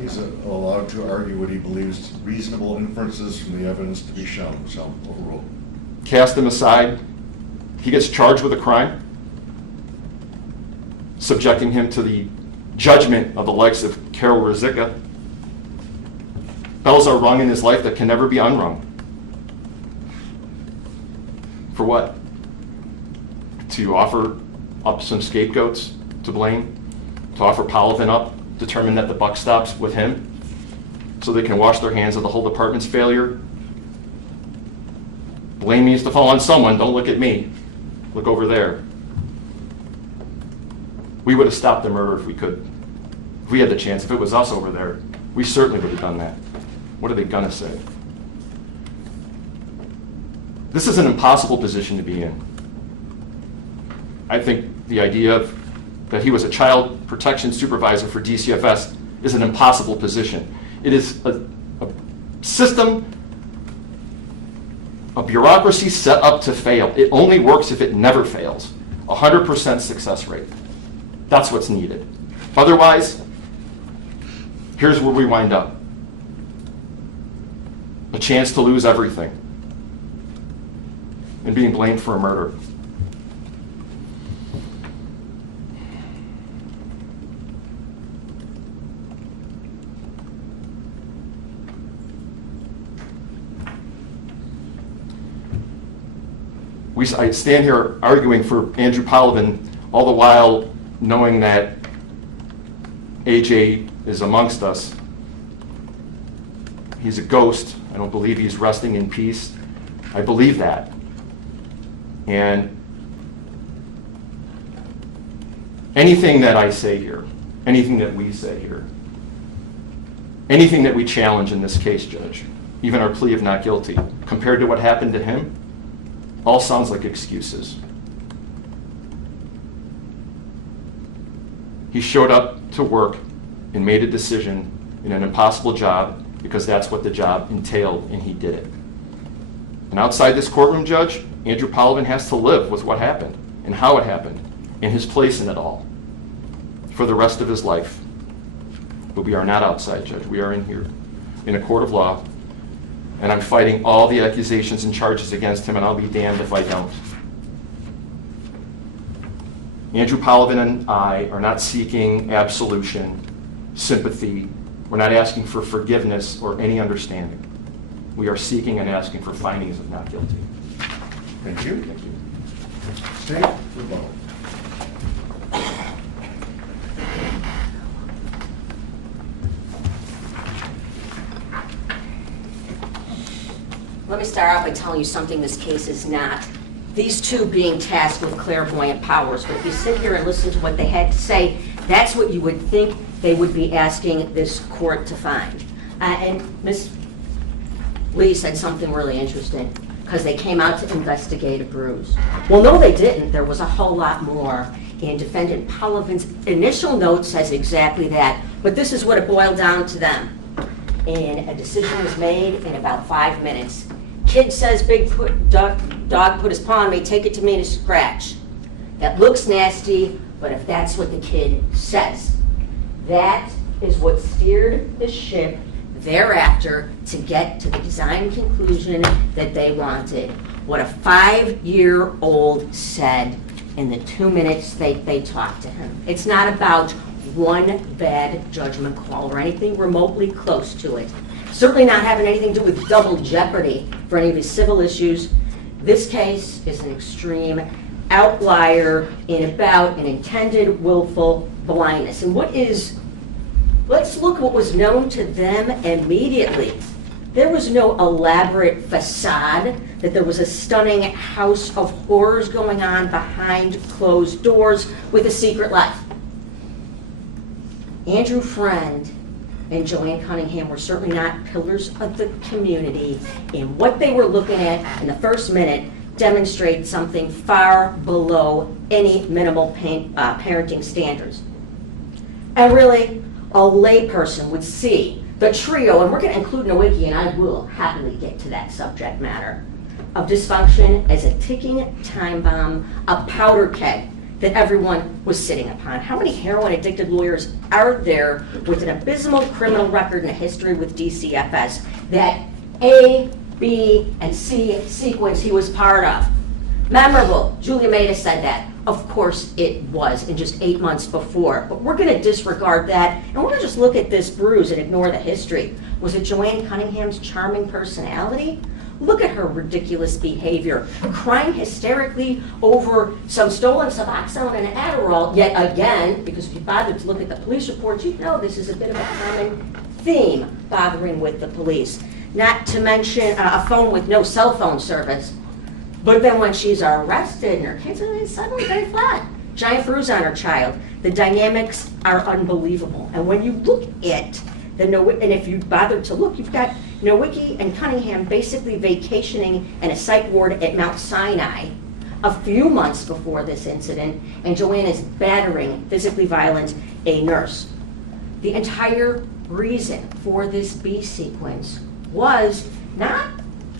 He's allowed to argue what he believes reasonable inferences from the evidence to be shown, so overruled. Cast him aside. He gets charged with a crime, subjecting him to the judgment of the likes of Carol Ruzicka. Bells are rung in his life that can never be unrung. For what? To offer up some scapegoats to blame? To offer Polovin up, determine that the buck stops with him, so they can wash their hands of the whole department's failure? Blame needs to fall on someone. Don't look at me. Look over there. We would have stopped the murder if we could. If we had the chance, if it was us over there, we certainly would have done that. What are they gonna say? This is an impossible position to be in. I think the idea that he was a child protection supervisor for DCFS is an impossible position. It is a system, a bureaucracy set up to fail. It only works if it never fails. 100% success rate. That's what's needed. Otherwise, here's where we wind up. A chance to lose everything and being blamed for a murder. I stand here arguing for Andrew Polovin, all the while knowing that AJ is amongst us. He's a ghost. I don't believe he's resting in peace. I believe that. And anything that I say here, anything that we say here, anything that we challenge in this case, Judge, even our plea of not guilty, compared to what happened to him, all sounds like excuses. He showed up to work and made a decision in an impossible job because that's what the job entailed, and he did it. And outside this courtroom, Judge, Andrew Polovin has to live with what happened and how it happened and his place in it all for the rest of his life. But we are not outside, Judge. We are in here in a court of law, and I'm fighting all the accusations and charges against him, and I'll be damned if I don't. Andrew Polovin and I are not seeking absolution, sympathy. We're not asking for forgiveness or any understanding. We are seeking and asking for findings of not guilty. Thank you. Thank you. State rebuttal. Let me start out by telling you something this case is not. These two being tasked with clairvoyant powers, but if you sit here and listen to what they had to say, that's what you would think they would be asking this court to find. And Ms. Lee said something really interesting, because they came out to investigate a bruise. Well, no, they didn't. There was a whole lot more. And Defendant Polovin's initial note says exactly that, but this is what it boiled down to them. And a decision was made in about 5 minutes. Kid says, dog put his paw on me, take it to me to scratch. That looks nasty, but if that's what the kid says, that is what steered the ship thereafter to get to the design conclusion that they wanted. What a 5-year-old said in the 2 minutes they talked to him. It's not about one bad judgment call or anything remotely close to it. Certainly not having anything to do with double jeopardy for any of his civil issues. This case is an extreme outlier in about an intended willful blindness. And let's look what was known to them immediately. There was no elaborate facade, that there was a stunning house of horrors going on behind closed doors with a secret life. Andrew Freund and Joanne Cunningham were certainly not pillars of the community, and what they were looking at in the first minute demonstrates something far below any minimal parenting standards. And really, a layperson would see the trio, and we're going to include Nowicki, and I will happily get to that subject matter. of dysfunction as a ticking time bomb, a powder keg that everyone was sitting upon. How many heroin-addicted lawyers are there with an abysmal criminal record and a history with DCFS? That A, B, and C sequence he was part of. Memorable. Julia Maida said that. Of course it was, in just 8 months before. But we're going to disregard that, and we're going to just look at this bruise and ignore the history. Was it Joanne Cunningham's charming personality? Look at her ridiculous behavior, crying hysterically over some stolen Suboxone and Adderall, yet again, because if you bothered to look at the police reports, you'd know this is a bit of a common theme bothering with the police. Not to mention a phone with no cell phone service. But then when she's arrested and her kids are suddenly very flat. Giant bruise on her child. The dynamics are unbelievable. And when you look at and if you bothered to look, you've got Nowicki and Cunningham basically vacationing in a psych ward at Mount Sinai a few months before this incident, and Joanne is battering, physically violent, a nurse. The entire reason for this B sequence was not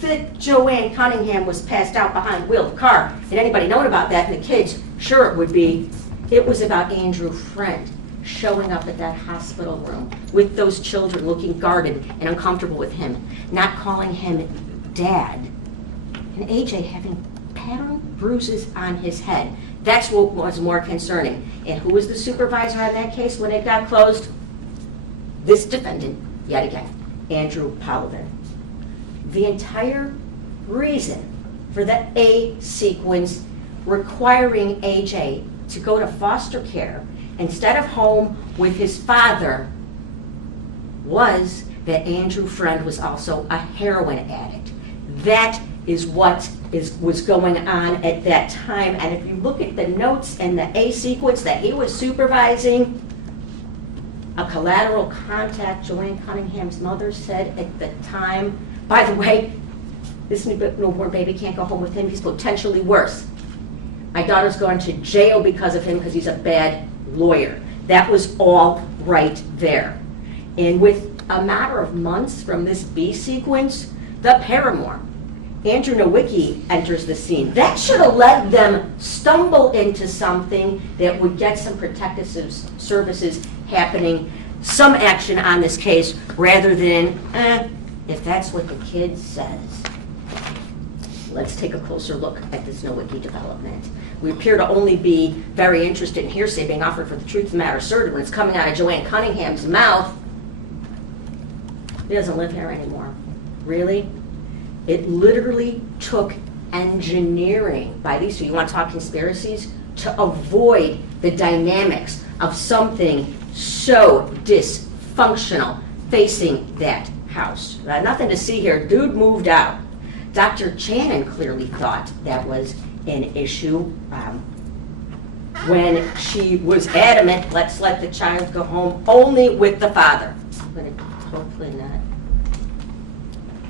that Joanne Cunningham was passed out behind the wheel of the car. Had anybody known about that, and the kids, sure it would be. It was about Andrew Freund showing up at that hospital room with those children looking guarded and uncomfortable with him, not calling him dad, and AJ having pattern bruises on his head. That's what was more concerning. And who was the supervisor on that case when it got closed? This defendant, yet again, Andrew Polovin. The entire reason for the A sequence requiring AJ to go to foster care instead of home with his father was that Andrew Freund was also a heroin addict. That is what was going on at that time. And if you look at the notes and the A sequence that he was supervising, a collateral contact, Joanne Cunningham's mother said at the time, by the way, this newborn baby can't go home with him, he's potentially worse. My daughter's going to jail because of him because he's a bad lawyer. That was all right there. And with a matter of months from this B sequence, the paramour, Andrew Nowicki, enters the scene. That should have let them stumble into something that would get some protective services happening, some action on this case, rather than, if that's what the kid says. Let's take a closer look at this Nowicki development. We appear to only be very interested in hearsay being offered for the truth of the matter asserted when it's coming out of Joanne Cunningham's mouth. He doesn't live here anymore. Really? It literally took engineering by these two, you want to talk conspiracies, to avoid the dynamics of something so dysfunctional facing that house. Nothing to see here. Dude moved out. Dr. Channon clearly thought that was an issue when she was adamant, let's let the child go home only with the father. But hopefully not.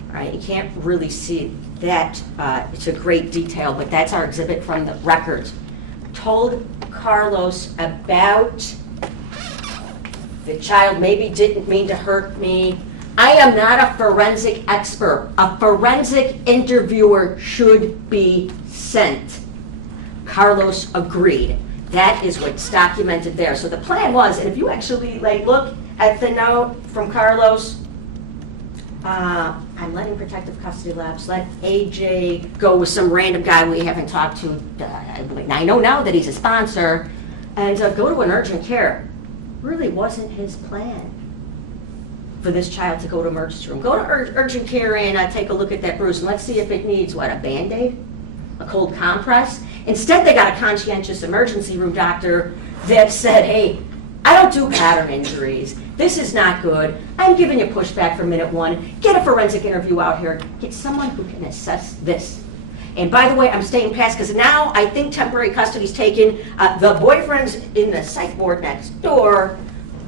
All right, you can't really see that. It's a great detail, but that's our exhibit from the records. Told Carlos about the child maybe didn't mean to hurt me. I am not a forensic expert. A forensic interviewer should be sent. Carlos agreed. That is what's documented there. So the plan was, and if you actually look at the note from Carlos, I'm letting protective custody lapse. Let AJ go with some random guy we haven't talked to. I know now that he's a sponsor, and go to an urgent care. Really wasn't his plan for this child to go to emergency room. Go to urgent care and take a look at that bruise, and let's see if it needs, what, a Band-Aid? A cold compress? Instead, they got a conscientious emergency room doctor that said, hey, I don't do pattern injuries. This is not good. I'm giving you pushback from minute one. Get a forensic interview out here. Get someone who can assess this. And by the way, I'm staying past because now I think temporary custody's taken. The boyfriend's in the psych ward next door,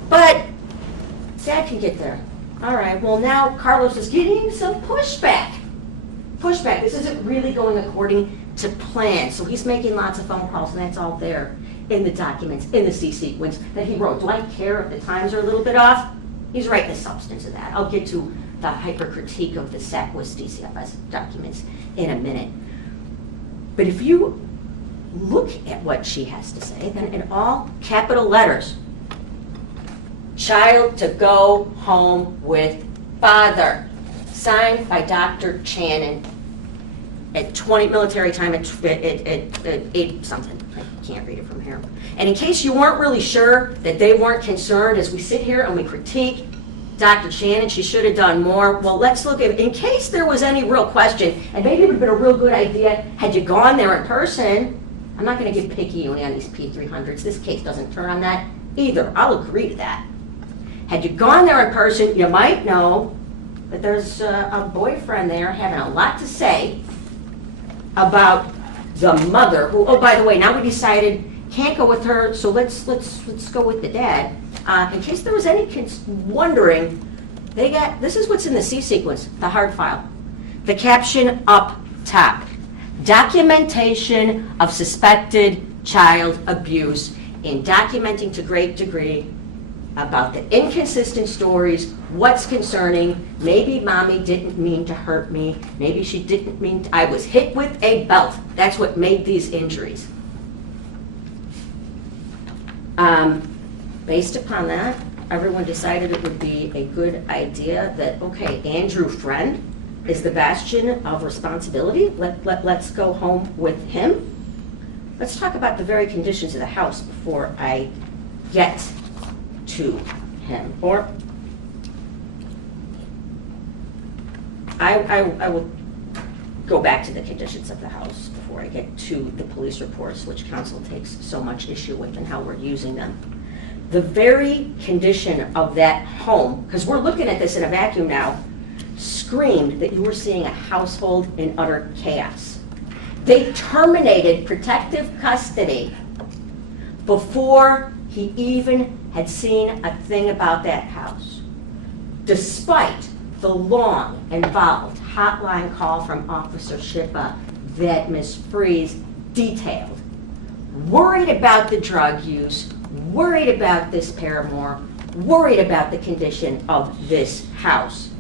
but Dad can get there. All right, well now Carlos is getting some pushback. This isn't really going according to plan. So he's making lots of phone calls, and that's all there in the documents, in the C sequence that he wrote. Do I care if the times are a little bit off? He's writing the substance of that. I'll get to the hypercritique of the SACWIS DCFS documents in a minute. But if you look at what she has to say, then in all capital letters, child to go home with father, signed by Dr. Channon at 20 military time at 8 something. I can't read it from here. And in case you weren't really sure that they weren't concerned, as we sit here and we critique Dr. Channon, she should have done more. Well, let's look at, in case there was any real question, and maybe it would have been a real good idea had you gone there in person. I'm not going to get picky on these P300s. This case doesn't turn on that either. I'll agree to that. Had you gone there in person, you might know that there's a boyfriend there having a lot to say about the mother, who, oh, by the way, now we decided can't go with her, so let's go with the dad. In case there was any wondering, they got, this is what's in the C sequence, the hard file. The caption up top, documentation of suspected child abuse in documenting to great degree about the inconsistent stories, what's concerning, maybe mommy didn't mean to hurt me, maybe she didn't mean to, I was hit with a belt. That's what made these injuries. Based upon that, everyone decided it would be a good idea that, okay, Andrew Freund is the bastion of responsibility. Let's go home with him. Let's talk about the very conditions of the house before I get to him. Or I will go back to the conditions of the house before I get to the police reports, which council takes so much issue with and how we're using them. The very condition of that home, because we're looking at this in a vacuum now, screamed that you were seeing a household in utter chaos. They terminated protective custody before he even had seen a thing about that house, despite the long, involved hotline call from Officer Schippa that Ms. Freeze detailed. Worried about the drug use, worried about this paramour, worried about the condition of this house.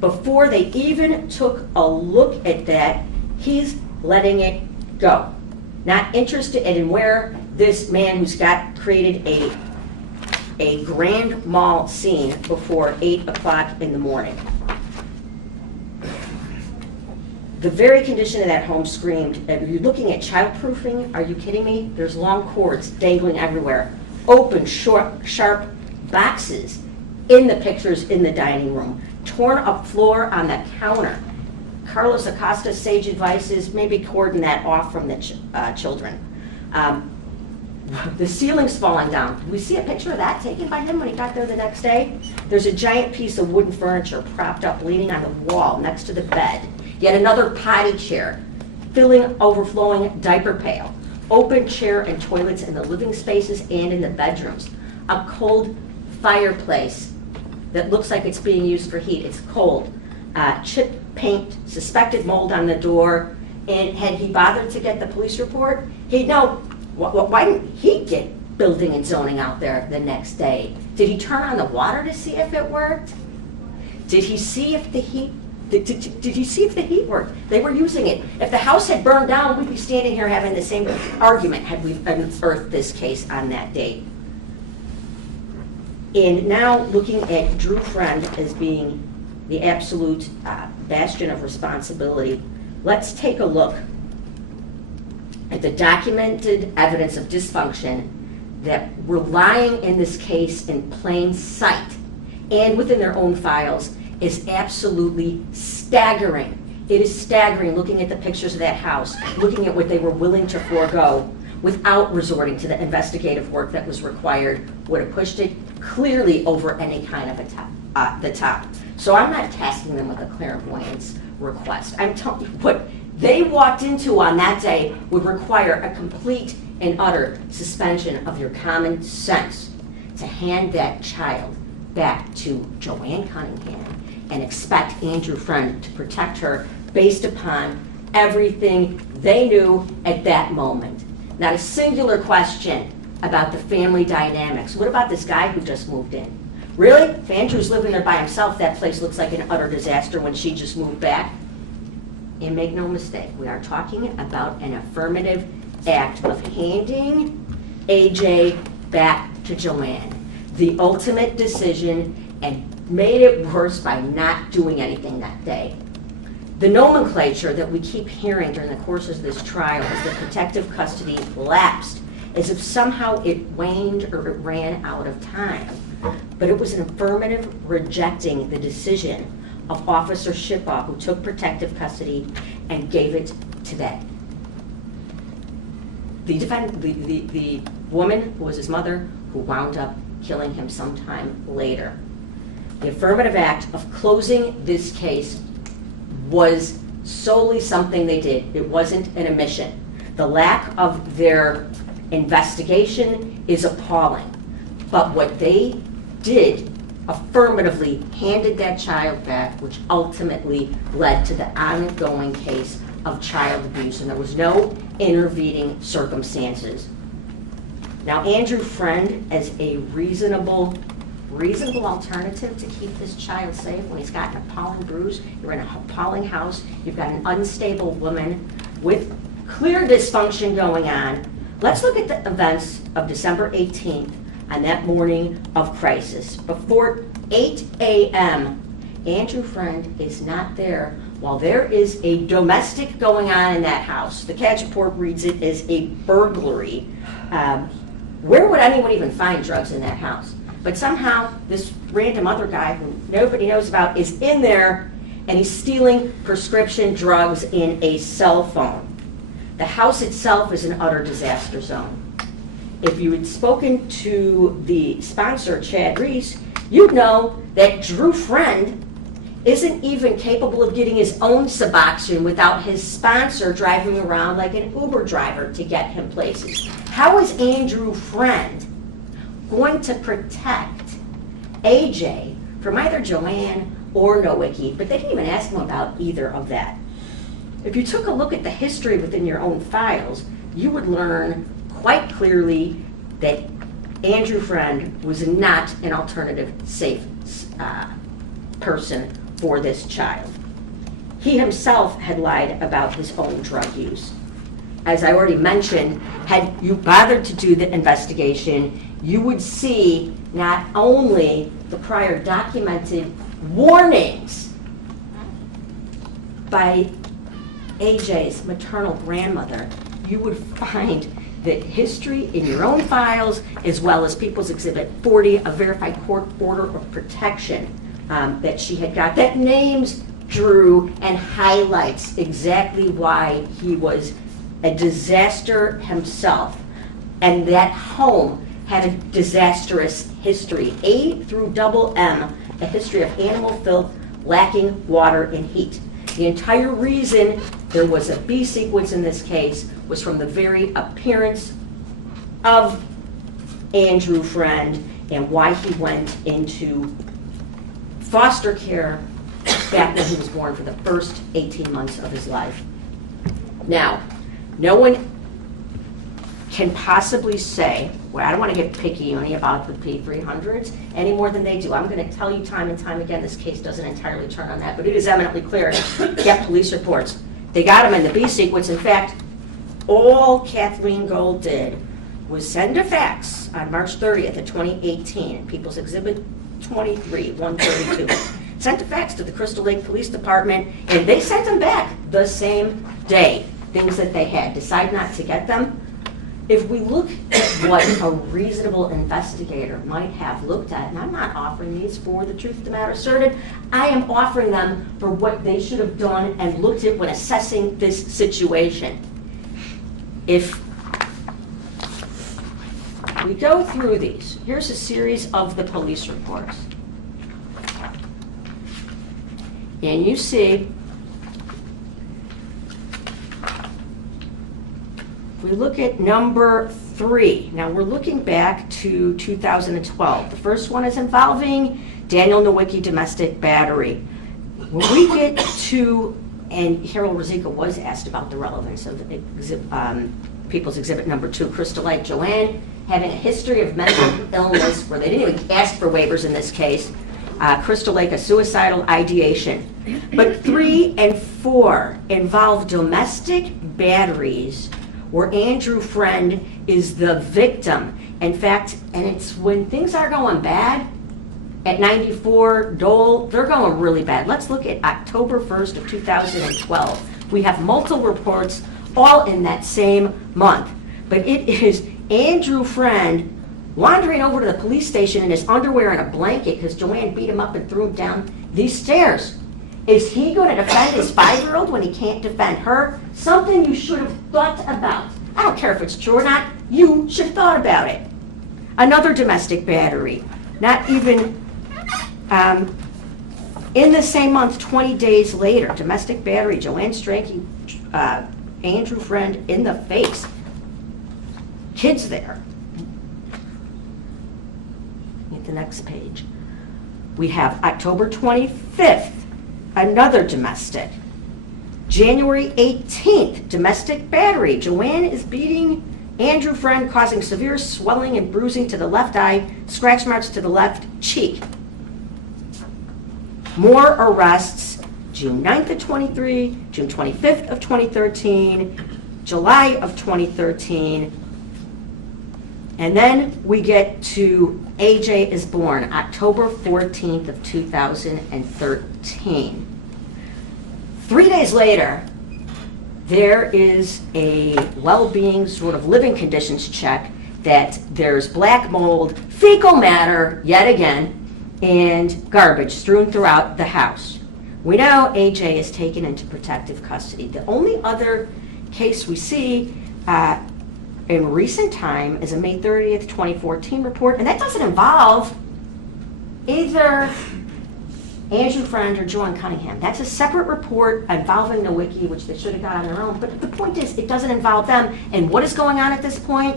Before they even took a look at that, he's letting it go. Not interested in where this man who's got created a grand mal scene before 8 o'clock in the morning. The very condition of that home screamed, are you looking at childproofing? Are you kidding me? There's long cords dangling everywhere. Open, short, sharp boxes in the pictures in the dining room. Torn up floor on the counter. Carlos Acosta's sage advice is maybe cordon that off from the children. The ceiling's falling down. Did we see a picture of that taken by him when he got there the next day? There's a giant piece of wooden furniture propped up, leaning on the wall next to the bed. Yet another potty chair, filling, overflowing diaper pail. Open chair and toilets in the living spaces and in the bedrooms. A cold fireplace that looks like it's being used for heat. It's cold. Chip paint, suspected mold on the door. And had he bothered to get the police report, he'd know. Why didn't he get building and zoning out there the next day? Did he turn on the water to see if it worked? Did he see if the heat? Did you see if the heat worked? They were using it. If the house had burned down, we'd be standing here having the same argument had we unearthed this case on that date. And now looking at Drew Freund as being the absolute bastion of responsibility, let's take a look at the documented evidence of dysfunction that were lying in this case in plain sight and within their own files is absolutely staggering. It is staggering looking at the pictures of that house, looking at what they were willing to forego without resorting to the investigative work that was required, would have pushed it clearly over any kind of the top. So I'm not tasking them with a clairvoyance request. I'm telling you what they walked into on that day would require a complete and utter suspension of your common sense to hand that child back to Joanne Cunningham and expect Andrew Freund to protect her based upon everything they knew at that moment. Not a singular question about the family dynamics. What about this guy who just moved in? Really? If Andrew's living there by himself, that place looks like an utter disaster when she just moved back. And make no mistake, we are talking about an affirmative act of handing AJ back to Joanne. The ultimate decision, and made it worse by not doing anything that day. The nomenclature that we keep hearing during the course of this trial is that protective custody lapsed, as if somehow it waned or it ran out of time. But it was an affirmative rejecting the decision of Officer Shippaugh, who took protective custody and gave it today. The woman who was his mother, who wound up killing him sometime later. The affirmative act of closing this case was solely something they did. It wasn't an omission. The lack of their investigation is appalling. But what they did affirmatively handed that child back, which ultimately led to the ongoing case of child abuse, and there was no intervening circumstances. Now, Andrew Freund, as a reasonable alternative to keep this child safe when he's got an appalling bruise, you're in an appalling house, you've got an unstable woman with clear dysfunction going on. Let's look at the events of December 18th on that morning of crisis. Before 8 a.m., Andrew Freund is not there while there is a domestic going on in that house. The CADS report reads it as a burglary. Where would anyone even find drugs in that house? But somehow this random other guy who nobody knows about is in there, and he's stealing prescription drugs in a cell phone. The house itself is an utter disaster zone. If you had spoken to the sponsor, Chad Reese, you'd know that Drew Freund isn't even capable of getting his own Suboxone without his sponsor driving around like an Uber driver to get him places. How is Andrew Freund going to protect AJ from either Joanne or Nowicki? But they didn't even ask him about either of that. If you took a look at the history within your own files, you would learn quite clearly that Andrew Freund was not an alternative safe person for this child. He himself had lied about his own drug use. As I already mentioned, had you bothered to do the investigation, you would see not only the prior documented warnings by AJ's maternal grandmother, you would find that history in your own files, as well as People's Exhibit 40, a verified court order of protection that she had got, that names Drew and highlights exactly why he was a disaster himself. And that home had a disastrous history, A through double M, a history of animal filth, lacking water and heat. The entire reason there was a B sequence in this case was from the very appearance of Andrew Freund and why he went into foster care back when he was born for the first 18 months of his life. Now, no one can possibly say, well, I don't want to get picky only about the P300s any more than they do. I'm going to tell you time and time again, this case doesn't entirely turn on that, but it is eminently clear. Get police reports. They got him in the B sequence. In fact, all Kathleen Gold did was send a fax on March 30th of 2018, People's Exhibit 23, 132. Sent a fax to the Crystal Lake Police Department, and they sent them back the same day, things that they had. Decide not to get them. If we look at what a reasonable investigator might have looked at, and I'm not offering these for the truth of the matter asserted, I am offering them for what they should have done and looked at when assessing this situation. If we go through these, here's a series of the police reports. And you see, if we look at number 3, now we're looking back to 2012. The first one is involving Daniel Nowicki domestic battery. When we get to, and Harold Rosica was asked about the relevance of People's Exhibit number 2, Crystal Lake Joanne having a history of mental illness, where they didn't even ask for waivers in this case. Crystal Lake, a suicidal ideation. But 3 and 4 involve domestic batteries where Andrew Freund is the victim. In fact, and it's when things are going bad, at 94 Dole, they're going really bad. Let's look at October 1st of 2012. We have multiple reports all in that same month. But it is Andrew Freund wandering over to the police station in his underwear and a blanket because Joanne beat him up and threw him down these stairs. Is he going to defend his 5-year-old when he can't defend her? Something you should have thought about. I don't care if it's true or not. You should have thought about it. Another domestic battery. Not even in the same month, 20 days later, domestic battery, Joanne striking Andrew Freund in the face. Kids there. Get the next page. We have October 25th, another domestic. January 18th, domestic battery. Joanne is beating Andrew Freund, causing severe swelling and bruising to the left eye, scratch marks to the left cheek. More arrests, June 9th of 23, June 25th of 2013, July of 2013, and then we get to AJ is born, October 14th of 2013. 3 days later, there is a well-being sort of living conditions check that there's black mold, fecal matter, yet again, and garbage strewn throughout the house. We know AJ is taken into protective custody. The only other case we see in recent time is a May 30th, 2014 report, and that doesn't involve either Andrew Freund or Joanne Cunningham. That's a separate report involving Nowicki, which they should have got on their own, but the point is it doesn't involve them. And what is going on at this point?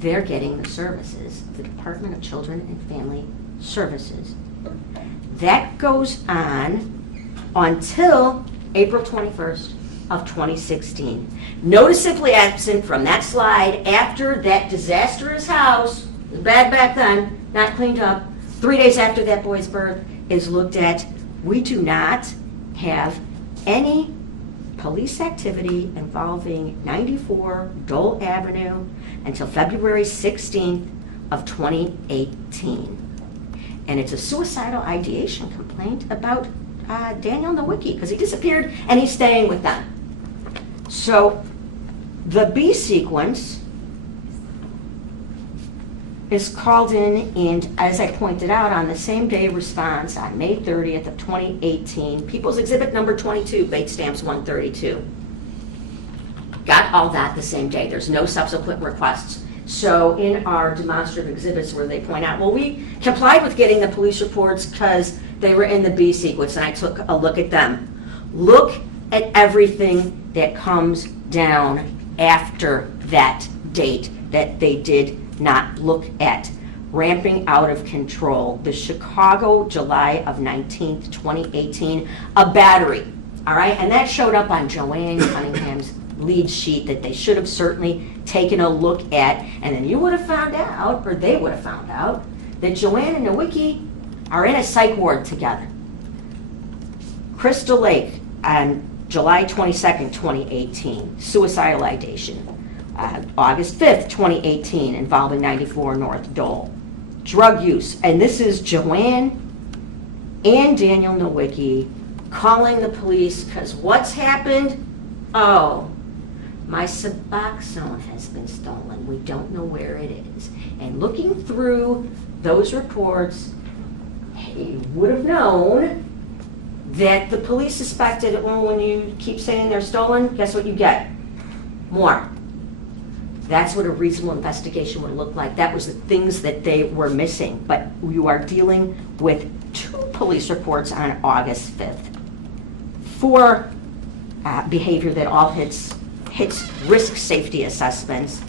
They're getting the services, the Department of Children and Family Services. That goes on until April 21st of 2016. Noticeably absent from that slide after that disastrous house, it was bad back then, not cleaned up, 3 days after that boy's birth, is looked at. We do not have any police activity involving 94 Dole Avenue until February 16th of 2018. And it's a suicidal ideation complaint about Daniel Nowicki, because he disappeared and he's staying with them. So the B sequence is called in, and as I pointed out, on the same day response on May 30th of 2018, People's Exhibit number 22, Bait Stamps 132. Got all that the same day. There's no subsequent requests. So in our demonstrative exhibits where they point out, well, we complied with getting the police reports because they were in the B sequence, and I took a look at them. Look at everything that comes down after that date that they did not look at. Ramping out of control. The Chicago, July of 19th, 2018, a battery, all right? And that showed up on Joanne Cunningham's lead sheet that they should have certainly taken a look at, and then you would have found out, or they would have found out, that Joanne and Nowicki are in a psych ward together. Crystal Lake on July 22nd, 2018, suicidal ideation. August 5th, 2018, involving 94 North Dole. Drug use, and this is Joanne and Daniel Nowicki calling the police because what's happened? Oh, my Suboxone has been stolen. We don't know where it is. And looking through those reports, he would have known that the police suspected, well, when you keep saying they're stolen, guess what you get? More. That's what a reasonable investigation would look like. That was the things that they were missing. But you are dealing with 2 police reports on August 5th for behavior that all hits risk safety assessments.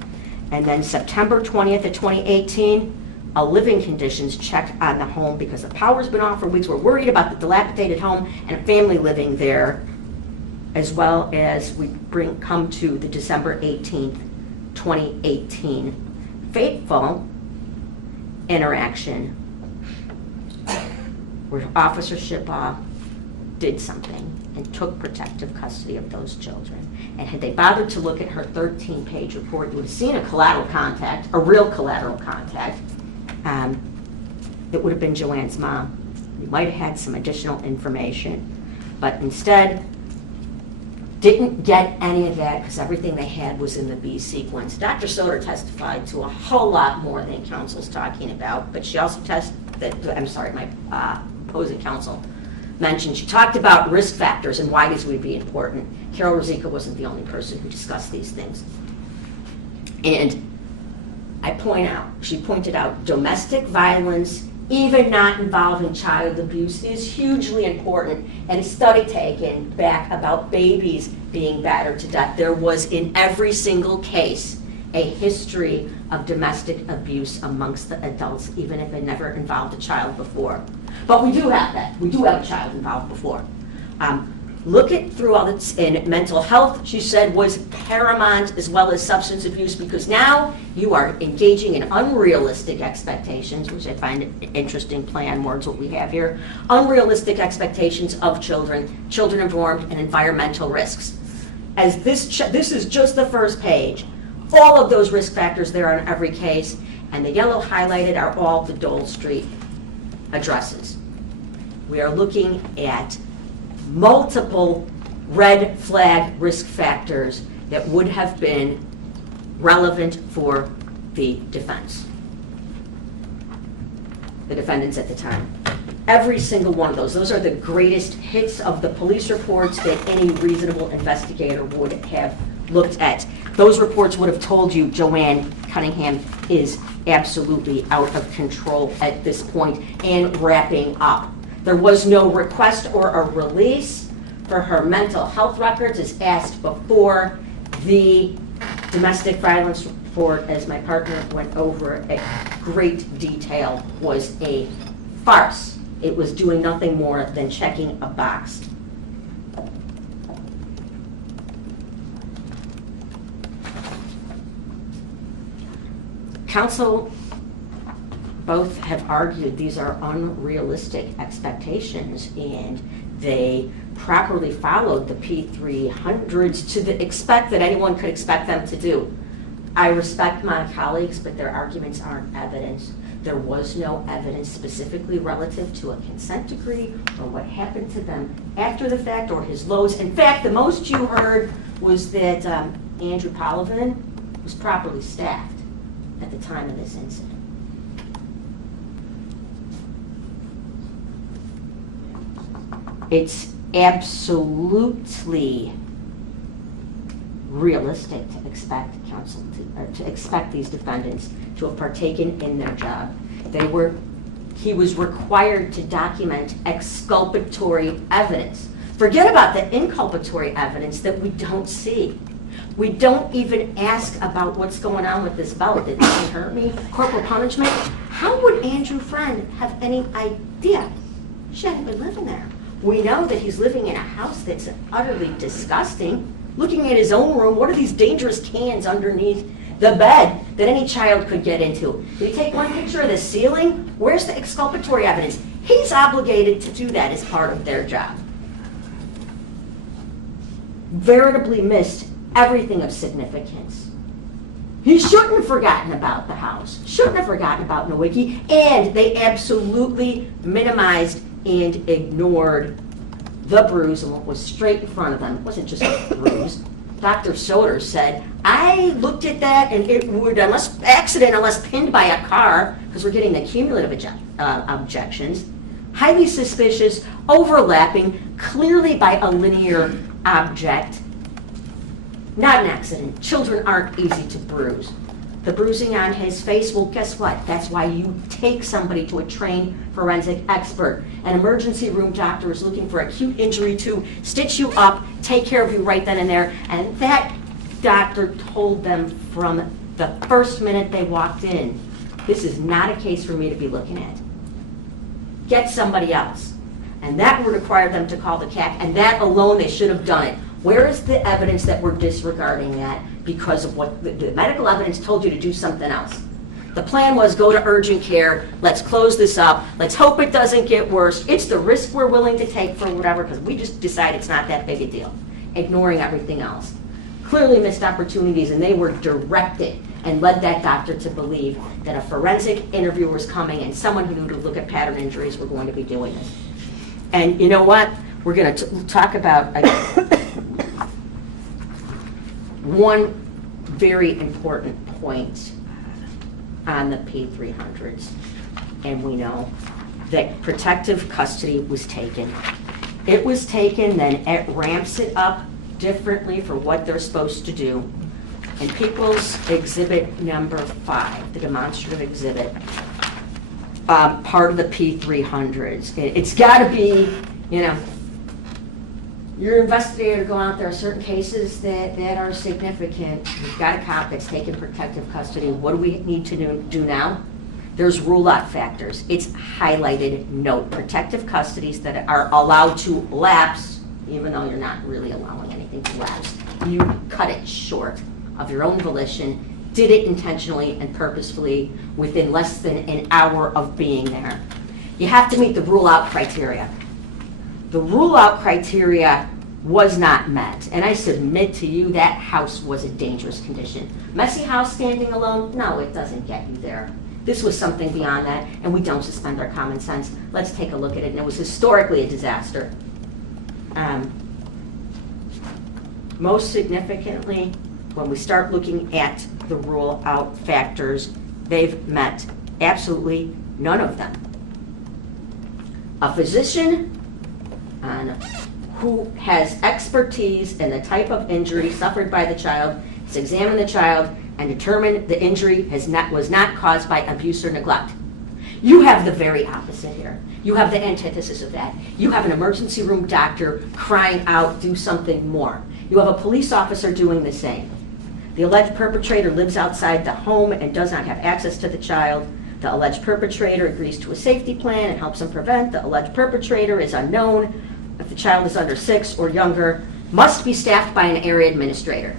And then September 20th of 2018, a living conditions check on the home because the power's been off for weeks. We're worried about the dilapidated home and a family living there, as well as we come to the December 18th, 2018 fateful interaction where Officer Shipaw did something and took protective custody of those children. And had they bothered to look at her 13-page report, you would have seen a collateral contact, a real collateral contact. It would have been Joanne's mom. You might have had some additional information, but instead didn't get any of that because everything they had was in the B sequence. Dr. Soder testified to a whole lot more than counsel's talking about, but she also my opposing counsel mentioned, she talked about risk factors and why these would be important. Carol Rosica wasn't the only person who discussed these things. And she pointed out domestic violence, even not involving child abuse, is hugely important. And a study taken back about babies being battered to death, there was in every single case a history of domestic abuse amongst the adults, even if it never involved a child before. But we do have that. We do have a child involved before. Look at through all this, in mental health, she said, was paramount, as well as substance abuse, because now you are engaging in unrealistic expectations, which I find an interesting play on words what we have here. Unrealistic expectations of children informed, and environmental risks. As this is just the first page. All of those risk factors there on every case, and the yellow highlighted are all the Dole Street addresses. We are looking at multiple red flag risk factors that would have been relevant for the defense, the defendants at the time. Every single one of those are the greatest hits of the police reports that any reasonable investigator would have looked at. Those reports would have told you Joanne Cunningham is absolutely out of control at this point and wrapping up. There was no request or a release for her mental health records, as asked before. The domestic violence report, as my partner went over at great detail, was a farce. It was doing nothing more than checking a box. Counsel both have argued these are unrealistic expectations, and they properly followed the P300s to the expect that anyone could expect them to do. I respect my colleagues, but their arguments aren't evidence. There was no evidence specifically relative to a consent decree or what happened to them after the fact or his lows. In fact, the most you heard was that Andrew Polovin was properly staffed at the time of this incident. It's absolutely realistic to expect counsel to expect these defendants to have partaken in their job. He was required to document exculpatory evidence. Forget about the inculpatory evidence that we don't see. We don't even ask about what's going on with this belt. Did it hurt me? Corporal punishment? How would Andrew Freund have any idea? She hadn't been living there. We know that he's living in a house that's utterly disgusting. Looking at his own room, what are these dangerous cans underneath the bed that any child could get into? Did he take one picture of the ceiling? Where's the exculpatory evidence? He's obligated to do that as part of their job. Veritably missed everything of significance. He shouldn't have forgotten about the house, shouldn't have forgotten about Nowicki, and they absolutely minimized and ignored the bruise and what was straight in front of them. It wasn't just a bruise. Dr. Soder said, I looked at that and it would, unless pinned by a car, because we're getting the cumulative objections, highly suspicious, overlapping, clearly by a linear object. Not an accident. Children aren't easy to bruise. The bruising on his face, well, guess what? That's why you take somebody to a trained forensic expert. An emergency room doctor is looking for acute injury to stitch you up, take care of you right then and there. And that doctor told them from the first minute they walked in, this is not a case for me to be looking at. Get somebody else. And that would require them to call the CAC, and that alone they should have done it. Where is the evidence that we're disregarding that because of what the medical evidence told you to do something else? The plan was go to urgent care, let's close this up, let's hope it doesn't get worse. It's the risk we're willing to take for whatever, because we just decide it's not that big a deal, ignoring everything else. Clearly missed opportunities, and they were directed and led that doctor to believe that a forensic interviewer was coming and someone who knew to look at pattern injuries were going to be doing this. And you know what? We're going to talk about one very important point on the P300s. And we know that protective custody was taken. It was taken, then it ramps it up differently for what they're supposed to do. And People's Exhibit number 5, the demonstrative exhibit, part of the P300s. It's got to be, you know, your investigator to go out there. Certain cases that are significant. We've got a cop that's taken protective custody. What do we need to do now? There's rule-out factors. It's highlighted note. Protective custodies that are allowed to lapse, even though you're not really allowing anything to lapse. You cut it short of your own volition, did it intentionally and purposefully within less than an hour of being there. You have to meet the rule-out criteria. The rule-out criteria was not met, and I submit to you that house was a dangerous condition. Messy house standing alone? No, it doesn't get you there. This was something beyond that, and we don't suspend our common sense. Let's take a look at it, and it was historically a disaster. Most significantly, when we start looking at the rule-out factors, they've met absolutely none of them. A physician who has expertise in the type of injury suffered by the child has examined the child and determined the injury was not caused by abuse or neglect. You have the very opposite here. You have the antithesis of that. You have an emergency room doctor crying out, do something more. You have a police officer doing the same. The alleged perpetrator lives outside the home and does not have access to the child. The alleged perpetrator agrees to a safety plan and helps him prevent. The alleged perpetrator is unknown. If the child is under 6 or younger, must be staffed by an area administrator.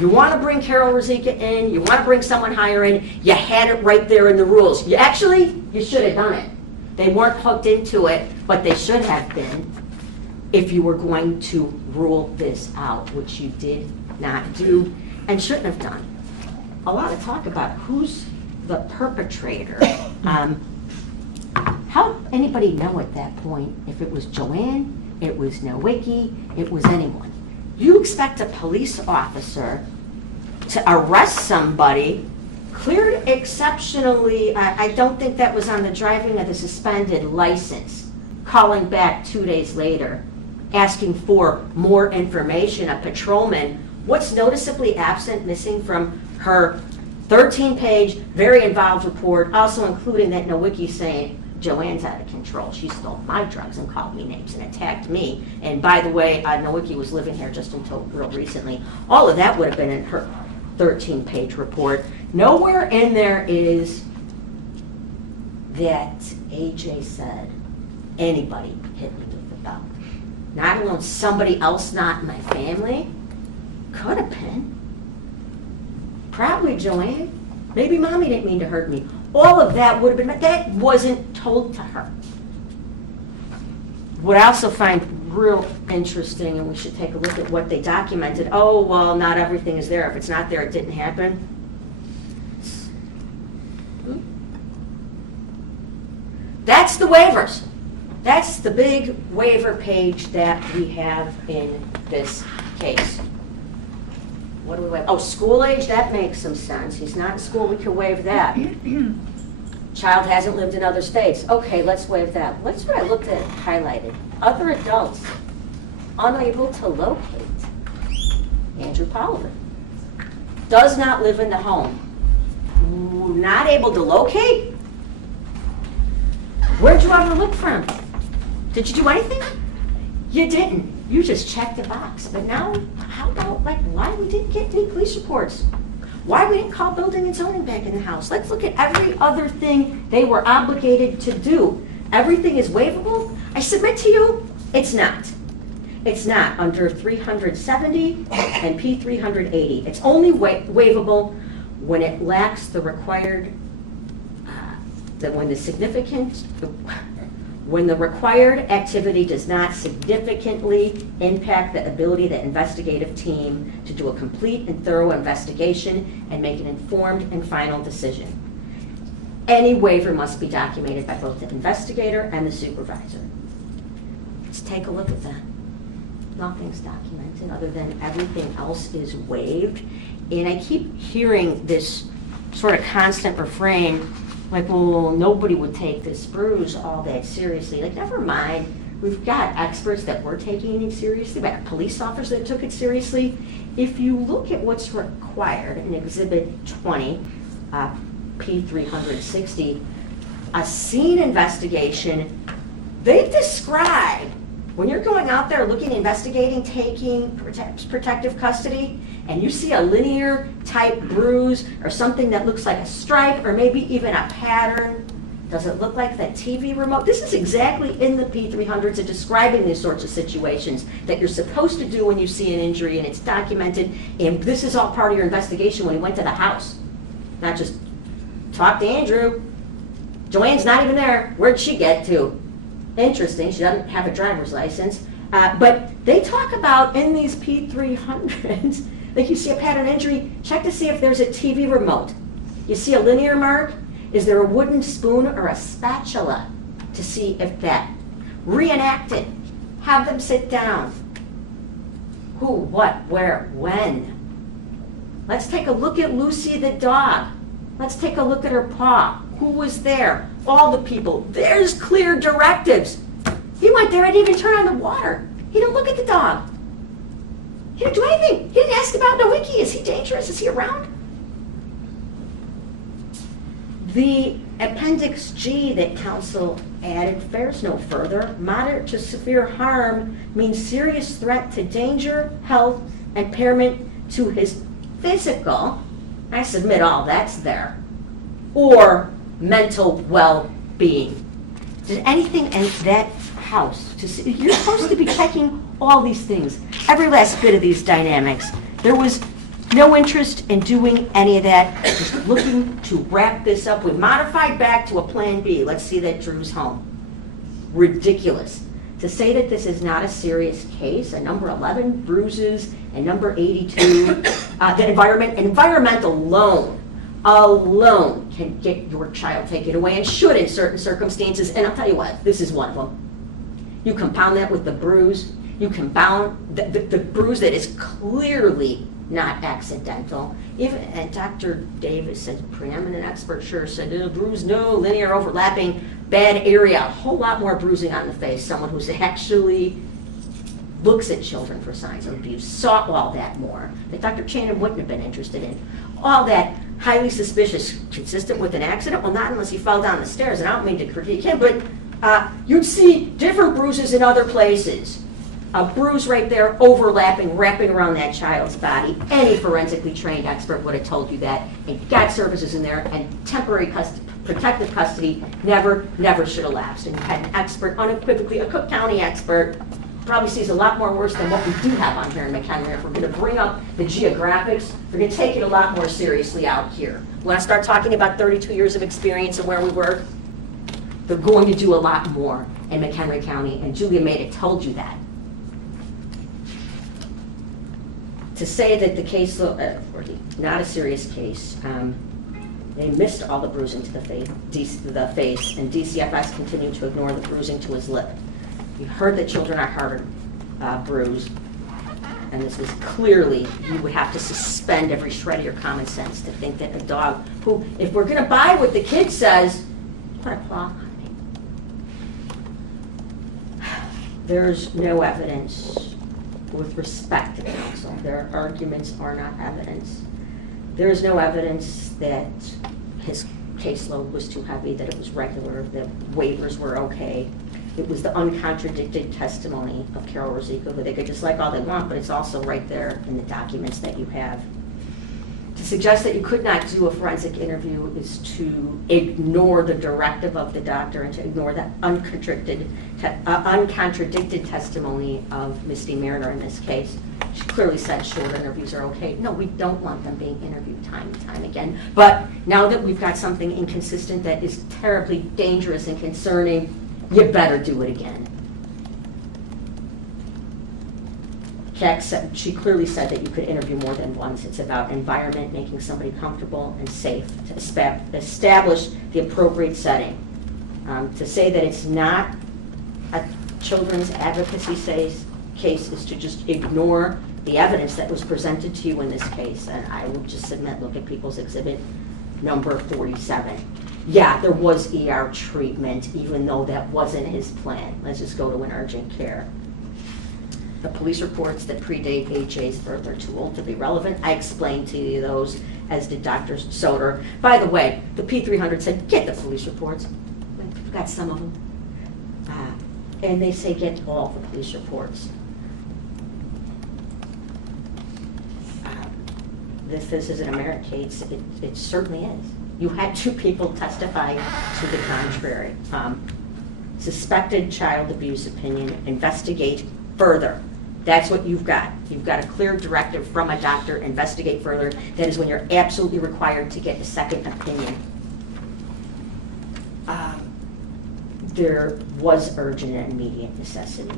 You want to bring Carol Rosika in, you want to bring someone higher in, you had it right there in the rules. You should have done it. They weren't hooked into it, but they should have been if you were going to rule this out, which you did not do and shouldn't have done. A lot of talk about who's the perpetrator. How anybody know at that point if it was Joanne, it was Nowicki, it was anyone? You expect a police officer to arrest somebody, cleared exceptionally, I don't think that was on the driving of the suspended license, calling back 2 days later, asking for more information, a patrolman. What's noticeably absent, missing from her 13-page, very involved report, also including that Nowicki saying, Joanne's out of control. She stole my drugs and called me names and attacked me. And by the way, Nowicki was living here just until real recently. All of that would have been in her 13-page report. Nowhere in there is that AJ said anybody hit me with the belt. Not alone somebody else not in my family. Could have been. Probably Joanne. Maybe mommy didn't mean to hurt me. All of that would have been, but that wasn't told to her. What I also find real interesting, and we should take a look at what they documented. Oh, well, not everything is there. If it's not there, it didn't happen. That's the waivers. That's the big waiver page that we have in this case. What do we waive? Oh, school age, that makes some sense. He's not in school, we can waive that. Child hasn't lived in other states. Okay, let's waive that. What's what I looked at highlighted? Other adults unable to locate. Andrew Pollard. Does not live in the home. Not able to locate? Where'd you ever look for him? Did you do anything? You didn't. You just checked the box. But now, how about like why we didn't get any police reports? Why we didn't call building and zoning back in the house? Let's look at every other thing they were obligated to do. Everything is waivable? I submit to you, it's not. It's not under 370 and P380. It's only waivable when it lacks the required that when the required activity does not significantly impact the ability of the investigative team to do a complete and thorough investigation and make an informed and final decision. Any waiver must be documented by both the investigator and the supervisor. Let's take a look at that. Nothing's documented other than everything else is waived. And I keep hearing this sort of constant refrain, like, well, nobody would take this bruise all that seriously. Like, never mind. We've got experts that were taking it seriously. We had police officers that took it seriously. If you look at what's required in Exhibit 20, P360, a scene investigation, they describe, when you're going out there looking, investigating, taking protective custody, and you see a linear type bruise or something that looks like a stripe or maybe even a pattern, does it look like that TV remote? This is exactly in the P300s of describing these sorts of situations that you're supposed to do when you see an injury, and it's documented, and this is all part of your investigation when you went to the house. Not just talk to Andrew. Joanne's not even there. Where'd she get to? Interesting, she doesn't have a driver's license. But they talk about in these P300s, like you see a pattern injury, check to see if there's a TV remote. You see a linear mark? Is there a wooden spoon or a spatula to see if that? Reenact it. Have them sit down. Who, what, where, when? Let's take a look at Lucy the dog. Let's take a look at her paw. Who was there? All the people. There's clear directives. He went there and didn't even turn on the water. He didn't look at the dog. He didn't do anything. He didn't ask about Nowicki. Is he dangerous? Is he around? The Appendix G that counsel added fares no further. Moderate to severe harm means serious threat to danger, health, impairment to his physical, I submit all that's there, or mental well-being. Did anything in that house, you're supposed to be checking all these things, every last bit of these dynamics. There was no interest in doing any of that, just looking to wrap this up. We modified back to a plan B. Let's see that Drew's home. Ridiculous. To say that this is not a serious case, a number 11 bruises, and number 82, the environmental alone can get your child taken away, and should in certain circumstances. And I'll tell you what, this is one of them. You compound that with the bruise, you compound the bruise that is clearly not accidental. Even, and Dr. Davis, a preeminent expert, sure said, bruise, no, linear overlapping, bad area, a whole lot more bruising on the face. Someone who's actually looks at children for signs of abuse, saw all that more, that Dr. Channon wouldn't have been interested in. All that highly suspicious, consistent with an accident? Well, not unless he fell down the stairs, and I don't mean to critique him, but you'd see different bruises in other places. A bruise right there, overlapping, wrapping around that child's body. Any forensically trained expert would have told you that, and got services in there, and temporary protective custody never should have lapsed. And you had an expert, unequivocally, a Cook County expert, probably sees a lot more worse than what we do have on here in McHenry. If we're going to bring up the geographics, we're going to take it a lot more seriously out here. When I start talking about 32 years of experience and where we work, they're going to do a lot more in McHenry County, and Julia Maida told you that. To say that the case, not a serious case, they missed all the bruising to the face, and DCFS continued to ignore the bruising to his lip. You heard that children are harder bruised, and this was clearly, you would have to suspend every shred of your common sense to think that a dog who, if we're going to buy what the kid says, put a claw on me. There's no evidence with respect to counsel. Their arguments are not evidence. There is no evidence that his caseload was too heavy, that it was regular, that waivers were okay. It was the uncontradicted testimony of Carol Rosico, who they could dislike all they want, but it's also right there in the documents that you have. To suggest that you could not do a forensic interview is to ignore the directive of the doctor and to ignore the uncontradicted testimony of Misty Mariner in this case. She clearly said short interviews are okay. No, we don't want them being interviewed time and time again. But now that we've got something inconsistent that is terribly dangerous and concerning, you better do it again. She clearly said that you could interview more than once. It's about environment, making somebody comfortable and safe, to establish the appropriate setting. To say that it's not a children's advocacy case is to just ignore the evidence that was presented to you in this case. And I will just submit, look at People's Exhibit number 47. Yeah, there was ER treatment, even though that wasn't his plan. Let's just go to an urgent care. The police reports that predate AJ's birth are too old to be relevant. I explained to you those, as did Dr. Soder. By the way, the P300 said, get the police reports. We've got some of them. And they say, get all the police reports. This is an American case. It certainly is. You had 2 people testify to the contrary. Suspected child abuse opinion, investigate further. That's what you've got. You've got a clear directive from a doctor, investigate further. That is when you're absolutely required to get a second opinion. There was urgent and immediate necessity,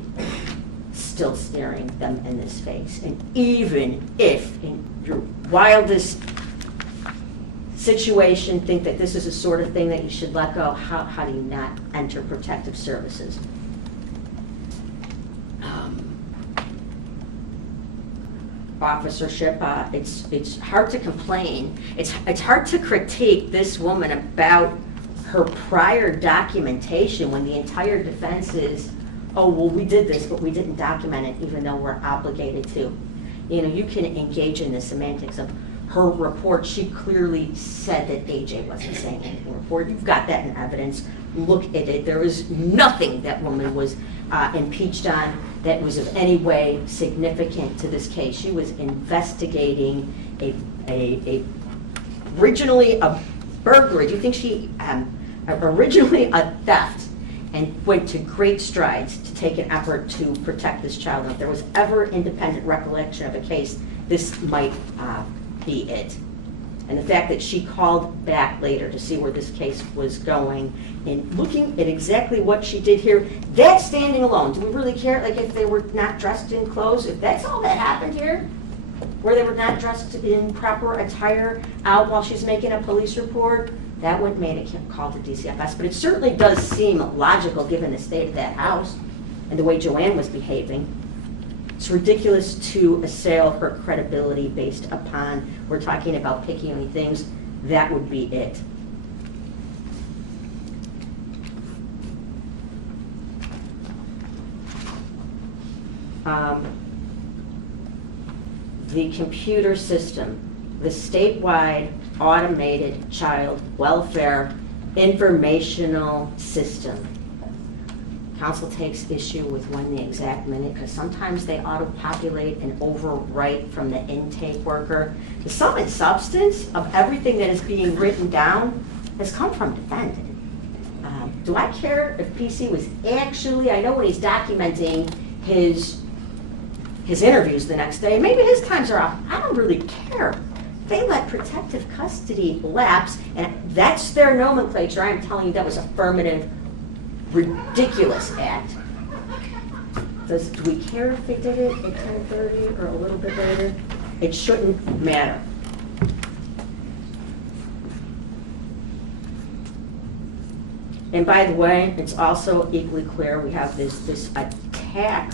still staring them in this face. And even if in your wildest situation think that this is the sort of thing that you should let go, how do you not enter protective services? Officership, it's hard to complain. It's hard to critique this woman about her prior documentation when the entire defense is, oh, well, we did this, but we didn't document it, even though we're obligated to. You know, you can engage in the semantics of her report. She clearly said that AJ wasn't saying anything in the report. You've got that in evidence. Look at it. There was nothing that woman was impeached on that was of any way significant to this case. She was investigating originally a burglary. Do you think she originally a theft, and went to great strides to take an effort to protect this child? And if there was ever independent recollection of a case, this might be it. And the fact that she called back later to see where this case was going and looking at exactly what she did here, that standing alone, do we really care? Like, if they were not dressed in clothes, if that's all that happened here, where they were not dressed in proper attire out while she's making a police report, that wouldn't make a call to DCFS. But it certainly does seem logical given the state of that house and the way Joanne was behaving. It's ridiculous to assail her credibility based upon, we're talking about picking things, that would be it. The computer system, the statewide automated child welfare informational system. Council takes issue with when the exact minute, because sometimes they auto-populate and overwrite from the intake worker. The sum and substance of everything that is being written down has come from defendant. Do I care if PC was actually, I know when he's documenting his interviews the next day, maybe his times are off. I don't really care. They let protective custody lapse, and that's their nomenclature. I'm telling you, that was affirmative, ridiculous act. Do we care if they did it at 10:30 or a little bit later? It shouldn't matter. And by the way, it's also equally clear we have this attack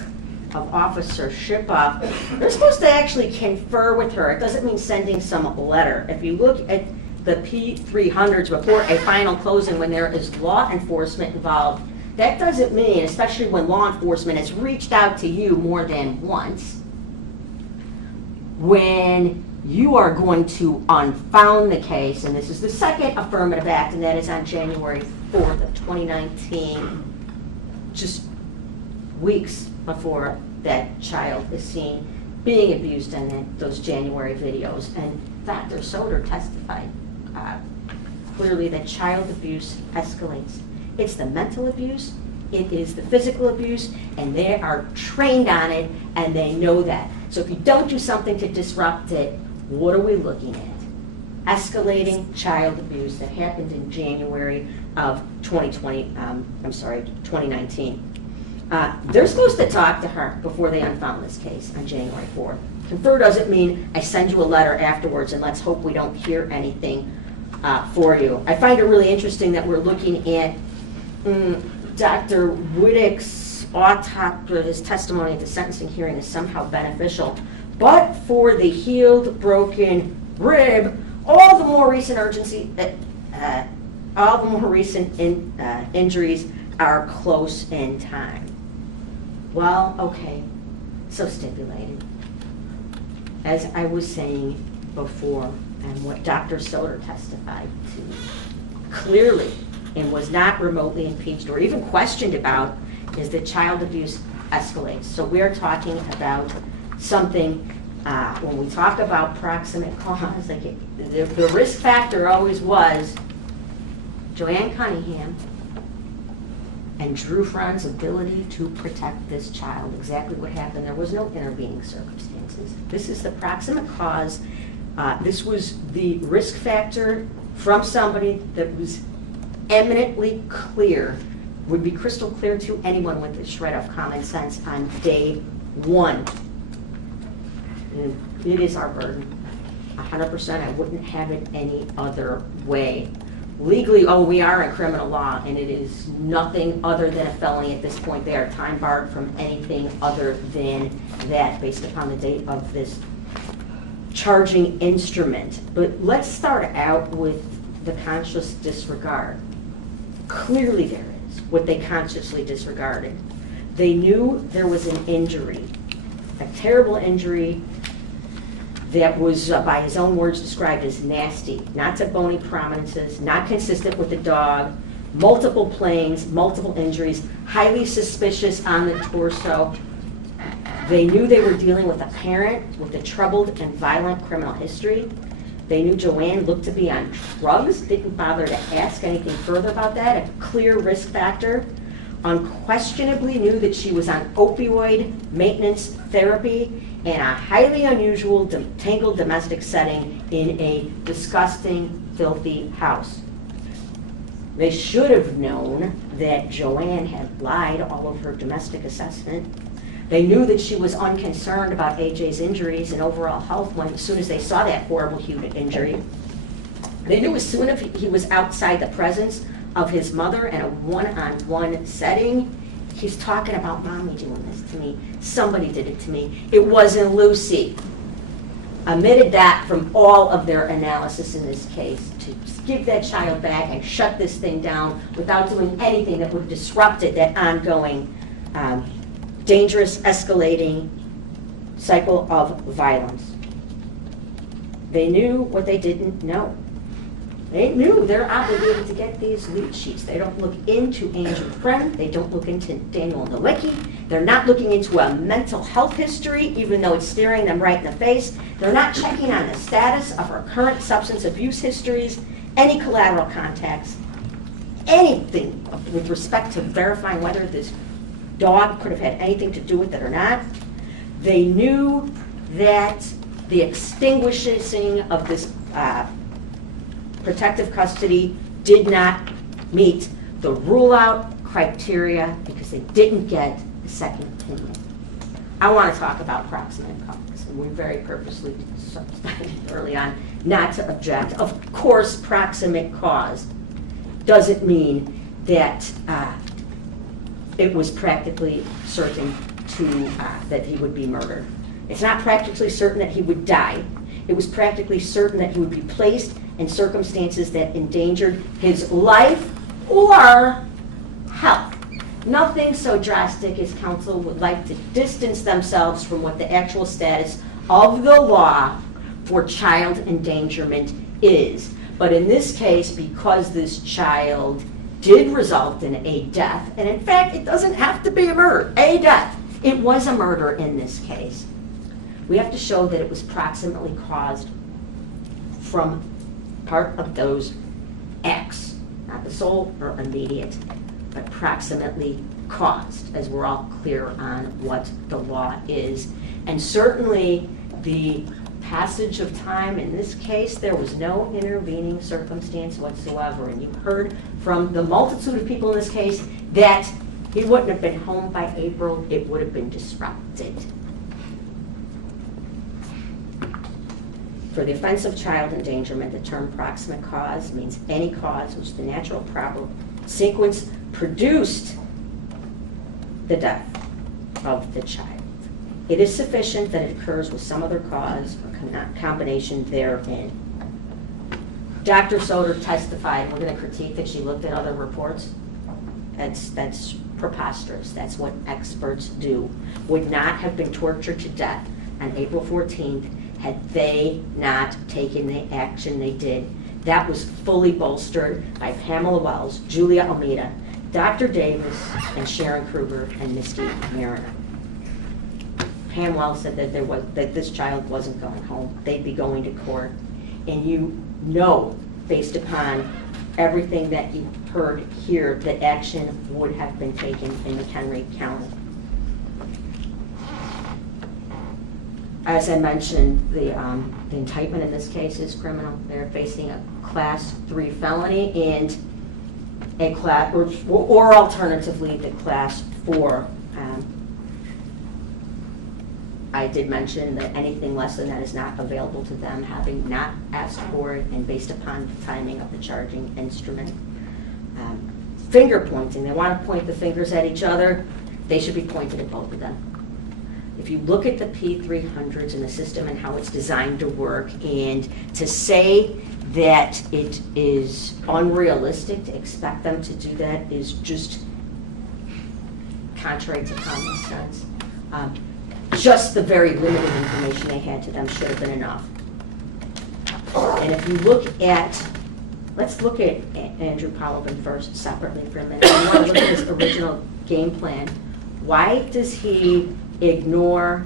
of Officer Shippa. They're supposed to actually confer with her. It doesn't mean sending some letter. If you look at the P300s before a final closing, when there is law enforcement involved, that doesn't mean, especially when law enforcement has reached out to you more than once, when you are going to unfound the case, and this is the second affirmative act, and that is on January 4th of 2019, just weeks before that child is seen being abused in those January videos. And Dr. Soder testified clearly that child abuse escalates. It's the mental abuse, it is the physical abuse, and they are trained on it, and they know that. So if you don't do something to disrupt it, what are we looking at? Escalating child abuse that happened in January of 2019. They're supposed to talk to her before they unfound this case on January 4th. Confer doesn't mean I send you a letter afterwards and let's hope we don't hear anything for you. I find it really interesting that we're looking at Dr. Wittick's autopsy, his testimony at the sentencing hearing is somehow beneficial. But for the healed, broken rib, all the more recent injuries are close in time. Well, okay, so stipulated. As I was saying before, and what Dr. Soder testified to clearly and was not remotely impeached or even questioned about is that child abuse escalates. So we're talking about something, when we talk about proximate cause, like the risk factor always was Joanne Cunningham and Drew Freund's ability to protect this child. Exactly what happened. There was no intervening circumstances. This is the proximate cause. This was the risk factor from somebody that was eminently clear, would be crystal clear to anyone with a shred of common sense on day one. And it is our burden. 100%, I wouldn't have it any other way. Legally, we are in criminal law, and it is nothing other than a felony at this point. They are time barred from anything other than that based upon the date of this charging instrument. But let's start out with the conscious disregard. Clearly there is what they consciously disregarded. They knew there was an injury, a terrible injury that was, by his own words, described as nasty, not to bony prominences, not consistent with the dog, multiple planes, multiple injuries, highly suspicious on the torso. They knew they were dealing with a parent with a troubled and violent criminal history. They knew Joanne looked to be on drugs, didn't bother to ask anything further about that, a clear risk factor. Unquestionably knew that she was on opioid maintenance therapy in a highly unusual, tangled domestic setting in a disgusting, filthy house. They should have known that Joanne had lied all over her domestic assessment. They knew that she was unconcerned about AJ's injuries and overall health as soon as they saw that horrible human injury. They knew as soon as he was outside the presence of his mother in a one-on-one setting, he's talking about mommy doing this to me. Somebody did it to me. It wasn't Lucy. Omitted that from all of their analysis in this case to give that child back and shut this thing down without doing anything that would have disrupted that ongoing, dangerous, escalating cycle of violence. They knew what they didn't know. They knew they're obligated to get these lead sheets. They don't look into AJ Freund. They don't look into Daniel Nowicki. They're not looking into a mental health history, even though it's staring them right in the face. They're not checking on the status of her current substance abuse histories, any collateral contacts, anything with respect to verifying whether this dog could have had anything to do with it or not. They knew that the extinguishing of this protective custody did not meet the rule-out criteria because they didn't get a second opinion. I want to talk about proximate cause, and we very purposely decided early on not to object. Of course, proximate cause doesn't mean that it was practically certain that he would be murdered. It's not practically certain that he would die. It was practically certain that he would be placed in circumstances that endangered his life or health. Nothing so drastic as counsel would like to distance themselves from what the actual status of the law for child endangerment is. But in this case, because this child did result in a death, and in fact, it doesn't have to be a murder, a death. It was a murder in this case. We have to show that it was proximately caused from part of those acts, not the sole or immediate, but proximately caused, as we're all clear on what the law is. And certainly the passage of time in this case, there was no intervening circumstance whatsoever. And you heard from the multitude of people in this case that he wouldn't have been home by April, it would have been disrupted. For the offense of child endangerment, the term proximate cause means any cause which the natural proper sequence produced the death of the child. It is sufficient that it occurs with some other cause or combination therein. Dr. Soder testified, we're going to critique that she looked at other reports. That's preposterous. That's what experts do. Would not have been tortured to death on April 14th had they not taken the action they did. That was fully bolstered by Pamela Wells, Julia Almeida, Dr. Davis, and Sharon Kruger, and Misty Mariner. Pam Wells said that this child wasn't going home. They'd be going to court. And you know, based upon everything that you heard here, that action would have been taken in McHenry County. As I mentioned, the indictment in this case is criminal. They're facing a Class 3 felony and a class, or alternatively, the Class 4. I did mention that anything less than that is not available to them, having not asked for it, and based upon the timing of the charging instrument. Finger pointing, they want to point the fingers at each other, they should be pointed at both of them. If you look at the P300s and the system and how it's designed to work, and to say that it is unrealistic to expect them to do that is just contrary to common sense. Just the very limited information they had to them should have been enough. And if you look at, let's look at Andrew Polovin first separately for a minute. I want to look at his original game plan. Why does he ignore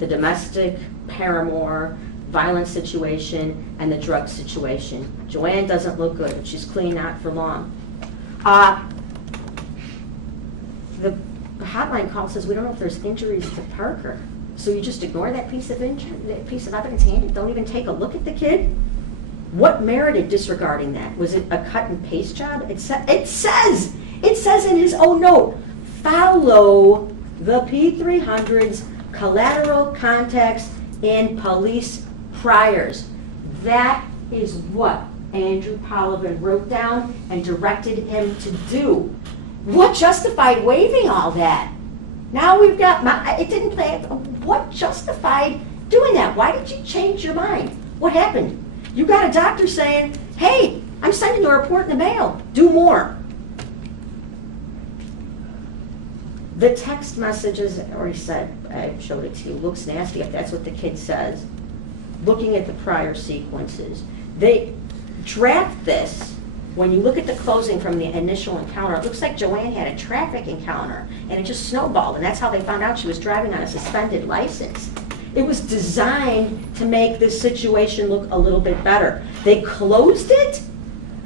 the domestic paramour violence situation and the drug situation? Joanne doesn't look good, but she's clean not for long. The hotline call says we don't know if there's injuries to Parker. So you just ignore that piece of evidence handed? Don't even take a look at the kid? What merited disregarding that? Was it a cut and paste job? It says in his own note, follow the P300's collateral contacts and police priors. That is what Andrew Polovin wrote down and directed him to do. What justified waiving all that? Now we've got, it didn't play, what justified doing that? Why did you change your mind? What happened? You got a doctor saying, hey, I'm sending you a report in the mail, do more. The text messages, I already said, I showed it to you, looks nasty if that's what the kid says. Looking at the prior sequences. They draft this, when you look at the closing from the initial encounter, it looks like Joanne had a traffic encounter and it just snowballed, and that's how they found out she was driving on a suspended license. It was designed to make this situation look a little bit better. They closed it.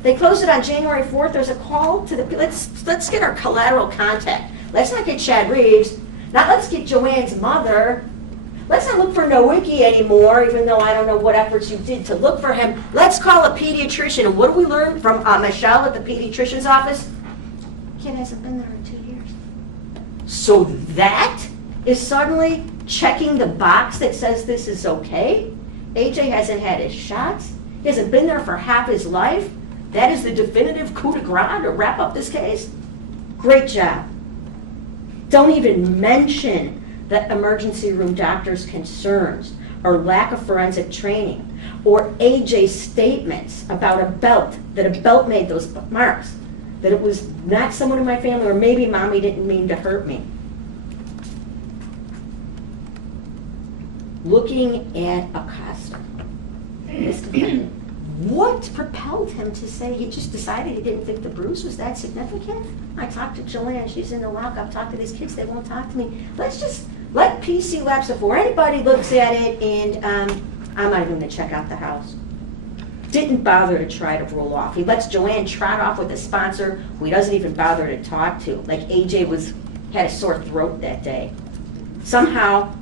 They closed it on January 4th. There's a call to the, let's get our collateral contact. Let's not get Chad Reeves. Now let's get Joanne's mother. Let's not look for Nowicki anymore, even though I don't know what efforts you did to look for him. Let's call a pediatrician. And what do we learn from Michelle at the pediatrician's office? Kid hasn't been there in 2 years. So that is suddenly checking the box that says this is okay? AJ hasn't had his shots. He hasn't been there for half his life. That is the definitive coup de grace to wrap up this case. Great job. Don't even mention the emergency room doctor's concerns or lack of forensic training or AJ's statements about a belt, that a belt made those marks, that it was not someone in my family, or maybe mommy didn't mean to hurt me. Looking at Acosta, this defendant, what propelled him to say he just decided he didn't think the bruise was that significant? I talked to Joanne, she's in the lockup, talked to these kids, they won't talk to me. Let's just let PC lapse before anybody looks at it, and I'm not even gonna check out the house. didn't bother to try to roll off. He lets Joanne trot off with a sponsor who he doesn't even bother to talk to. Like AJ had a sore throat that day. Somehow,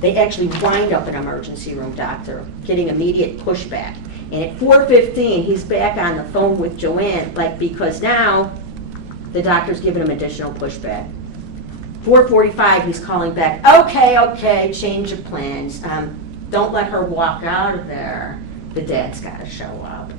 they actually wind up an emergency room doctor, getting immediate pushback. And at 4:15, he's back on the phone with Joanne, because now the doctor's giving him additional pushback. 4:45, he's calling back, okay, change of plans. Don't let her walk out of there. The dad's got to show up.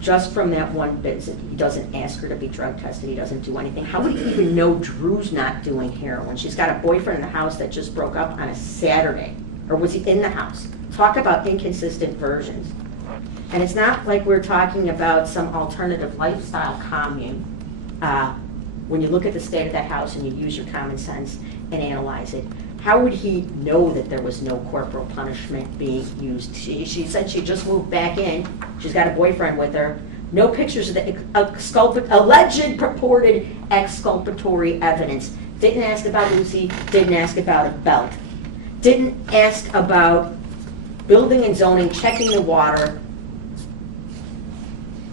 Just from that one visit, he doesn't ask her to be drug tested. He doesn't do anything. How would he even know Drew's not doing heroin? She's got a boyfriend in the house that just broke up on a Saturday. Or was he in the house? Talk about inconsistent versions. And it's not like we're talking about some alternative lifestyle commune. When you look at the state of that house and you use your common sense and analyze it, how would he know that there was no corporal punishment being used? She said she just moved back in. She's got a boyfriend with her. No pictures of the alleged purported exculpatory evidence. Didn't ask about Lucy, didn't ask about a belt. Didn't ask about building and zoning, checking the water.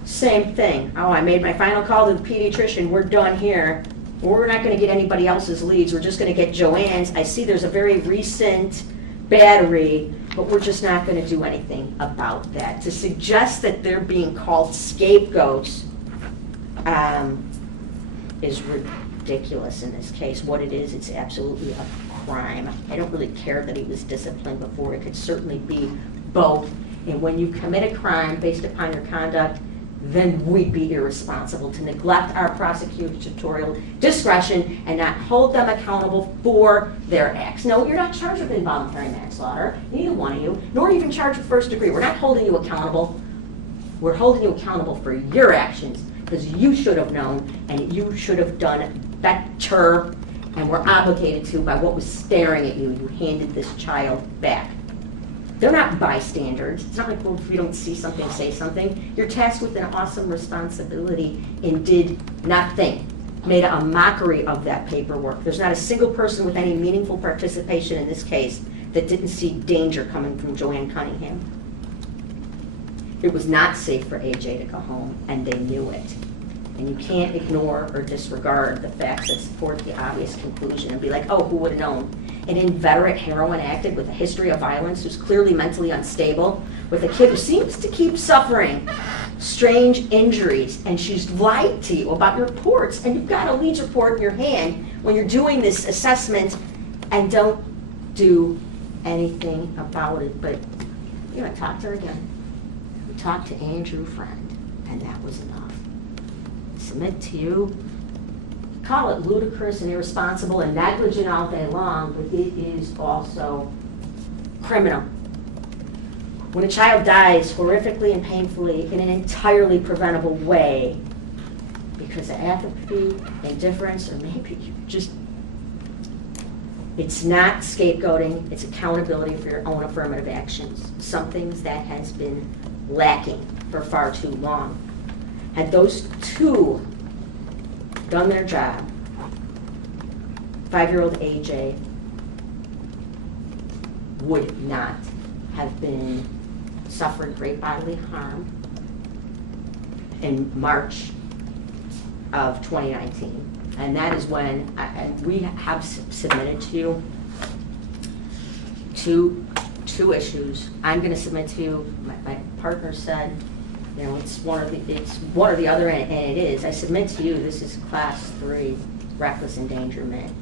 Same thing. Oh, I made my final call to the pediatrician. We're done here. We're not going to get anybody else's leads. We're just going to get Joanne's. I see there's a very recent battery, but we're just not going to do anything about that. To suggest that they're being called scapegoats is ridiculous in this case. What it is, it's absolutely a crime. I don't really care that he was disciplined before. It could certainly be both. And when you commit a crime based upon your conduct, then we'd be irresponsible to neglect our prosecutorial discretion and not hold them accountable for their acts. No, you're not charged with involuntary manslaughter, neither one of you, nor even charged with first degree. We're not holding you accountable. We're holding you accountable for your actions because you should have known and you should have done better and were obligated to by what was staring at you. You handed this child back. They're not bystanders. It's not like, well, if you don't see something, say something. You're tasked with an awesome responsibility and did nothing. Made a mockery of that paperwork. There's not a single person with any meaningful participation in this case that didn't see danger coming from Joanne Cunningham. It was not safe for AJ to go home, and they knew it. And you can't ignore or disregard the facts that support the obvious conclusion and be like, oh, who would have known? An inveterate heroin addict with a history of violence who's clearly mentally unstable, with a kid who seems to keep suffering strange injuries, and she's lied to you about your reports, and you've got a leads report in your hand when you're doing this assessment and don't do anything about it. But you know, talk to her again. We talked to AJ Freund, and that was enough. Submit to you. Call it ludicrous and irresponsible and negligent all day long, but it is also criminal. When a child dies horrifically and painfully in an entirely preventable way because of apathy, indifference, or maybe just, it's not scapegoating, it's accountability for your own affirmative actions, something that has been lacking for far too long. Had those two done their job, 5-year-old AJ would not have been suffered great bodily harm in March of 2019. And that is when we have submitted to you two issues. I'm going to submit to you, my partner said, you know, it's one or the other, and it is. I submit to you, this is class 3 reckless endangerment.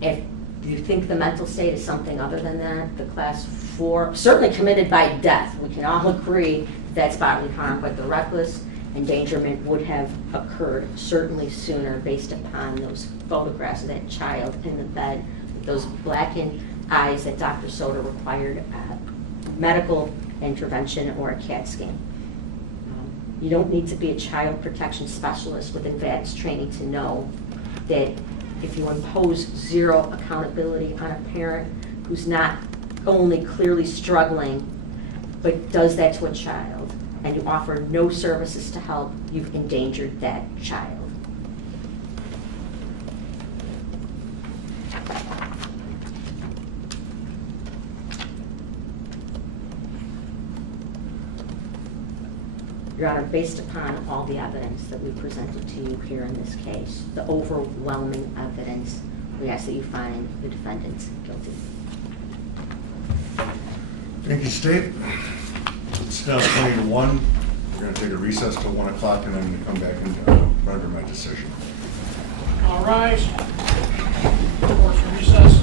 If you think the mental state is something other than that, the class 4, certainly committed by death. We can all agree that's bodily harm, but the reckless endangerment would have occurred certainly sooner based upon those photographs of that child in the bed with those blackened eyes that Dr. Soda required medical intervention or a CAT scan. You don't need to be a child protection specialist with advanced training to know that if you impose zero accountability on a parent who's not only clearly struggling, but does that to a child, and you offer no services to help, you've endangered that child. Your Honor, based upon all the evidence that we presented to you here in this case, the overwhelming evidence, we ask that you find the defendants guilty. Thank you, State. It's now 20 to 1. We're going to take a recess till 1 o'clock, and I'm going to come back and render my decision. All rise. Court for recess.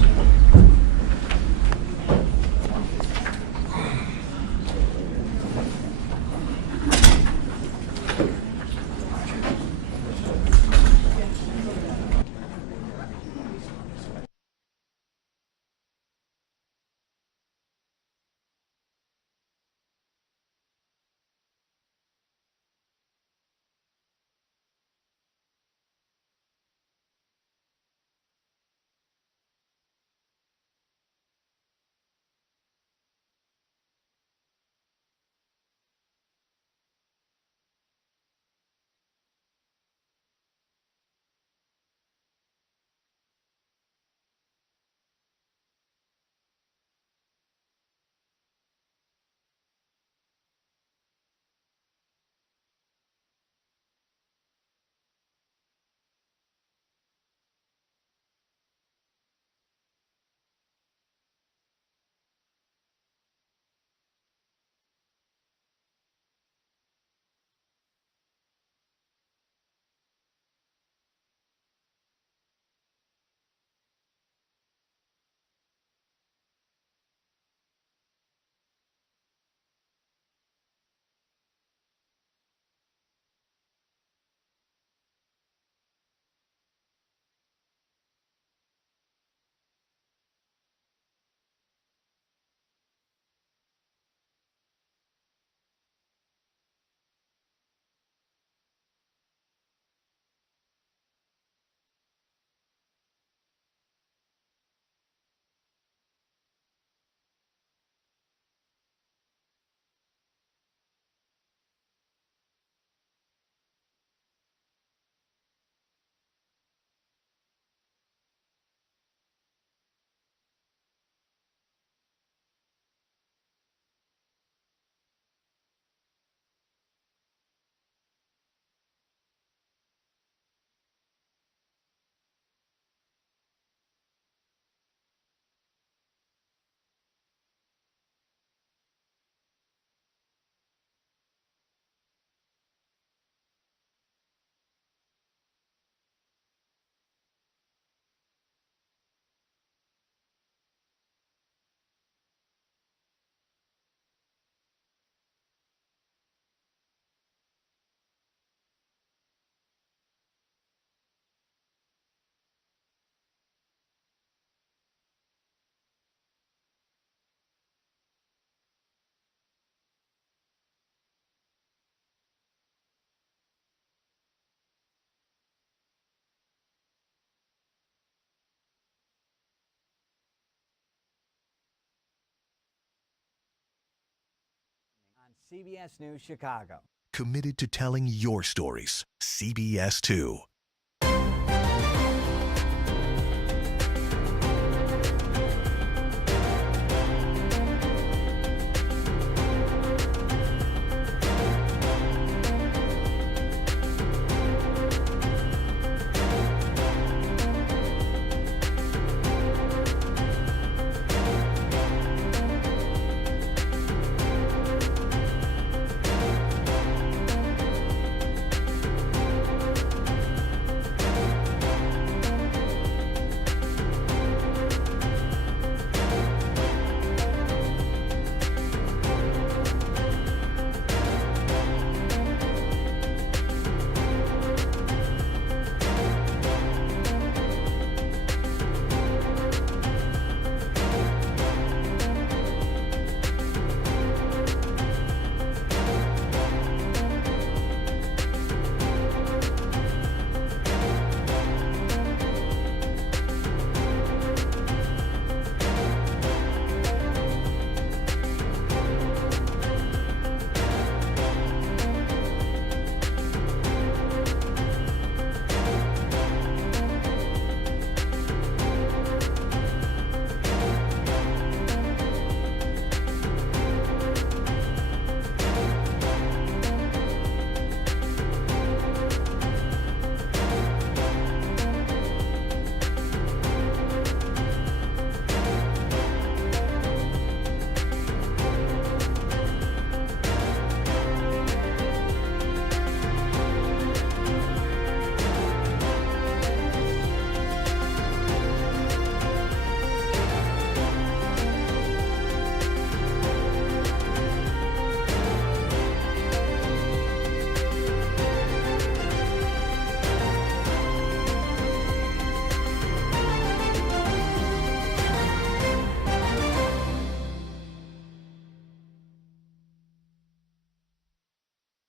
On CBS News Chicago. Committed to telling your stories. CBS 2.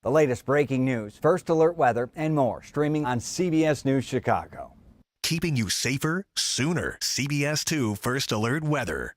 The latest breaking news, first alert weather, and more streaming on CBS News Chicago. Keeping you safer sooner. CBS 2 First Alert Weather.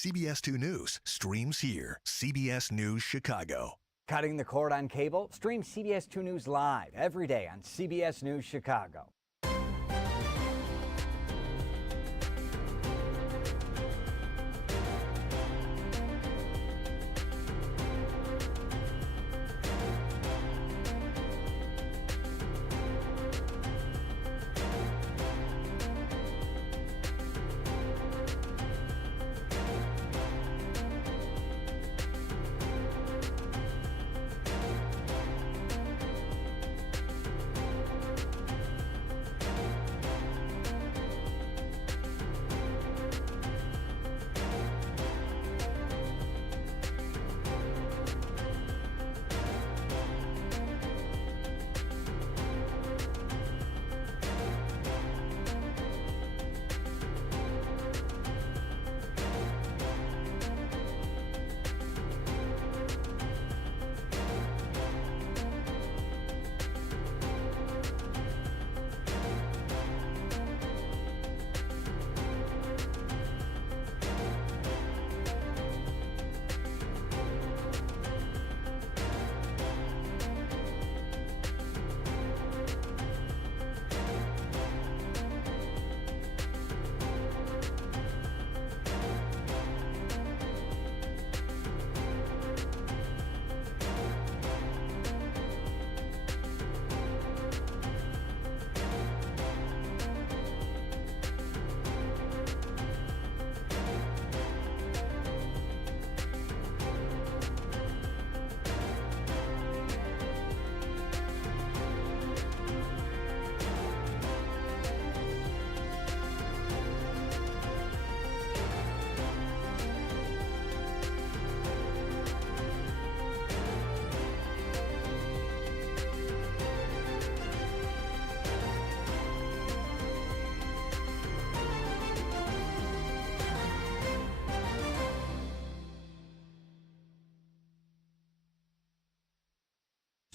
CBS 2 News streams here. CBS News Chicago. Cutting the cord on cable? Stream CBS 2 News live every day on CBS News Chicago.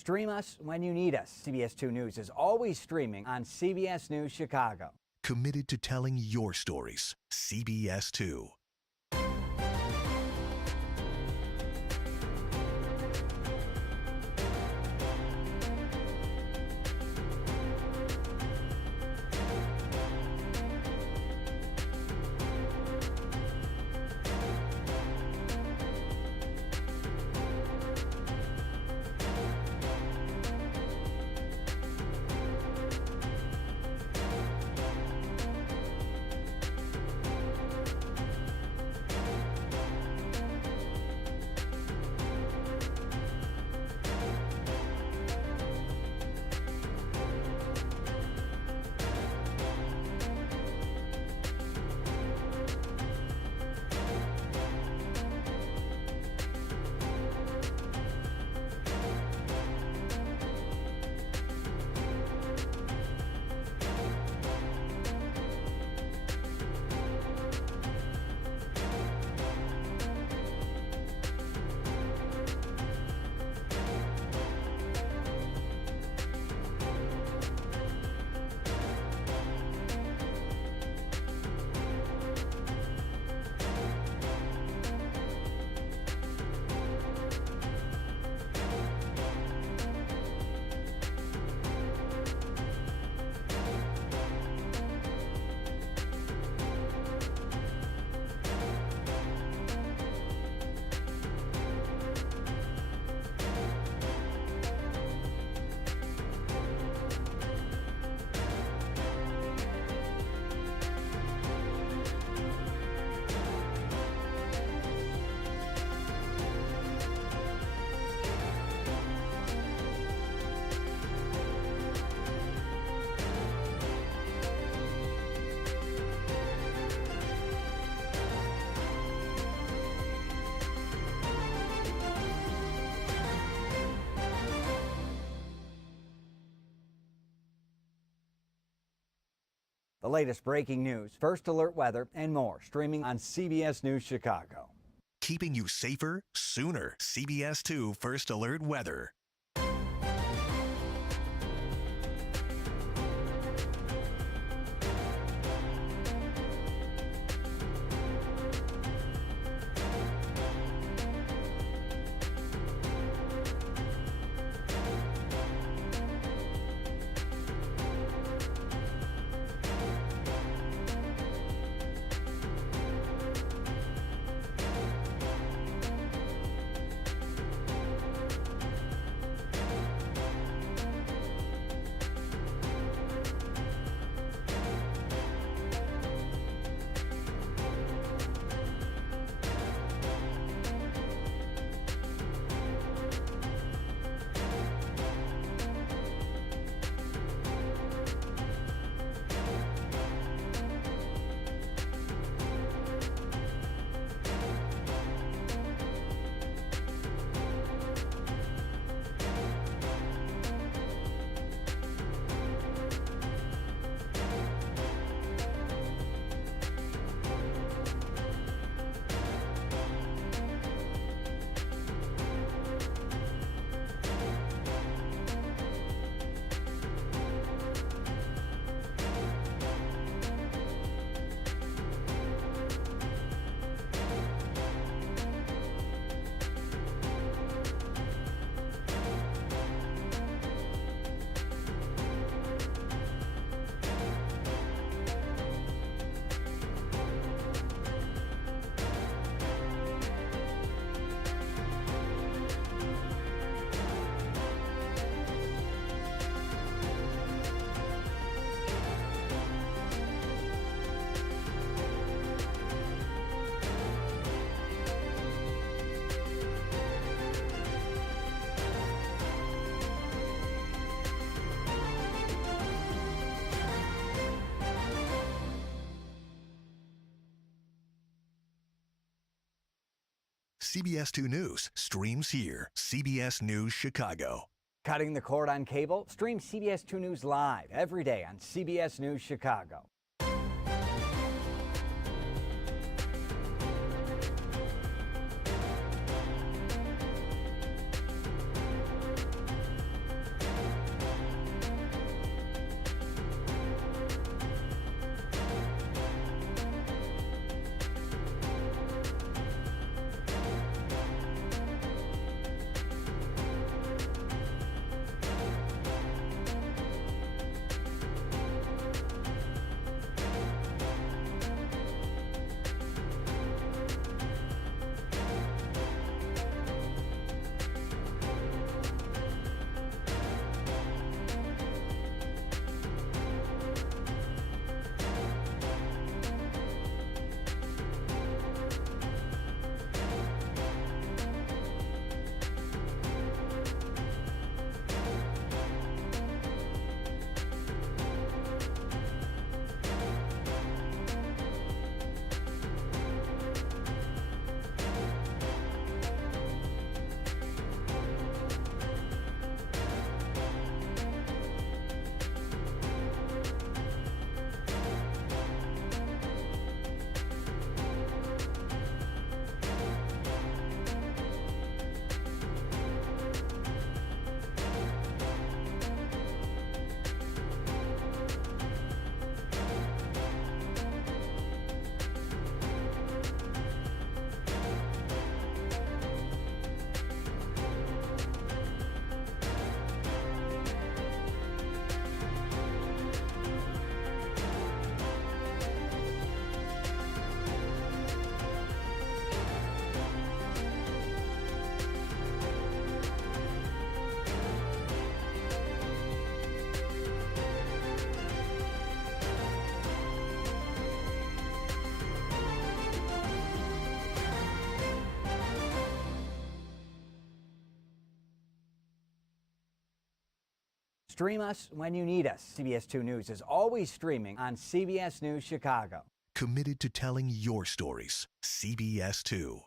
Stream us when you need us. CBS 2 News is always streaming on CBS News Chicago. Committed to telling your stories. CBS 2. The latest breaking news, first alert weather, and more streaming on CBS News Chicago. Keeping you safer sooner. CBS 2 First Alert Weather. CBS 2 News streams here. CBS News Chicago. Cutting the cord on cable? Stream CBS 2 News live every day on CBS News Chicago. Stream us when you need us. CBS 2 News is always streaming on CBS News Chicago. Committed to telling your stories. CBS 2.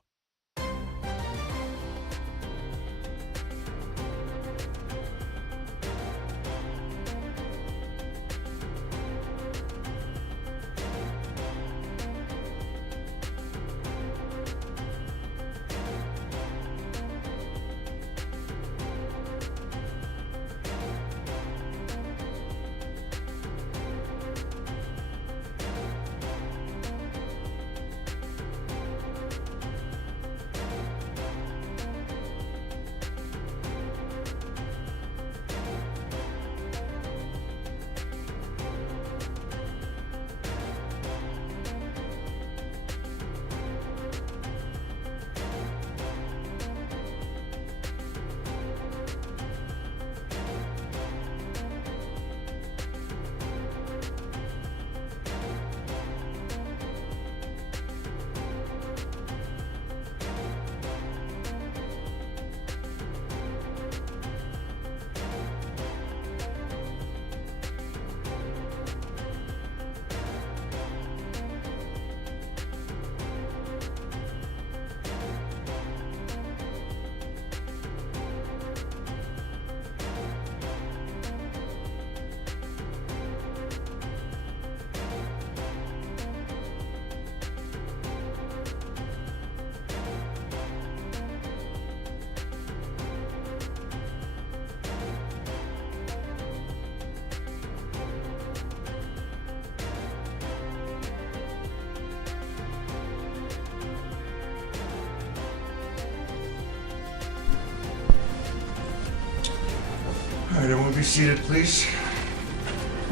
All right, everyone be seated, please.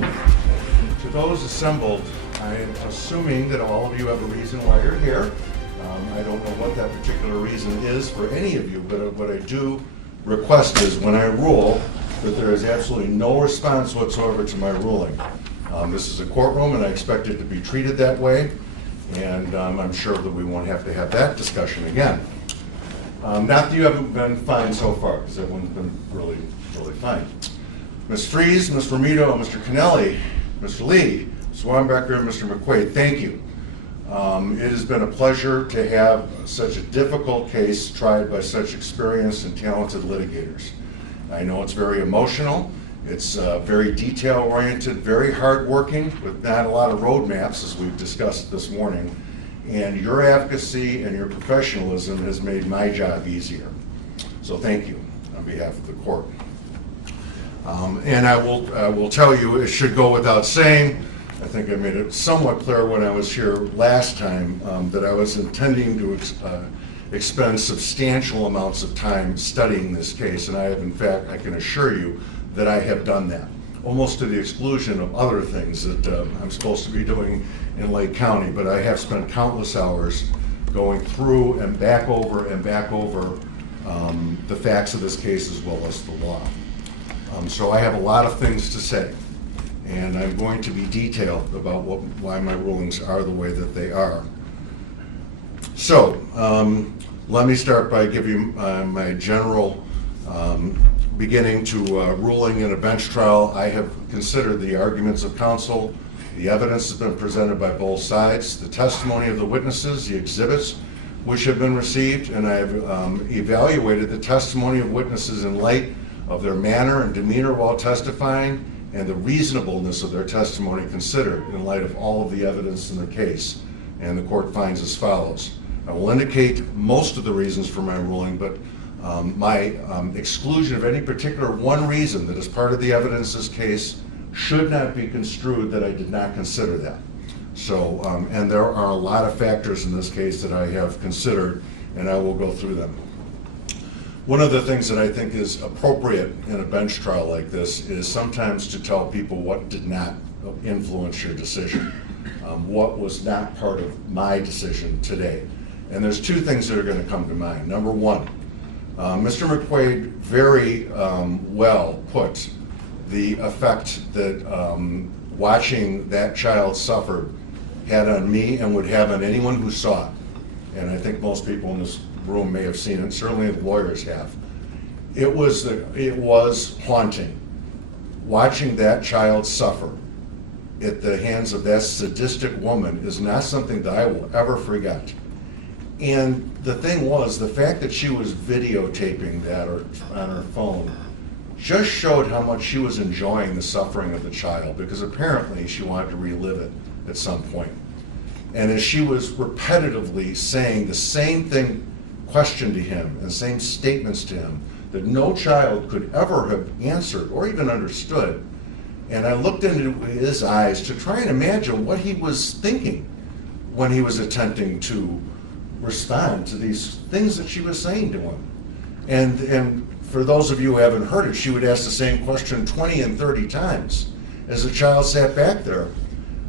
To those assembled, I am assuming that all of you have a reason why you're here. I don't know what that particular reason is for any of you, but what I do request is when I rule that there is absolutely no response whatsoever to my ruling. This is a courtroom and I expect it to be treated that way, and I'm sure that we won't have to have that discussion again. Not that you haven't been fine so far, because everyone's been really, really fine. Ms. Fries, Ms. Romito, Mr. Kennelly, Mr. Lee, Ms. Wambecker, and Mr. McQuaid, thank you. It has been a pleasure to have such a difficult case tried by such experienced and talented litigators. I know it's very emotional, it's very detail-oriented, very hard-working, with not a lot of roadmaps, as we've discussed this morning. And your advocacy and your professionalism has made my job easier. So thank you on behalf of the court. And I will tell you, it should go without saying, I think I made it somewhat clear when I was here last time, that I was intending to expend substantial amounts of time studying this case, and I have, in fact, I can assure you that I have done that, almost to the exclusion of other things that I'm supposed to be doing in Lake County, but I have spent countless hours going through and back over the facts of this case as well as the law. So I have a lot of things to say, and I'm going to be detailed about why my rulings are the way that they are. So let me start by giving my general beginning to ruling in a bench trial. I have considered the arguments of counsel, the evidence that's been presented by both sides, the testimony of the witnesses, the exhibits which have been received, and I have evaluated the testimony of witnesses in light of their manner and demeanor while testifying, and the reasonableness of their testimony considered in light of all of the evidence in the case. And the court finds as follows. I will indicate most of the reasons for my ruling, but my exclusion of any particular one reason that is part of the evidence in this case should not be construed that I did not consider that. So, and there are a lot of factors in this case that I have considered, and I will go through them. One of the things that I think is appropriate in a bench trial like this is sometimes to tell people what did not influence your decision, what was not part of my decision today. And there's two things that are going to come to mind. Number one, Mr. McQuaid very well put the effect that watching that child suffer had on me and would have on anyone who saw it. And I think most people in this room may have seen it, certainly the lawyers have. It was haunting. Watching that child suffer at the hands of that sadistic woman is not something that I will ever forget. And the thing was, the fact that she was videotaping that on her phone just showed how much she was enjoying the suffering of the child, because apparently she wanted to relive it at some point. And as she was repetitively saying the same question to him and the same statements to him that no child could ever have answered or even understood, and I looked into his eyes to try and imagine what he was thinking when he was attempting to respond to these things that she was saying to him. And for those of you who haven't heard it, she would ask the same question 20 and 30 times as the child sat back there.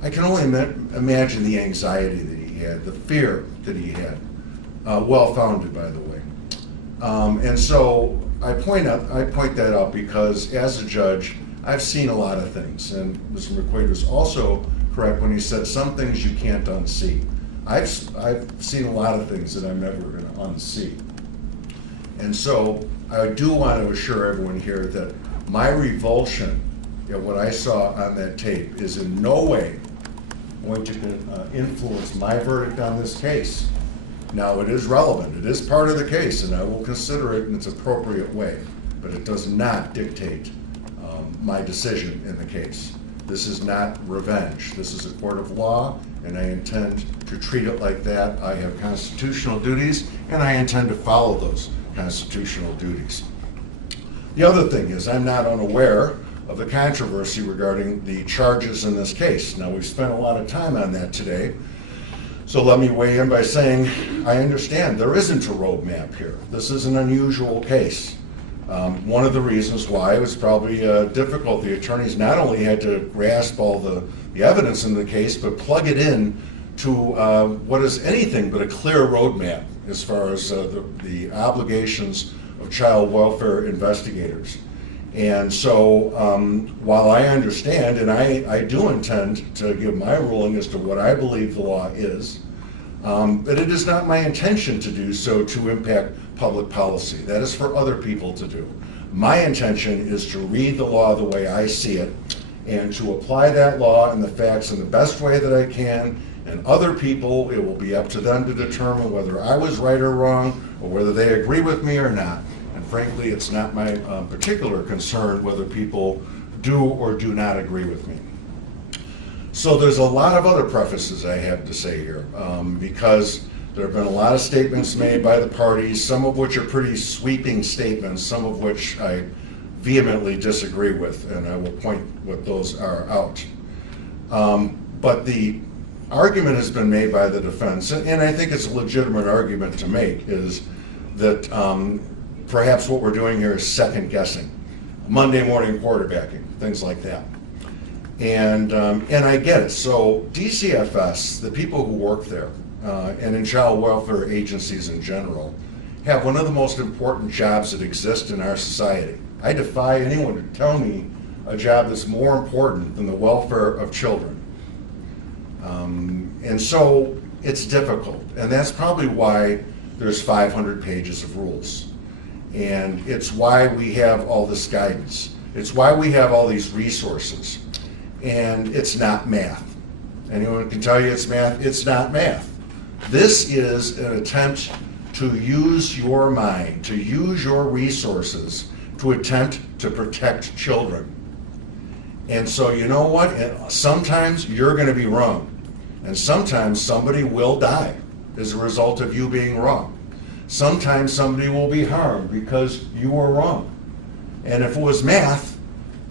I can only imagine the anxiety that he had, the fear that he had, well-founded, by the way. And so I point that out because as a judge, I've seen a lot of things, and Mr. McQuaid was also correct when he said some things you can't unsee. I've seen a lot of things that I'm never going to unsee. And so I do want to assure everyone here that my revulsion at what I saw on that tape is in no way going to influence my verdict on this case. Now, it is relevant, it is part of the case, and I will consider it in its appropriate way, but it does not dictate my decision in the case. This is not revenge. This is a court of law, and I intend to treat it like that. I have constitutional duties, and I intend to follow those constitutional duties. The other thing is, I'm not unaware of the controversy regarding the charges in this case. Now, we've spent a lot of time on that today, so let me weigh in by saying I understand there isn't a roadmap here. This is an unusual case. One of the reasons why it was probably difficult, the attorneys not only had to grasp all the evidence in the case, but plug it in to what is anything but a clear roadmap as far as the obligations of child welfare investigators. And so while I understand, and I do intend to give my ruling as to what I believe the law is, but it is not my intention to do so to impact public policy. That is for other people to do. My intention is to read the law the way I see it and to apply that law and the facts in the best way that I can. And other people, it will be up to them to determine whether I was right or wrong, or whether they agree with me or not. And frankly, it's not my particular concern whether people do or do not agree with me. So there's a lot of other prefaces I have to say here, because there have been a lot of statements made by the parties, some of which are pretty sweeping statements, some of which I vehemently disagree with, and I will point what those are out. But the argument has been made by the defense, and I think it's a legitimate argument to make, is that perhaps what we're doing here is second guessing, Monday morning quarterbacking, things like that. And I get it. So DCFS, the people who work there, and in child welfare agencies in general, have one of the most important jobs that exist in our society. I defy anyone to tell me a job that's more important than the welfare of children. And so it's difficult, and that's probably why there's 500 pages of rules. And it's why we have all this guidance. It's why we have all these resources. And it's not math. Anyone can tell you it's math. It's not math. This is an attempt to use your mind, to use your resources to attempt to protect children. And so you know what? And sometimes you're going to be wrong. And sometimes somebody will die as a result of you being wrong. Sometimes somebody will be harmed because you were wrong. And if it was math,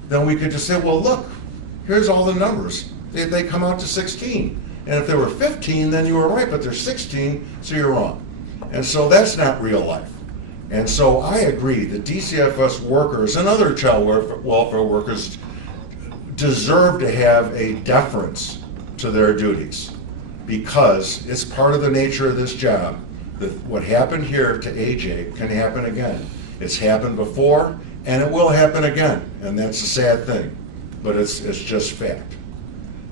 then we could just say, well, look, here's all the numbers. They come out to 16. And if there were 15, then you were right, but there's 16, so you're wrong. And so that's not real life. And so I agree that DCFS workers and other child welfare workers deserve to have a deference to their duties, because it's part of the nature of this job that what happened here to AJ can happen again. It's happened before, and it will happen again, and that's a sad thing, but it's just fact.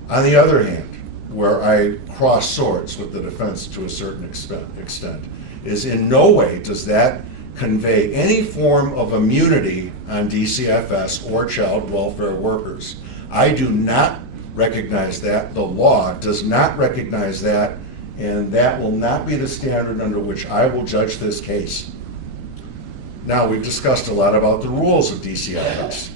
On the other hand, where I cross swords with the defense to a certain extent, is in no way does that convey any form of immunity on DCFS or child welfare workers. I do not recognize that. The law does not recognize that, and that will not be the standard under which I will judge this case. Now, we've discussed a lot about the rules of DCFS.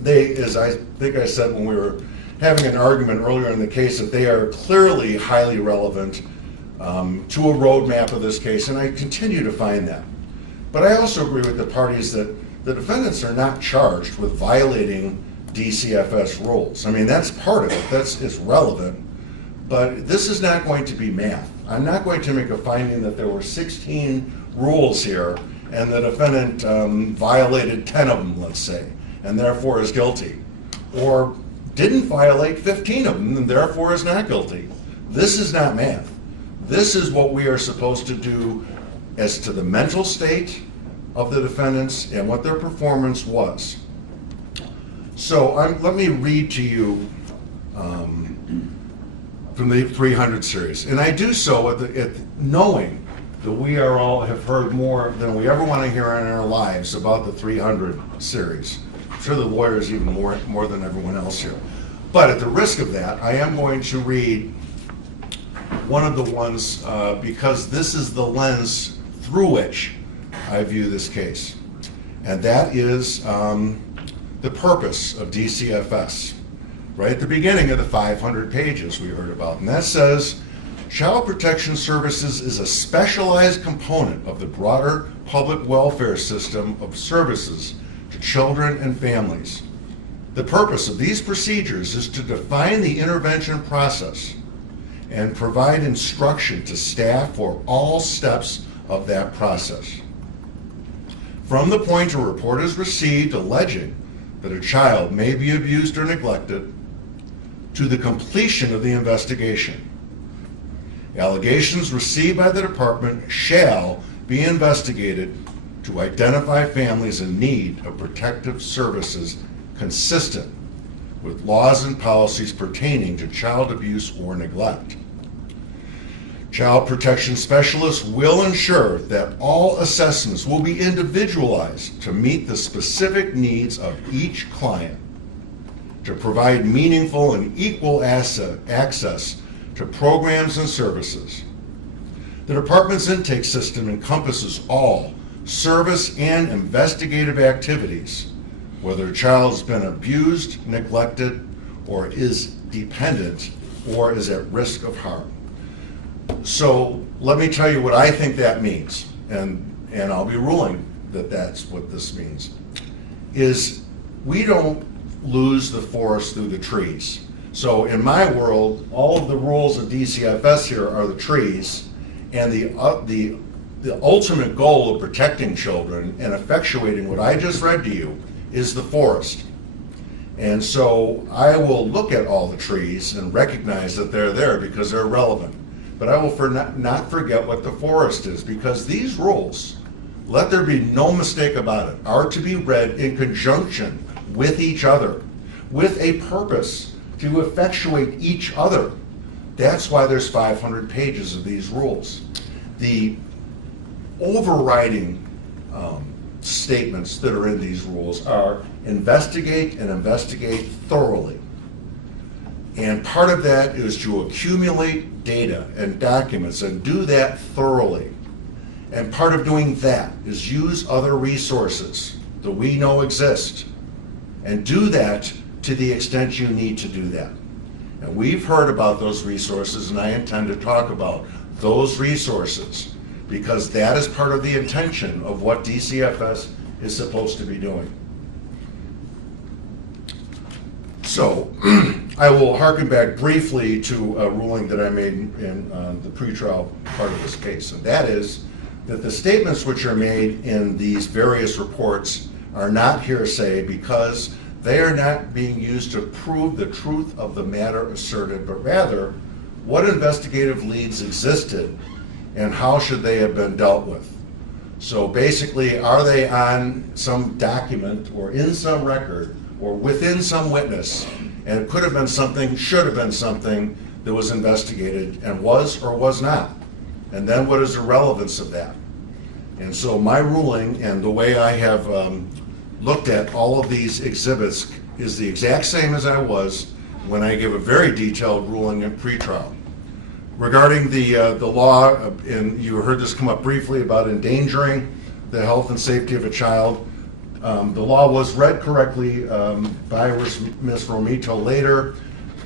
They, as I think I said when we were having an argument earlier in the case, that they are clearly highly relevant to a roadmap of this case, and I continue to find that. But I also agree with the parties that the defendants are not charged with violating DCFS rules. I mean, that's part of it. It's relevant. But this is not going to be math. I'm not going to make a finding that there were 16 rules here and the defendant violated 10 of them, let's say, and therefore is guilty. Or didn't violate 15 of them and therefore is not guilty. This is not math. This is what we are supposed to do as to the mental state of the defendants and what their performance was. So let me read to you from the 300 series. And I do so knowing that we have heard more than we ever want to hear in our lives about the 300 series. I'm sure the lawyers even more than everyone else here. But at the risk of that, I am going to read one of the ones because this is the lens through which I view this case. And that is the purpose of DCFS, right at the beginning of the 500 pages we heard about. And that says, Child Protection Services is a specialized component of the broader public welfare system of services to children and families. The purpose of these procedures is to define the intervention process and provide instruction to staff for all steps of that process. from the point a report is received alleging that a child may be abused or neglected to the completion of the investigation. Allegations received by the department shall be investigated to identify families in need of protective services consistent with laws and policies pertaining to child abuse or neglect. Child protection specialists will ensure that all assessments will be individualized to meet the specific needs of each client, to provide meaningful and equal access to programs and services. The department's intake system encompasses all service and investigative activities, whether a child's been abused, neglected, or is dependent, or is at risk of harm. So let me tell you what I think that means, and I'll be ruling that that's what this means, is we don't lose the forest through the trees. So in my world, all of the rules of DCFS here are the trees, and the ultimate goal of protecting children and effectuating what I just read to you is the forest. And so I will look at all the trees and recognize that they're there because they're relevant. But I will not forget what the forest is, because these rules, let there be no mistake about it, are to be read in conjunction with each other, with a purpose to effectuate each other. That's why there's 500 pages of these rules. The overriding statements that are in these rules are investigate and investigate thoroughly. And part of that is to accumulate data and documents and do that thoroughly. And part of doing that is use other resources that we know exist and do that to the extent you need to do that. And we've heard about those resources, and I intend to talk about those resources because that is part of the intention of what DCFS is supposed to be doing. So I will harken back briefly to a ruling that I made in the pretrial part of this case, and that is that the statements which are made in these various reports are not hearsay because they are not being used to prove the truth of the matter asserted, but rather what investigative leads existed and how should they have been dealt with. So basically, are they on some document or in some record or within some witness, and it could have been something, should have been something that was investigated and was or was not. And then what is the relevance of that? And so my ruling and the way I have looked at all of these exhibits is the exact same as I was when I give a very detailed ruling in pretrial. Regarding the law, and you heard this come up briefly about endangering the health and safety of a child, the law was read correctly by Ms. Romito later.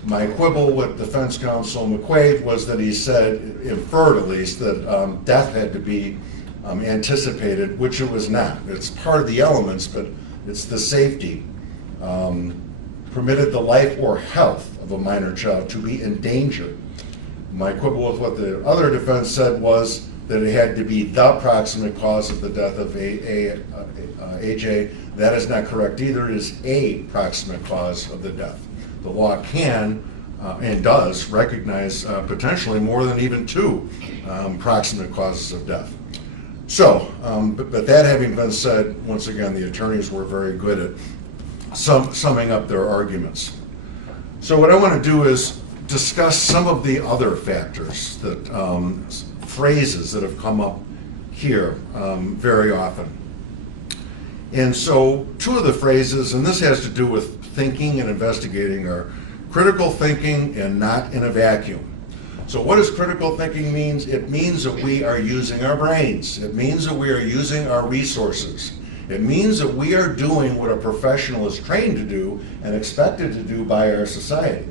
My quibble with defense counsel McQuaid was that he said, inferred at least, that death had to be anticipated, which it was not. It's part of the elements, but it's the safety. Permitted the life or health of a minor child to be endangered. My quibble with what the other defense said was that it had to be the proximate cause of the death of AJ. That is not correct either. It is a proximate cause of the death. The law can and does recognize potentially more than even two proximate causes of death. So, but that having been said, once again, the attorneys were very good at summing up their arguments. So what I want to do is discuss some of the other factors, that phrases that have come up here very often. And so two of the phrases, and this has to do with thinking and investigating, are critical thinking and not in a vacuum. So what does critical thinking mean? It means that we are using our brains. It means that we are using our resources. It means that we are doing what a professional is trained to do and expected to do by our society.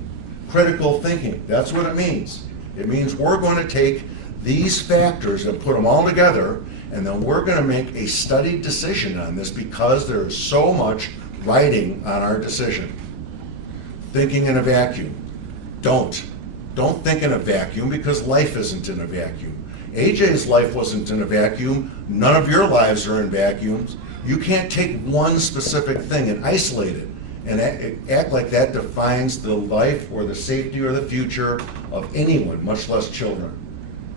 Critical thinking, that's what it means. It means we're going to take these factors and put them all together, and then we're going to make a studied decision on this because there is so much writing on our decision. Thinking in a vacuum. Don't think in a vacuum, because life isn't in a vacuum. AJ's life wasn't in a vacuum. None of your lives are in vacuums. You can't take one specific thing and isolate it and act like that defines the life or the safety or the future of anyone, much less children.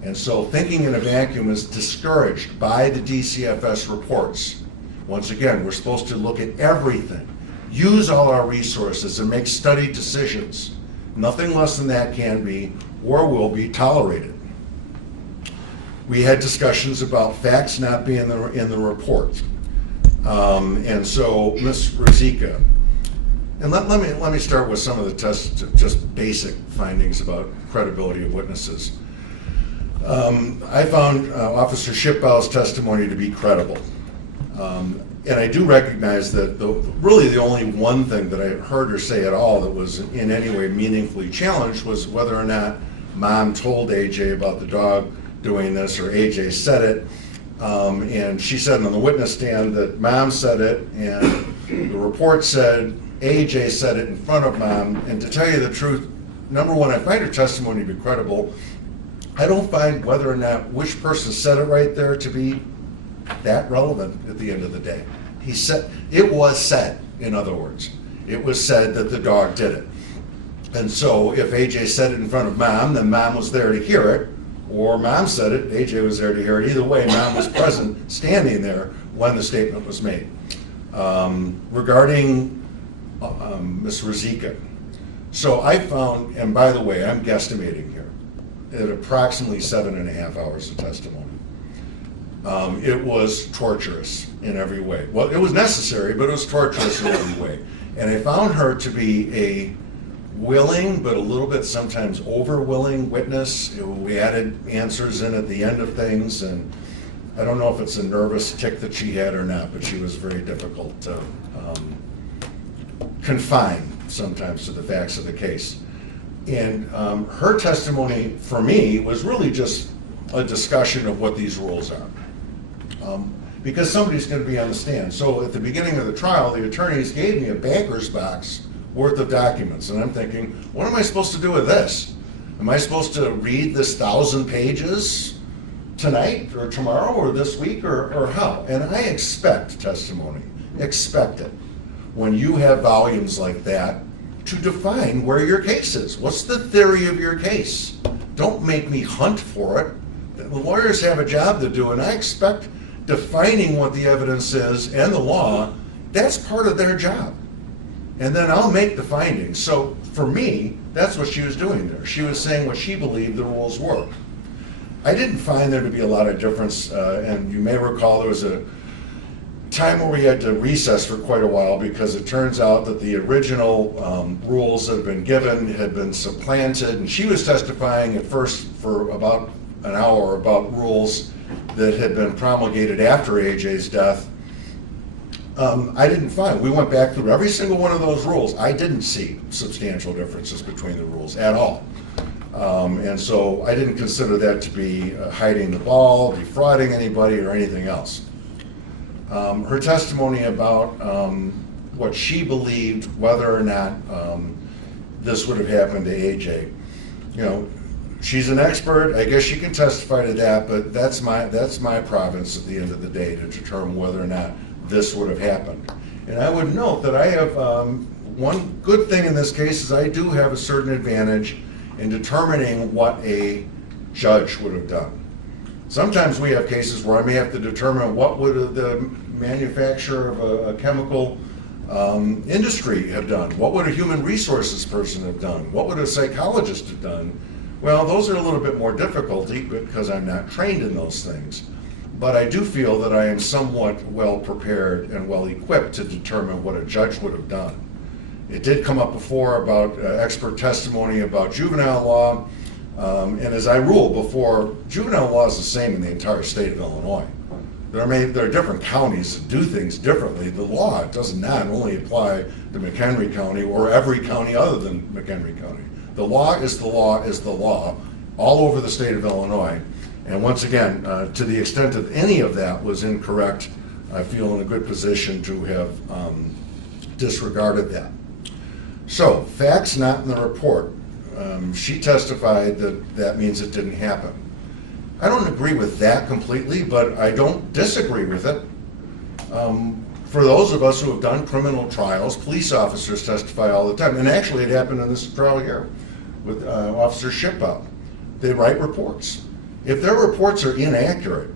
And so thinking in a vacuum is discouraged by the DCFS reports. Once again, we're supposed to look at everything, use all our resources, and make studied decisions. Nothing less than that can be or will be tolerated. We had discussions about facts not being in the report. And so, Ms. Ruzicka, and let me start with some of the just basic findings about credibility of witnesses. I found Officer Shipbow's testimony to be credible. And I do recognize that really the only one thing that I heard her say at all that was in any way meaningfully challenged was whether or not Mom told AJ about the dog doing this, or AJ said it. And she said on the witness stand that Mom said it, and the report said AJ said it in front of Mom. And to tell you the truth, number one, I find her testimony to be credible. I don't find whether or not which person said it right there to be that relevant at the end of the day. He said, it was said, in other words. It was said that the dog did it. And so if AJ said it in front of Mom, then Mom was there to hear it, or Mom said it, AJ was there to hear it. Either way, Mom was present, standing there when the statement was made. Regarding Ms. Ruzicka, so I found, and by the way, I'm guesstimating here, at approximately 7.5 hours of testimony. It was torturous in every way. Well, it was necessary, but it was torturous in every way. And I found her to be a willing, but a little bit sometimes over-willing witness. We added answers in at the end of things, and I don't know if it's a nervous tick that she had or not, but she was very difficult to confine sometimes to the facts of the case. And her testimony, for me, was really just a discussion of what these rules are. Because somebody's going to be on the stand. So at the beginning of the trial, the attorneys gave me a banker's box worth of documents. And I'm thinking, what am I supposed to do with this? Am I supposed to read this 1,000 pages tonight or tomorrow or this week or how? And I expect testimony, expect it, when you have volumes like that, to define where your case is. What's the theory of your case? Don't make me hunt for it. The lawyers have a job to do, and I expect defining what the evidence is and the law, that's part of their job. And then I'll make the findings. So for me, that's what she was doing there. She was saying what she believed the rules were. I didn't find there to be a lot of difference, and you may recall there was a time where we had to recess for quite a while because it turns out that the original rules that had been given had been supplanted, and she was testifying at first for about an hour about rules that had been promulgated after AJ's death. I didn't find, we went back through every single one of those rules. I didn't see substantial differences between the rules at all. And so I didn't consider that to be hiding the ball, defrauding anybody, or anything else. Her testimony about what she believed, whether or not this would have happened to AJ. You know, she's an expert. I guess she can testify to that, but that's my province at the end of the day to determine whether or not this would have happened. And I would note that I have one good thing in this case is I do have a certain advantage in determining what a judge would have done. Sometimes we have cases where I may have to determine what would the manufacturer of a chemical industry have done. What would a human resources person have done? What would a psychologist have done? Well, those are a little bit more difficulty because I'm not trained in those things. But I do feel that I am somewhat well prepared and well equipped to determine what a judge would have done. It did come up before about expert testimony about juvenile law. And as I ruled before, juvenile law is the same in the entire state of Illinois. There are different counties that do things differently. The law does not only apply to McHenry County or every county other than McHenry County. The law is the law is the law all over the state of Illinois. And once again, to the extent that any of that was incorrect, I feel in a good position to have disregarded that. So, facts not in the report. She testified that that means it didn't happen. I don't agree with that completely, but I don't disagree with it. For those of us who have done criminal trials, police officers testify all the time. And actually, it happened in this trial here with Officer Shipbout. They write reports. If their reports are inaccurate,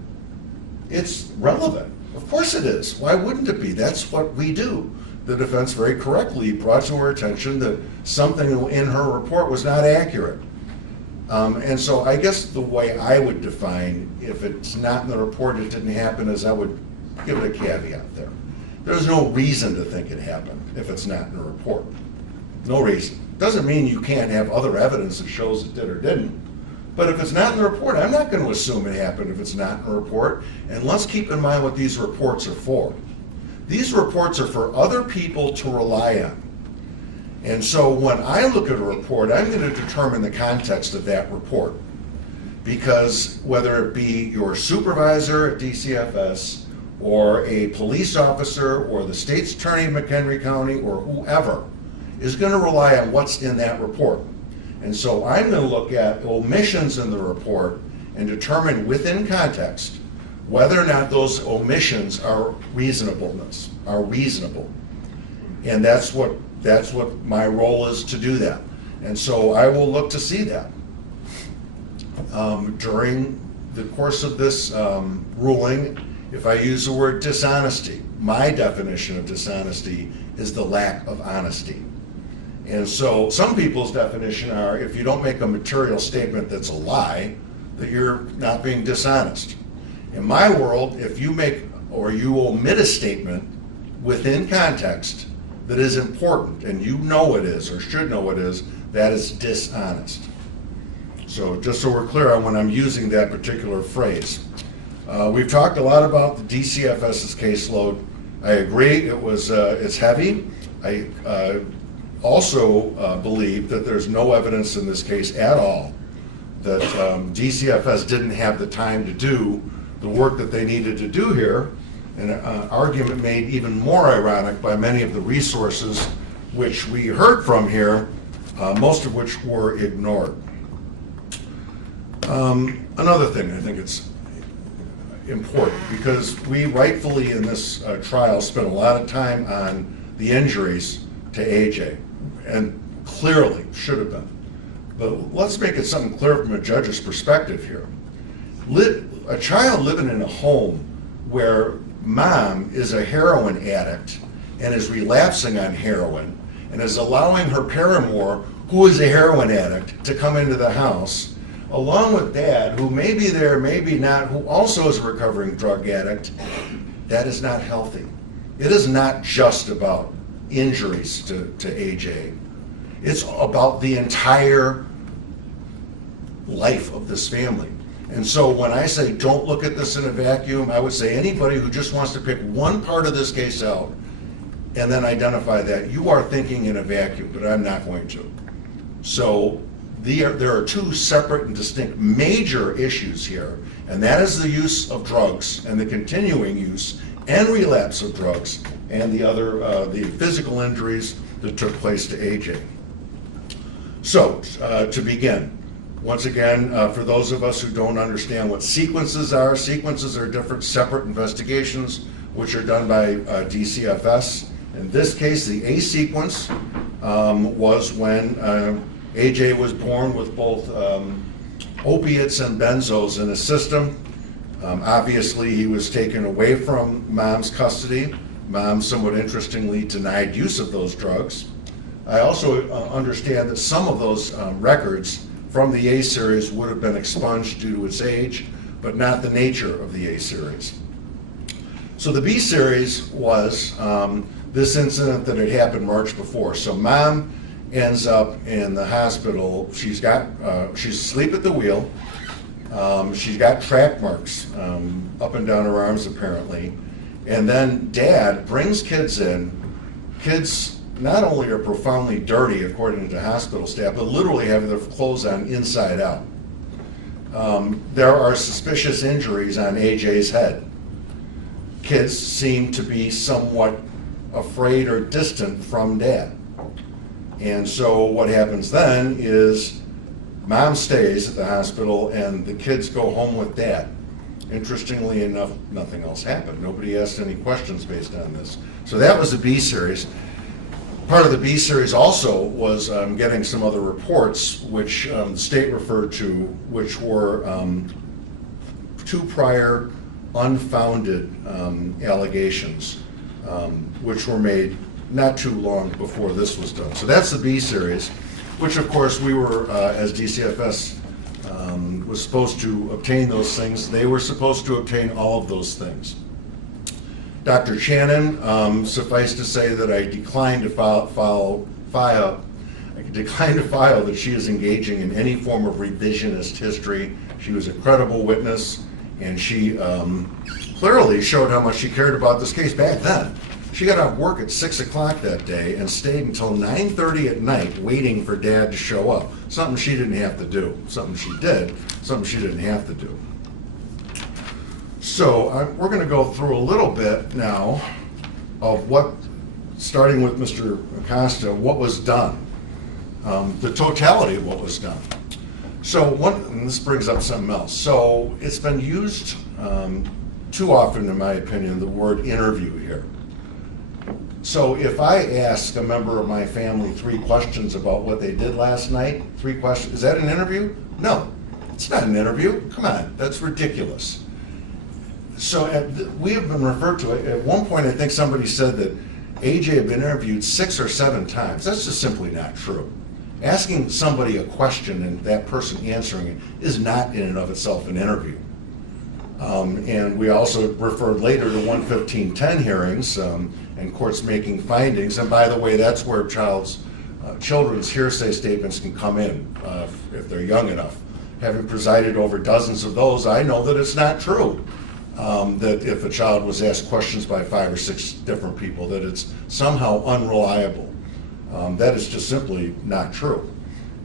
it's relevant. Of course it is. Why wouldn't it be? That's what we do. The defense very correctly brought to her attention that something in her report was not accurate. And so I guess the way I would define if it's not in the report, it didn't happen, is I would give it a caveat there. There's no reason to think it happened if it's not in the report. No reason. Doesn't mean you can't have other evidence that shows it did or didn't. But if it's not in the report, I'm not going to assume it happened if it's not in the report. And let's keep in mind what these reports are for. These reports are for other people to rely on. And so when I look at a report, I'm going to determine the context of that report. Because whether it be your supervisor at DCFS, or a police officer, or the state's attorney of McHenry County, or whoever, is going to rely on what's in that report. And so I'm going to look at omissions in the report and determine within context whether or not those omissions are reasonableness, are reasonable. And that's what my role is, to do that. And so I will look to see that. During the course of this ruling, if I use the word dishonesty, my definition of dishonesty is the lack of honesty. And so some people's definition are, if you don't make a material statement that's a lie, that you're not being dishonest. In my world, if you make or you omit a statement within context that is important, and you know it is or should know it is, that is dishonest. So just so we're clear on when I'm using that particular phrase. We've talked a lot about the DCFS's caseload. I agree, it's heavy. I also believe that there's no evidence in this case at all that DCFS didn't have the time to do the work that they needed to do here, an argument made even more ironic by many of the resources which we heard from here, most of which were ignored. Another thing, I think it's important, because we rightfully in this trial spent a lot of time on the injuries to AJ, and clearly should have been. But let's make it something clear from a judge's perspective here. A child living in a home where mom is a heroin addict and is relapsing on heroin and is allowing her paramour, who is a heroin addict, to come into the house, along with dad, who may be there, maybe not, who also is a recovering drug addict, that is not healthy. It is not just about injuries to AJ. It's about the entire life of this family. And so when I say don't look at this in a vacuum, I would say anybody who just wants to pick one part of this case out and then identify that, you are thinking in a vacuum, but I'm not going to. So there are two separate and distinct major issues here, and that is the use of drugs and the continuing use and relapse of drugs, and the physical injuries that took place to AJ. So, to begin, once again, for those of us who don't understand what sequences are different separate investigations which are done by DCFS. In this case, the A sequence was when AJ was born with both opiates and benzos in his system. Obviously, he was taken away from mom's custody. Mom, somewhat interestingly, denied use of those drugs. I also understand that some of those records from the A series would have been expunged due to its age, but not the nature of the A series. So the B series was this incident that had happened March before. So mom ends up in the hospital. She's asleep at the wheel. She's got track marks up and down her arms apparently. And then dad brings kids in. Kids not only are profoundly dirty according to hospital staff, but literally have their clothes on inside out. There are suspicious injuries on AJ's head. Kids seem to be somewhat afraid or distant from dad. And so what happens then is mom stays at the hospital and the kids go home with dad. Interestingly enough, nothing else happened. Nobody asked any questions based on this. So that was the B series. Part of the B series also was getting some other reports, which the state referred to, which were 2 prior unfounded allegations, which were made not too long before this was done. So that's the B series, which of course we were, as DCFS, was supposed to obtain those things. They were supposed to obtain all of those things. Dr. Shannon, suffice to say that I declined to file that she is engaging in any form of revisionist history. She was a credible witness, and she clearly showed how much she cared about this case back then. She got off work at 6 o'clock that day and stayed until 9:30 at night waiting for Dad to show up. Something she didn't have to do. Something she did, something she didn't have to do. So we're going to go through a little bit now of what, starting with Mr. Acosta, what was done, the totality of what was done. So and this brings up something else. So it's been used too often, in my opinion, the word interview here. So if I ask a member of my family 3 questions about what they did last night, 3 questions, is that an interview? No, it's not an interview. Come on, that's ridiculous. So we have been referred to, at one point I think somebody said that AJ had been interviewed 6 or 7 times. That's just simply not true. Asking somebody a question and that person answering it is not in and of itself an interview. And we also referred later to 11510 hearings and courts making findings. And by the way, that's where children's hearsay statements can come in if they're young enough. Having presided over dozens of those, I know that it's not true. That if a child was asked questions by 5 or 6 different people, that it's somehow unreliable. That is just simply not true.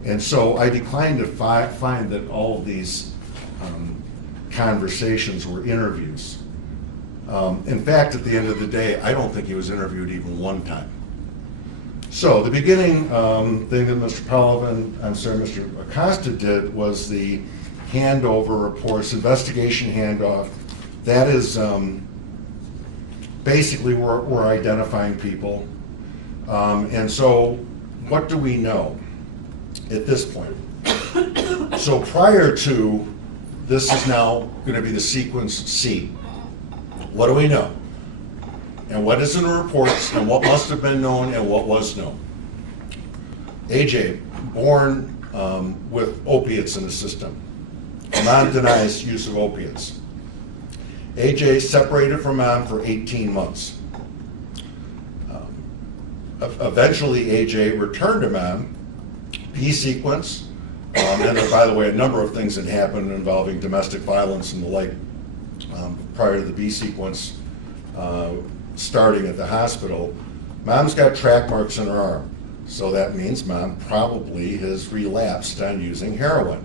And so I declined to find that all of these conversations were interviews. In fact, at the end of the day, I don't think he was interviewed even 1 time. So the beginning thing that Mr. Acosta did was the handover reports, investigation handoff. That is basically we're identifying people. And so what do we know at this point? So prior to, this is now going to be the sequence C. What do we know? And what is in the reports, and what must have been known, and what was known? AJ, born with opiates in the system. Mom denies use of opiates. AJ separated from Mom for 18 months. Eventually, AJ returned to Mom, B sequence, and there, by the way, a number of things that happened involving domestic violence and the like prior to the B sequence starting at the hospital. Mom's got track marks in her arm, so that means Mom probably has relapsed on using heroin.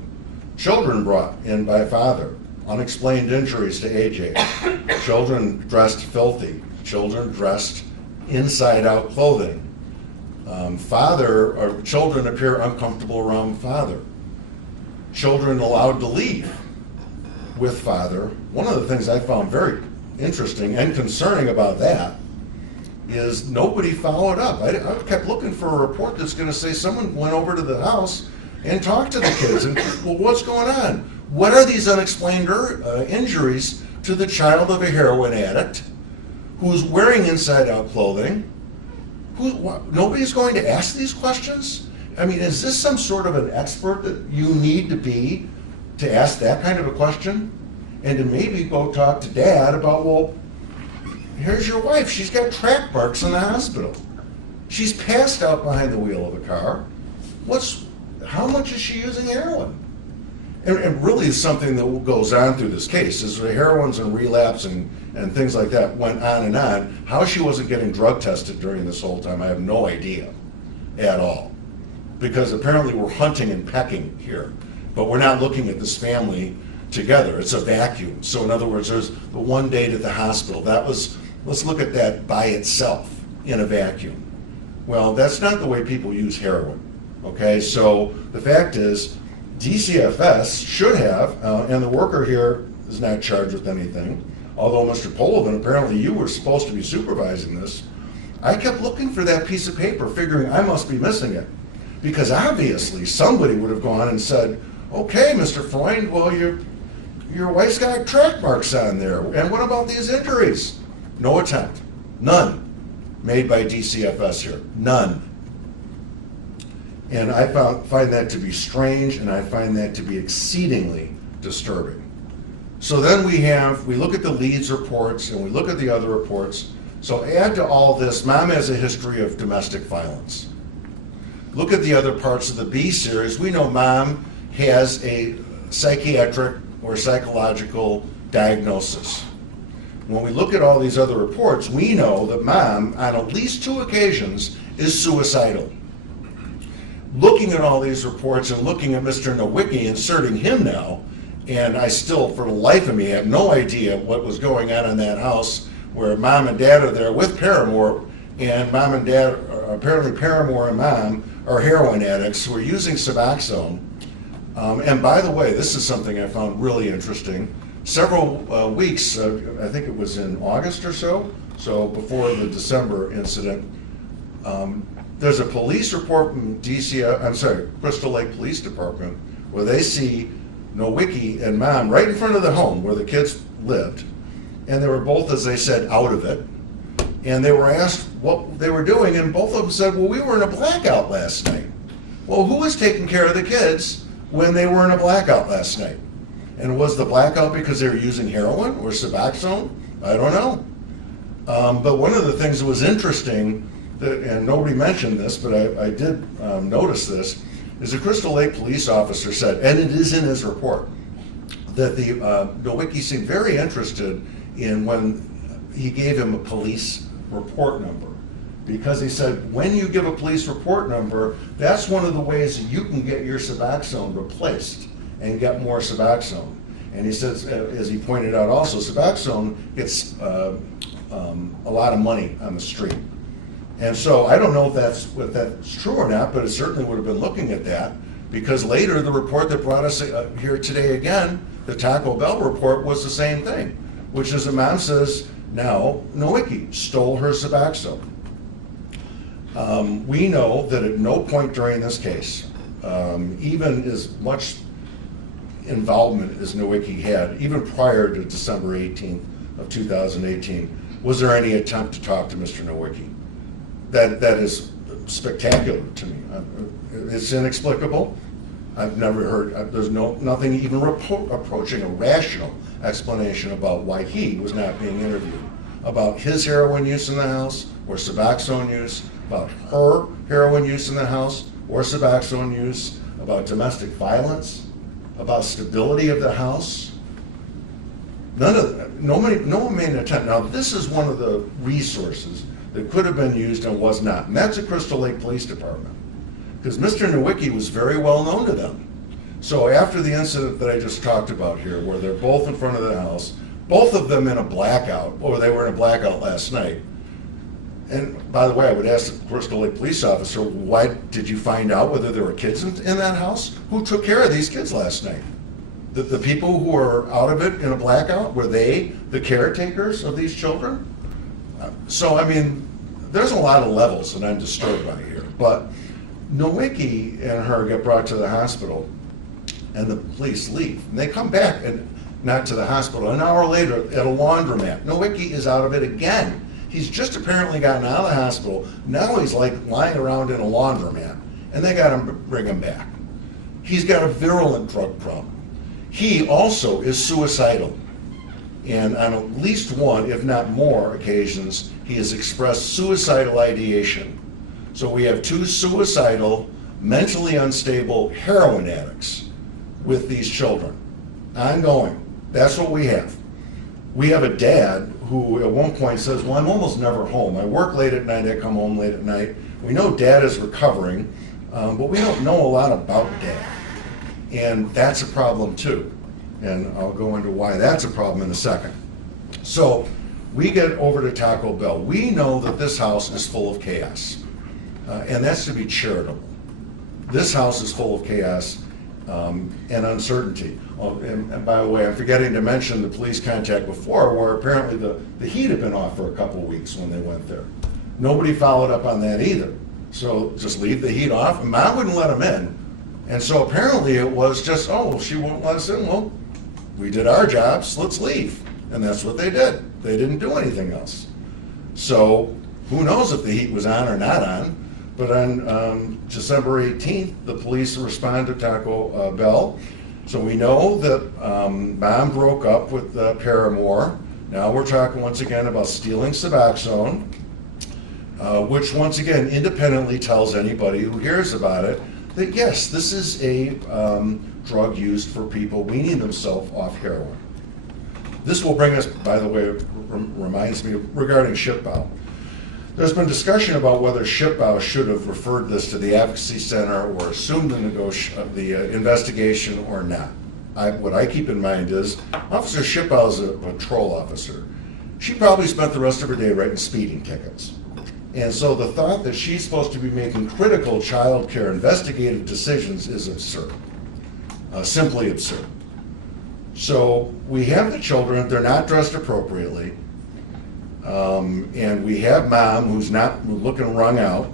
Children brought in by father, unexplained injuries to AJ. Children dressed filthy. Children dressed inside-out clothing. Children appear uncomfortable around father. Children allowed to leave with father. One of the things I found very interesting and concerning about that is nobody followed up. I kept looking for a report that's going to say someone went over to the house and talked to the kids and, well, what's going on? What are these unexplained injuries to the child of a heroin addict who's wearing inside-out clothing? Nobody's going to ask these questions? I mean, is this some sort of an expert that you need to be to ask that kind of a question? And to maybe go talk to Dad about, well, here's your wife. She's got track marks in the hospital. She's passed out behind the wheel of a car. How much is she using heroin? And really something that goes on through this case is the heroines and relapse and things like that went on and on. How she wasn't getting drug tested during this whole time, I have no idea at all. Because apparently we're hunting and pecking here, but we're not looking at this family together. It's a vacuum. So in other words, there's the one date at the hospital. Let's look at that by itself in a vacuum. Well, that's not the way people use heroin. Okay, so the fact is, DCFS should have, and the worker here is not charged with anything. Although, Mr. Polovin, apparently you were supposed to be supervising this. I kept looking for that piece of paper, figuring I must be missing it. Because obviously somebody would have gone and said, okay, Mr. Freund, well, your wife's got track marks on there. And what about these injuries? No attempt. None made by DCFS here. None. And I find that to be strange, and I find that to be exceedingly disturbing. So then we look at the Leeds reports, and we look at the other reports. So add to all this, Mom has a history of domestic violence. Look at the other parts of the B series. We know Mom has a psychiatric or psychological diagnosis. When we look at all these other reports, we know that Mom, on at least 2 occasions, is suicidal. Looking at all these reports and looking at Mr. Nowicki, inserting him now, and I still, for the life of me, have no idea what was going on in that house where Mom and Dad are there with Paramore, and Mom and Dad, apparently Paramore and Mom, are heroin addicts who are using Suboxone. And by the way, this is something I found really interesting. Several weeks, I think it was in August or so before the December incident, there's a police report from Crystal Lake Police Department, where they see Nowicki and Mom right in front of the home where the kids lived, and they were both, as they said, out of it. And they were asked what they were doing, and both of them said, well, we were in a blackout last night. Well, who was taking care of the kids when they were in a blackout last night? And was the blackout because they were using heroin or Suboxone? I don't know. But one of the things that was interesting, and nobody mentioned this, but I did notice this, is a Crystal Lake police officer said, and it is in his report, that the Nowicki seemed very interested in when he gave him a police report number. Because he said, when you give a police report number, that's one of the ways that you can get your Suboxone replaced and get more Suboxone. And he says, as he pointed out also, Suboxone gets a lot of money on the street. And so I don't know if that's true or not, but it certainly would have been looking at that, because later the report that brought us here today again, the Taco Bell report, was the same thing, which is the mom says, now Nowicki stole her Suboxone. We know that at no point during this case, even as much involvement as Nowicki had, even prior to December 18th of 2018, was there any attempt to talk to Mr. Nowicki? That is spectacular to me. It's inexplicable. I've never heard, there's nothing even approaching a rational explanation about why he was not being interviewed, about his heroin use in the house or Suboxone use, about her heroin use in the house or Suboxone use, about domestic violence, about stability of the house. No one made an attempt. Now, this is one of the resources that could have been used and was not, and that's the Crystal Lake Police Department, because Mr. Nowicki was very well known to them. So after the incident that I just talked about here, where they're both in front of the house, both of them in a blackout, or they were in a blackout last night. And by the way, I would ask the Crystal Lake police officer, why did you find out whether there were kids in that house? Who took care of these kids last night? The people who were out of it in a blackout, were they the caretakers of these children? So, I mean, there's a lot of levels that I'm disturbed by here. But Nowicki and her get brought to the hospital, and the police leave. And they come back, and not to the hospital. An hour later, at a laundromat, Nowicki is out of it again. He's just apparently gotten out of the hospital. Now he's like lying around in a laundromat, and they got to bring him back. He's got a virulent drug problem. He also is suicidal. And on at least one, if not more occasions, he has expressed suicidal ideation. So we have 2 suicidal, mentally unstable heroin addicts with these children. Ongoing. That's what we have. We have a dad who at one point says, well, I'm almost never home. I work late at night, I come home late at night. We know dad is recovering, but we don't know a lot about dad. And that's a problem too. And I'll go into why that's a problem in a second. So we get over to Taco Bell. We know that this house is full of chaos, and that's to be charitable. This house is full of chaos. and uncertainty. And by the way, I'm forgetting to mention the police contact before, where apparently the heat had been off for a couple weeks when they went there. Nobody followed up on that either. So just leave the heat off, and Mom wouldn't let them in. And so apparently it was just, oh, she won't let us in. Well, we did our jobs, let's leave. And that's what they did. They didn't do anything else. So who knows if the heat was on or not on. But on December 18th, the police responded to Taco Bell. So we know that Mom broke up with Paramore. Now we're talking once again about stealing Suboxone, which once again independently tells anybody who hears about it that yes, this is a drug used for people weaning themselves off heroin. This will bring us, by the way, reminds me regarding ShipBow. There's been discussion about whether ShipBow should have referred this to the Advocacy Center or assumed the investigation or not. What I keep in mind is Officer ShipBow is a patrol officer. She probably spent the rest of her day writing speeding tickets. And so the thought that she's supposed to be making critical child care investigative decisions is absurd, simply absurd. So we have the children, they're not dressed appropriately, and we have Mom who's not looking wrung out.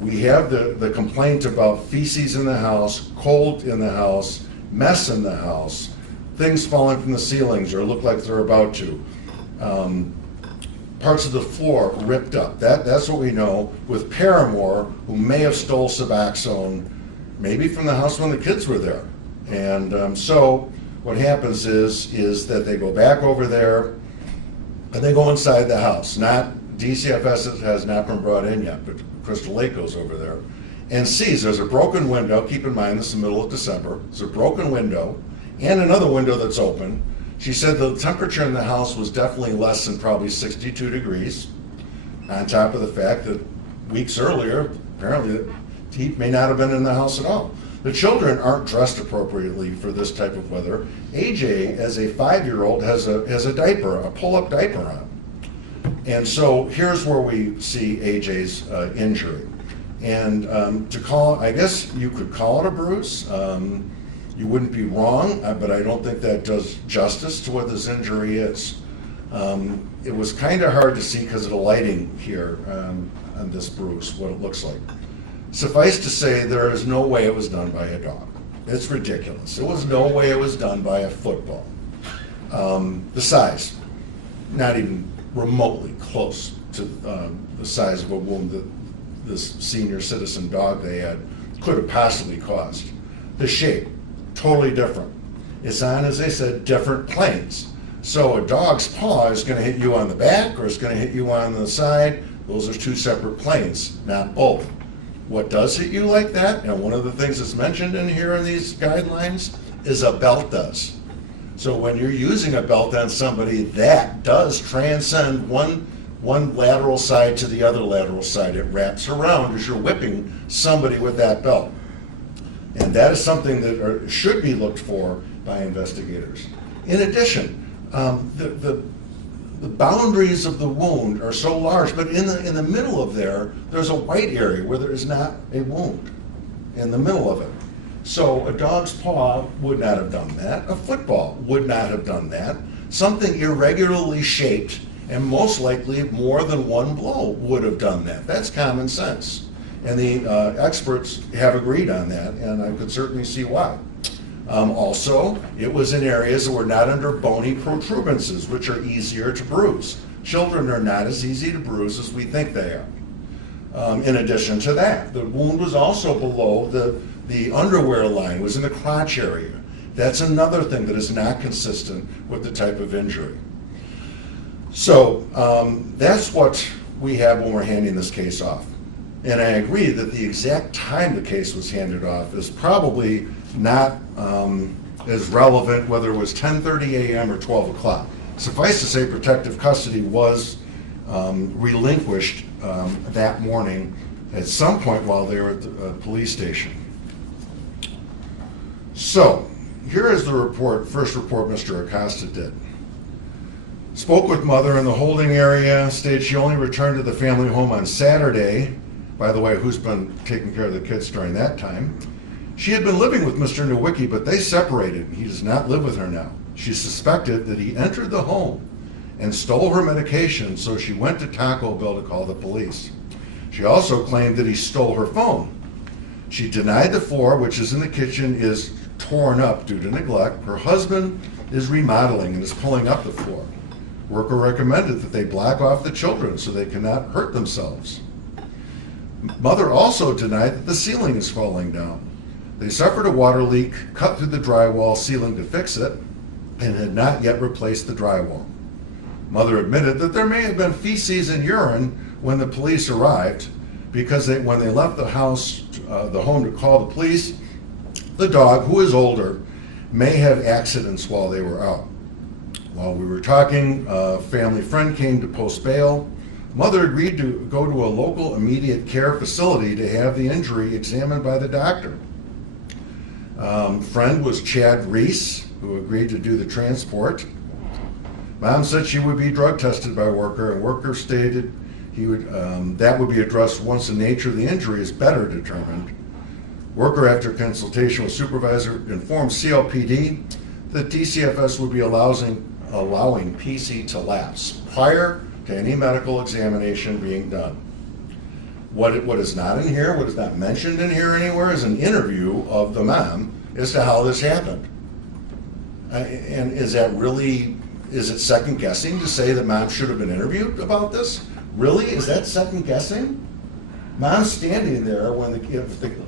We have the complaint about feces in the house, cold in the house, mess in the house, things falling from the ceilings or look like they're about to. Parts of the floor ripped up. That's what we know with Paramore, who may have stole Suboxone, maybe from the house when the kids were there. And so what happens is that they go back over there and they go inside the house. Not DCFS has not been brought in yet, but Crystal Lake goes over there and sees there's a broken window. Keep in mind this is the middle of December. There's a broken window and another window that's open. She said the temperature in the house was definitely less than probably 62 degrees, on top of the fact that weeks earlier, apparently the heat may not have been in the house at all. The children aren't dressed appropriately for this type of weather. AJ, as a 5-year-old, has a diaper, a pull-up diaper on. And so here's where we see AJ's injury. And to call, I guess you could call it a bruise. You wouldn't be wrong, but I don't think that does justice to what this injury is. It was kind of hard to see because of the lighting here on this bruise, what it looks like. Suffice to say, there is no way it was done by a dog. It's ridiculous. There was no way it was done by a football. The size, not even remotely close to the size of a wound that this senior citizen dog they had could have possibly caused. The shape, totally different. It's on, as they said, different planes. So a dog's paw is going to hit you on the back or it's going to hit you on the side. Those are two separate planes, not both. What does hit you like that, and one of the things that's mentioned in here in these guidelines, is a belt does. So when you're using a belt on somebody, that does transcend one lateral side to the other lateral side. It wraps around as you're whipping somebody with that belt. And that is something that should be looked for by investigators. In addition, the boundaries of the wound are so large, but in the middle of there's a white area where there is not a wound in the middle of it. So a dog's paw would not have done that. A football would not have done that. Something irregularly shaped and most likely more than one blow would have done that. That's common sense. And the experts have agreed on that, and I could certainly see why. Also, it was in areas that were not under bony protuberances, which are easier to bruise. Children are not as easy to bruise as we think they are. In addition to that, the wound was also below the underwear line, was in the crotch area. That's another thing that is not consistent with the type of injury. So that's what we have when we're handing this case off. And I agree that the exact time the case was handed off is probably not as relevant whether it was 10:30 a.m. or 12 o'clock. Suffice to say, protective custody was relinquished that morning at some point while they were at the police station. So here is the report, first report Mr. Acosta did. Spoke with mother in the holding area, stated she only returned to the family home on Saturday. By the way, who's been taking care of the kids during that time? She had been living with Mr. Nowicki, but they separated. He does not live with her now. She suspected that he entered the home and stole her medication, so she went to Taco Bell to call the police. She also claimed that he stole her phone. She denied the floor, which is in the kitchen, is torn up due to neglect. Her husband is remodeling and is pulling up the floor. Worker recommended that they block off the children so they cannot hurt themselves. Mother also denied that the ceiling is falling down. They suffered a water leak, cut through the drywall ceiling to fix it, and had not yet replaced the drywall. Mother admitted that there may have been feces and urine when the police arrived, because when they left the house, the home to call the police, the dog, who is older, may have accidents while they were out. While we were talking, a family friend came to post bail. Mother agreed to go to a local immediate care facility to have the injury examined by the doctor. Friend was Chad Reese, who agreed to do the transport. Mom said she would be drug tested by Worker, and Worker stated that would be addressed once the nature of the injury is better determined. Worker, after consultation with supervisor, informed CLPD that DCFS would be allowing PC to lapse prior to any medical examination being done. What is not in here, what is not mentioned in here anywhere, is an interview of the mom as to how this happened. And is it second guessing to say that mom should have been interviewed about this? Really? Is that second guessing? Mom's standing there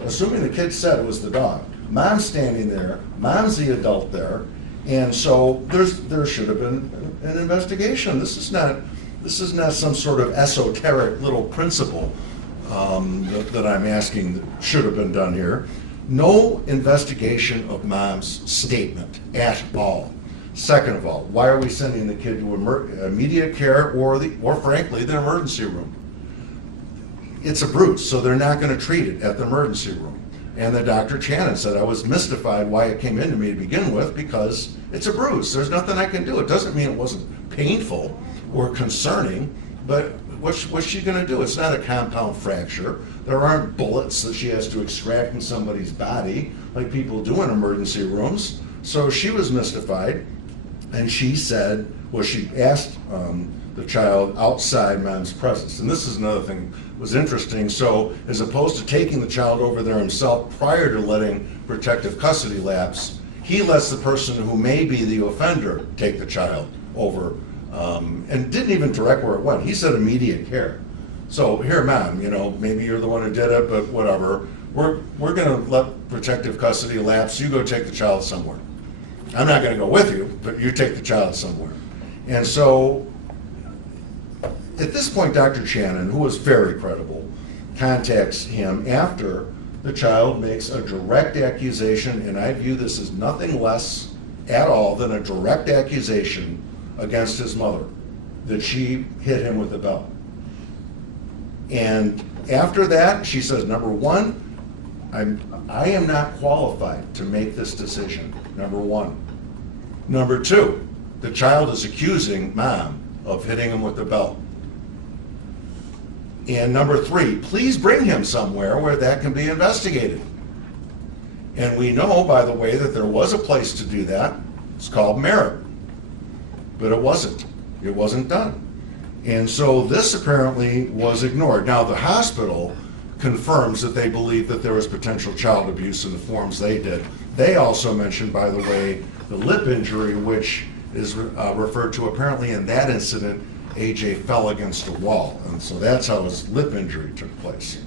assuming the kid said it was the dog. Mom's standing there, mom's the adult there, and so there should have been an investigation. This is not some sort of esoteric little principle that I'm asking that should have been done here. No investigation of mom's statement at all. Second of all, why are we sending the kid to immediate care or frankly the emergency room? It's a bruise, so they're not going to treat it at the emergency room. And the Dr. Channon said, I was mystified why it came into me to begin with, because it's a bruise. There's nothing I can do. It doesn't mean it wasn't painful or concerning, but what's she going to do? It's not a compound fracture. There aren't bullets that she has to extract from somebody's body like people do in emergency rooms. So she was mystified, and she said, she asked the child outside mom's presence. And this is another thing that was interesting. So as opposed to taking the child over there himself prior to letting protective custody lapse, he lets the person who may be the offender take the child over and didn't even direct where it went. He said immediate care. So here, mom, maybe you're the one who did it, but whatever. We're going to let protective custody lapse. You go take the child somewhere. I'm not going to go with you, but you take the child somewhere. And so at this point, Dr. Channon, who was very credible, contacts him after the child makes a direct accusation, and I view this as nothing less at all than a direct accusation against his mother, that she hit him with a belt. And after that, she says, number one, I am not qualified to make this decision, number one. Number two, the child is accusing mom of hitting him with the belt. And number three, please bring him somewhere where that can be investigated. And we know, by the way, that there was a place to do that. It's called Murrow. But it wasn't. It wasn't done. And so this apparently was ignored. Now, the hospital confirms that they believe that there was potential child abuse in the forms they did. They also mentioned, by the way, the lip injury, which is referred to apparently in that incident, AJ fell against a wall. And so that's how his lip injury took place.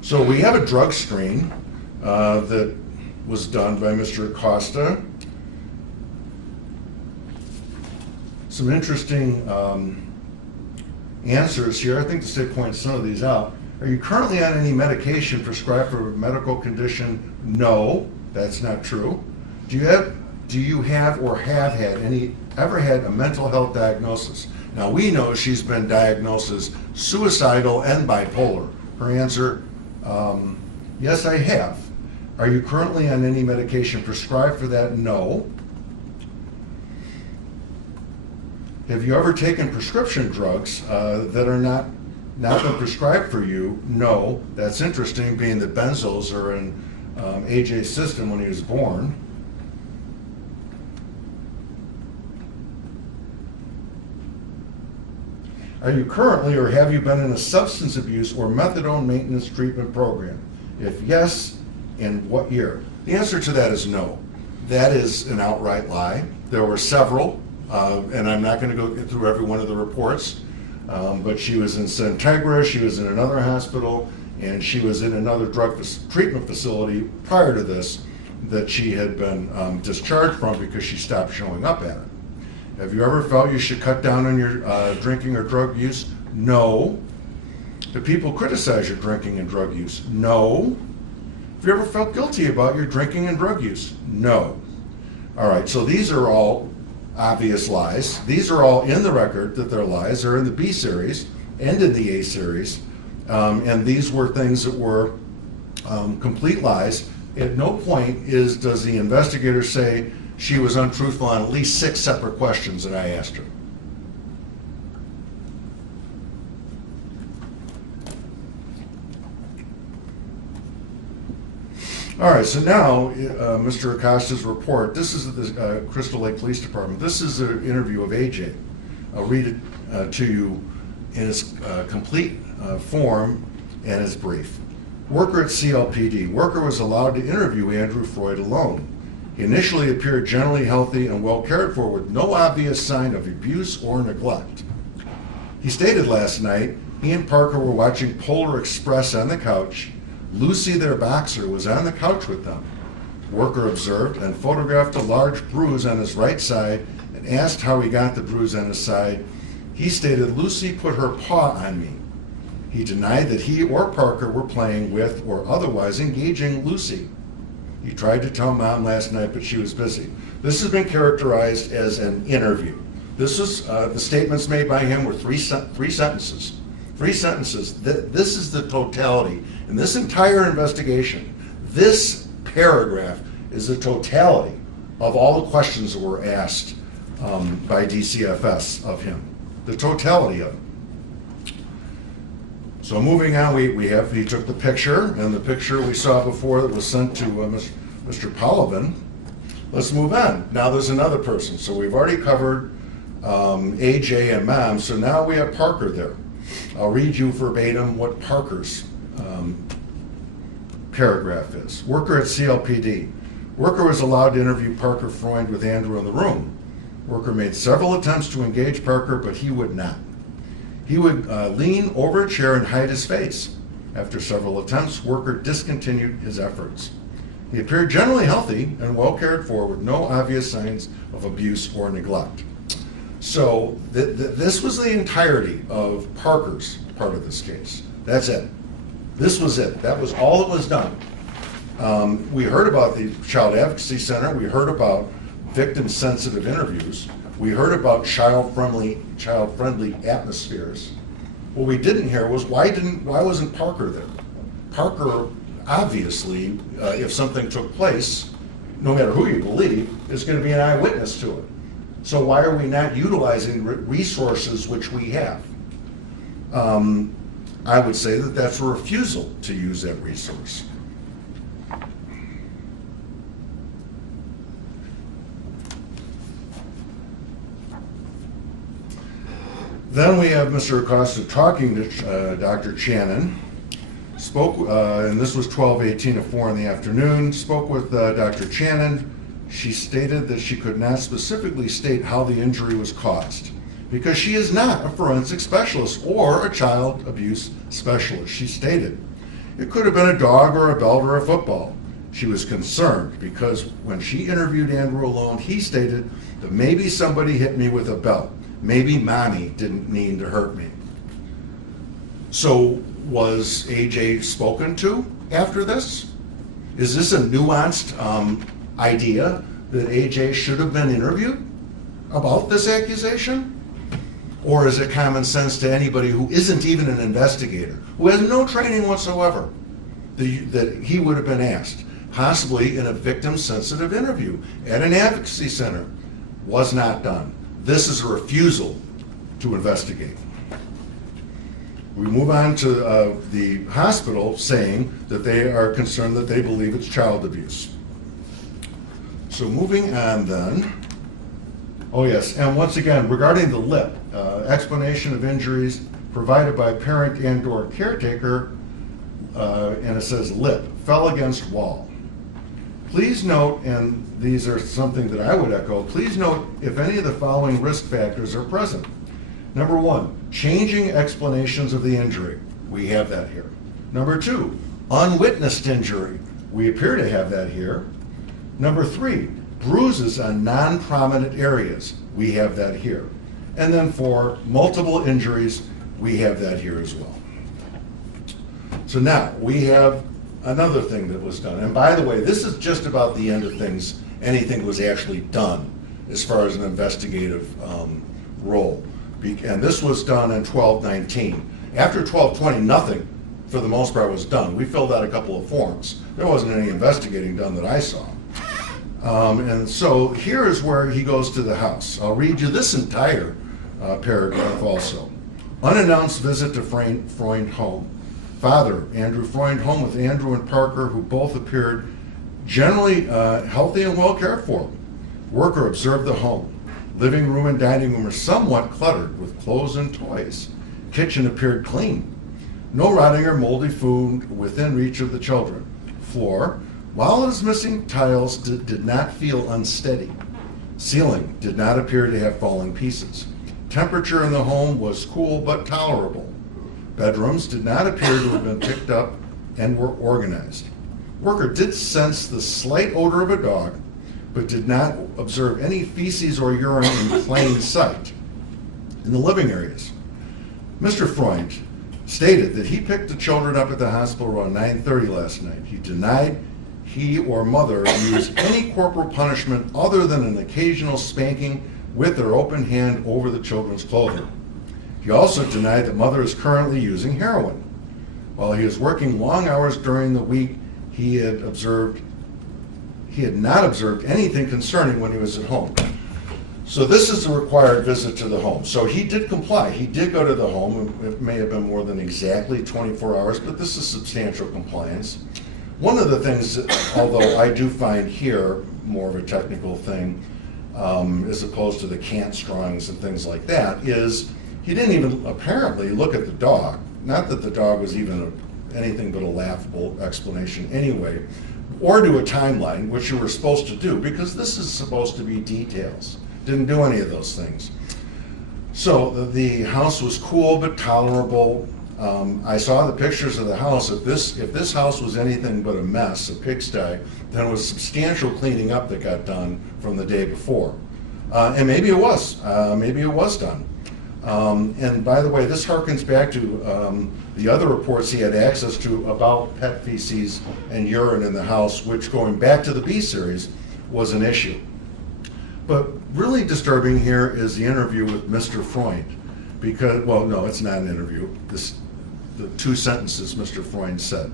So we have a drug screen that was done by Mr. Acosta. Some interesting answers here. I think the state points some of these out. Are you currently on any medication prescribed for a medical condition? No, that's not true. Do you have or have had ever had a mental health diagnosis? Now we know she's been diagnosed as suicidal and bipolar. Her answer, yes, I have. Are you currently on any medication prescribed for that? No. Have you ever taken prescription drugs that are not not been prescribed for you? No. That's interesting, being that benzos are in AJ's system when he was born. Are you currently or have you been in a substance abuse or methadone maintenance treatment program? If yes, in what year? The answer to that is no. That is an outright lie. There were several, and I'm not going to go through every one of the reports, but she was in Centegra, she was in another hospital, and she was in another drug treatment facility prior to this that she had been discharged from because she stopped showing up at it. Have you ever felt you should cut down on your drinking or drug use? No. Do people criticize your drinking and drug use? No. Have you ever felt guilty about your drinking and drug use? No. All right, so these are all obvious lies. These are all in the record that they're lies. They're in the B series and in the A series. And these were things that were complete lies. At no point does the investigator say she was untruthful on at least 6 separate questions that I asked her. All right, so now Mr. Acosta's report. This is the Crystal Lake Police Department. This is an interview of AJ. I'll read it to you in its complete form and its brief. Worker at CLPD. Worker was allowed to interview Andrew Freund alone. He initially appeared generally healthy and well cared for with no obvious sign of abuse or neglect. He stated last night he and Parker were watching Polar Express on the couch. Lucy, their boxer, was on the couch with them. Worker observed and photographed a large bruise on his right side and asked how he got the bruise on his side. He stated, Lucy put her paw on me. He denied that he or Parker were playing with or otherwise engaging Lucy. He tried to tell Mom last night, but she was busy. This has been characterized as an interview. This was, the statements made by him were three sentences. 3 sentences. This is the totality. In this entire investigation, this paragraph is the totality of all the questions that were asked by DCFS of him. The totality of it. So moving on, he took the picture, and the picture we saw before that was sent to Mr. Polovin. Let's move on. Now there's another person. So we've already covered AJ and Mom, so now we have Parker there. I'll read you verbatim what Parker's paragraph is. Worker at CLPD. Worker was allowed to interview Parker Freund with Andrew in the room. Worker made several attempts to engage Parker, but he would not. He would lean over a chair and hide his face. After several attempts, Worker discontinued his efforts. He appeared generally healthy and well cared for with no obvious signs of abuse or neglect. So this was the entirety of Parker's part of this case. That's it. This was it. That was all that was done. We heard about the Child Advocacy Center. We heard about victim-sensitive interviews. We heard about child-friendly atmospheres. What we didn't hear was why wasn't Parker there? Parker, obviously, if something took place, no matter who you believe, is going to be an eyewitness to it. So why are we not utilizing resources which we have? I would say that that's a refusal to use that resource. Then we have Mr. Acosta talking to Dr. Channon. Spoke, and this was 12:18 to 4 in the afternoon, spoke with Dr. Channon. She stated that she could not specifically state how the injury was caused because she is not a forensic specialist or a child abuse specialist. She stated it could have been a dog or a belt or a football. She was concerned because when she interviewed Andrew alone, he stated that maybe somebody hit me with a belt. Maybe Mommy didn't mean to hurt me. So was AJ spoken to after this? Is this a nuanced idea that AJ should have been interviewed about this accusation? Or is it common sense to anybody who isn't even an investigator, who has no training whatsoever, that he would have been asked, possibly in a victim-sensitive interview at an advocacy center? Was not done. This is a refusal to investigate. We move on to the hospital saying that they are concerned that they believe it's child abuse. So moving on then. Oh yes, and once again, regarding the lip, explanation of injuries provided by parent and/or caretaker, and it says lip, fell against wall. Please note, and these are something that I would echo, please note if any of the following risk factors are present. Number 1, changing explanations of the injury. We have that here. Number 2, unwitnessed injury. We appear to have that here. Number 3, bruises on non-prominent areas. We have that here. And then 4, multiple injuries. We have that here as well. So now we have another thing that was done. And by the way, this is just about the end of things. Anything was actually done as far as an investigative role. And this was done in 12/19. After 12/20, nothing for the most part was done. We filled out a couple of forms. There wasn't any investigating done that I saw. And so here is where he goes to the house. I'll read you this entire paragraph also. Unannounced visit to Freund home. Father, Andrew Freund, home with Andrew and Parker, who both appeared generally healthy and well cared for. Worker observed the home. Living room and dining room are somewhat cluttered with clothes and toys. Kitchen appeared clean. No rotting or moldy food within reach of the children. Floor, while it is missing tiles, did not feel unsteady. Ceiling did not appear to have falling pieces. Temperature in the home was cool but tolerable. Bedrooms did not appear to have been picked up and were organized. Worker did sense the slight odor of a dog, but did not observe any feces or urine in plain sight in the living areas. Mr. Freund stated that he picked the children up at the hospital around 9:30 last night. He denied he or mother used any corporal punishment other than an occasional spanking with their open hand over the children's clothing. He also denied that mother is currently using heroin. While he is working long hours during the week, he had not observed anything concerning when he was at home. So this is a required visit to the home. So he did comply. He did go to the home. It may have been more than exactly 24 hours, but this is substantial compliance. One of the things, although I do find here more of a technical thing, as opposed to the cant drawings and things like that, is he didn't even apparently look at the dog. Not that the dog was even anything but a laughable explanation anyway, or do a timeline, which you were supposed to do, because this is supposed to be details. Didn't do any of those things. So the house was cool but tolerable. I saw the pictures of the house. If this house was anything but a mess, a pigsty, then it was substantial cleaning up that got done from the day before. And maybe it was. Maybe it was done. And by the way, this harkens back to the other reports he had access to about pet feces and urine in the house, which, going back to the B series, was an issue. But really disturbing here is the interview with Mr. Freund, because, well, no, it's not an interview. The 2 sentences Mr. Freund said.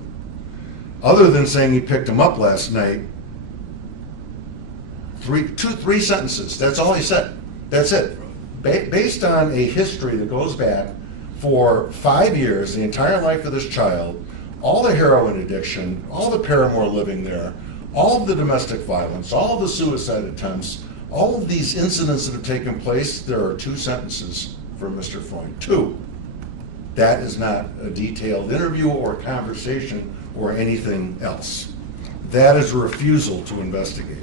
Other than saying he picked him up last night, 3 sentences. That's all he said. That's it. Based on a history that goes back for 5 years, the entire life of this child, all the heroin addiction, all the paramour living there, all of the domestic violence, all of the suicide attempts, all of these incidents that have taken place, there are 2 sentences from Mr. Freund. 2. That is not a detailed interview or conversation or anything else. That is a refusal to investigate.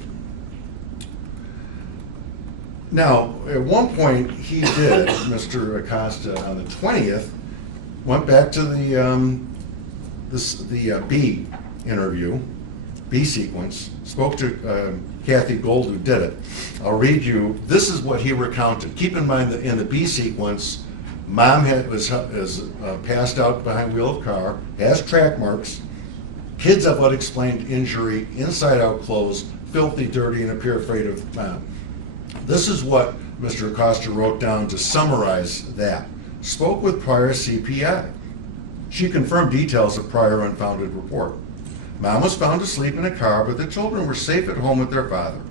Now, at one point, he did, Mr. Acosta, on the 20th, went back to the B interview, B sequence, spoke to Kathy Gold, who did it. I'll read you, this is what he recounted. Keep in mind that in the B sequence, mom was passed out behind wheel of car, has track marks, kids have unexplained injury, inside out clothes, filthy, dirty, and appear afraid of mom. This is what Mr. Acosta wrote down to summarize that. Spoke with prior CPI. She confirmed details of prior unfounded report. Mom was found asleep in a car, but the children were safe at home with their father.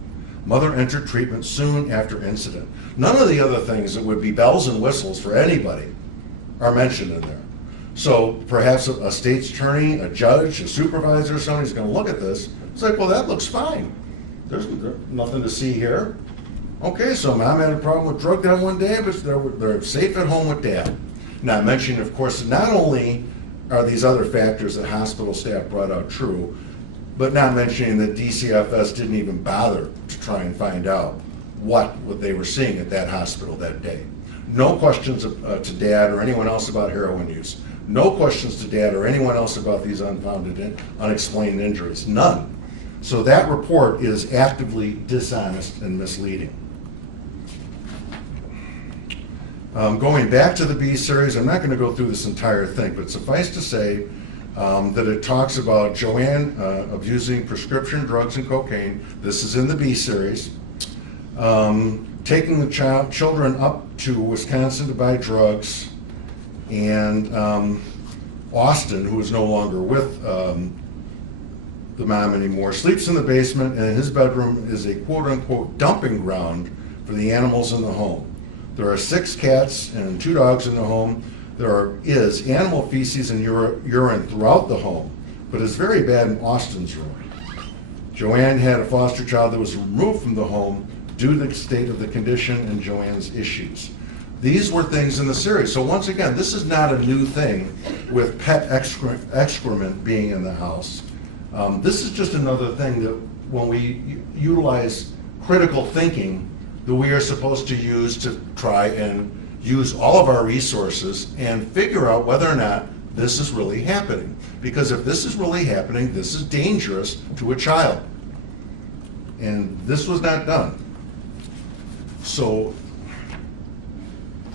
Mother entered treatment soon after incident. None of the other things that would be bells and whistles for anybody are mentioned in there. So perhaps a state's attorney, a judge, a supervisor, somebody's gonna look at this. It's like, well, that looks fine. There's nothing to see here. Okay, so mom had a problem with drug that one day, but they're safe at home with dad. Not mentioning, of course, not only are these other factors that hospital staff brought out true, but not mentioning that DCFS didn't even bother to try and find out what they were seeing at that hospital that day. No questions to dad or anyone else about heroin use. No questions to dad or anyone else about these unfounded, unexplained injuries. None. So that report is actively dishonest and misleading. Going back to the B series, I'm not going to go through this entire thing, but suffice to say that it talks about Joanne abusing prescription drugs and cocaine. This is in the B series. Taking the children up to Wisconsin to buy drugs, and Austin, who is no longer with the mom anymore, sleeps in the basement, and his bedroom is a quote-unquote dumping ground for the animals in the home. There are 6 cats and 2 dogs in the home. There is animal feces and urine throughout the home, but it's very bad in Austin's room. Joanne had a foster child that was removed from the home due to the state of the condition and Joanne's issues. These were things in the series. So once again, this is not a new thing with pet excrement being in the house. This is just another thing that when we utilize critical thinking that we are supposed to use to try and use all of our resources and figure out whether or not this is really happening. Because if this is really happening, this is dangerous to a child. And this was not done. So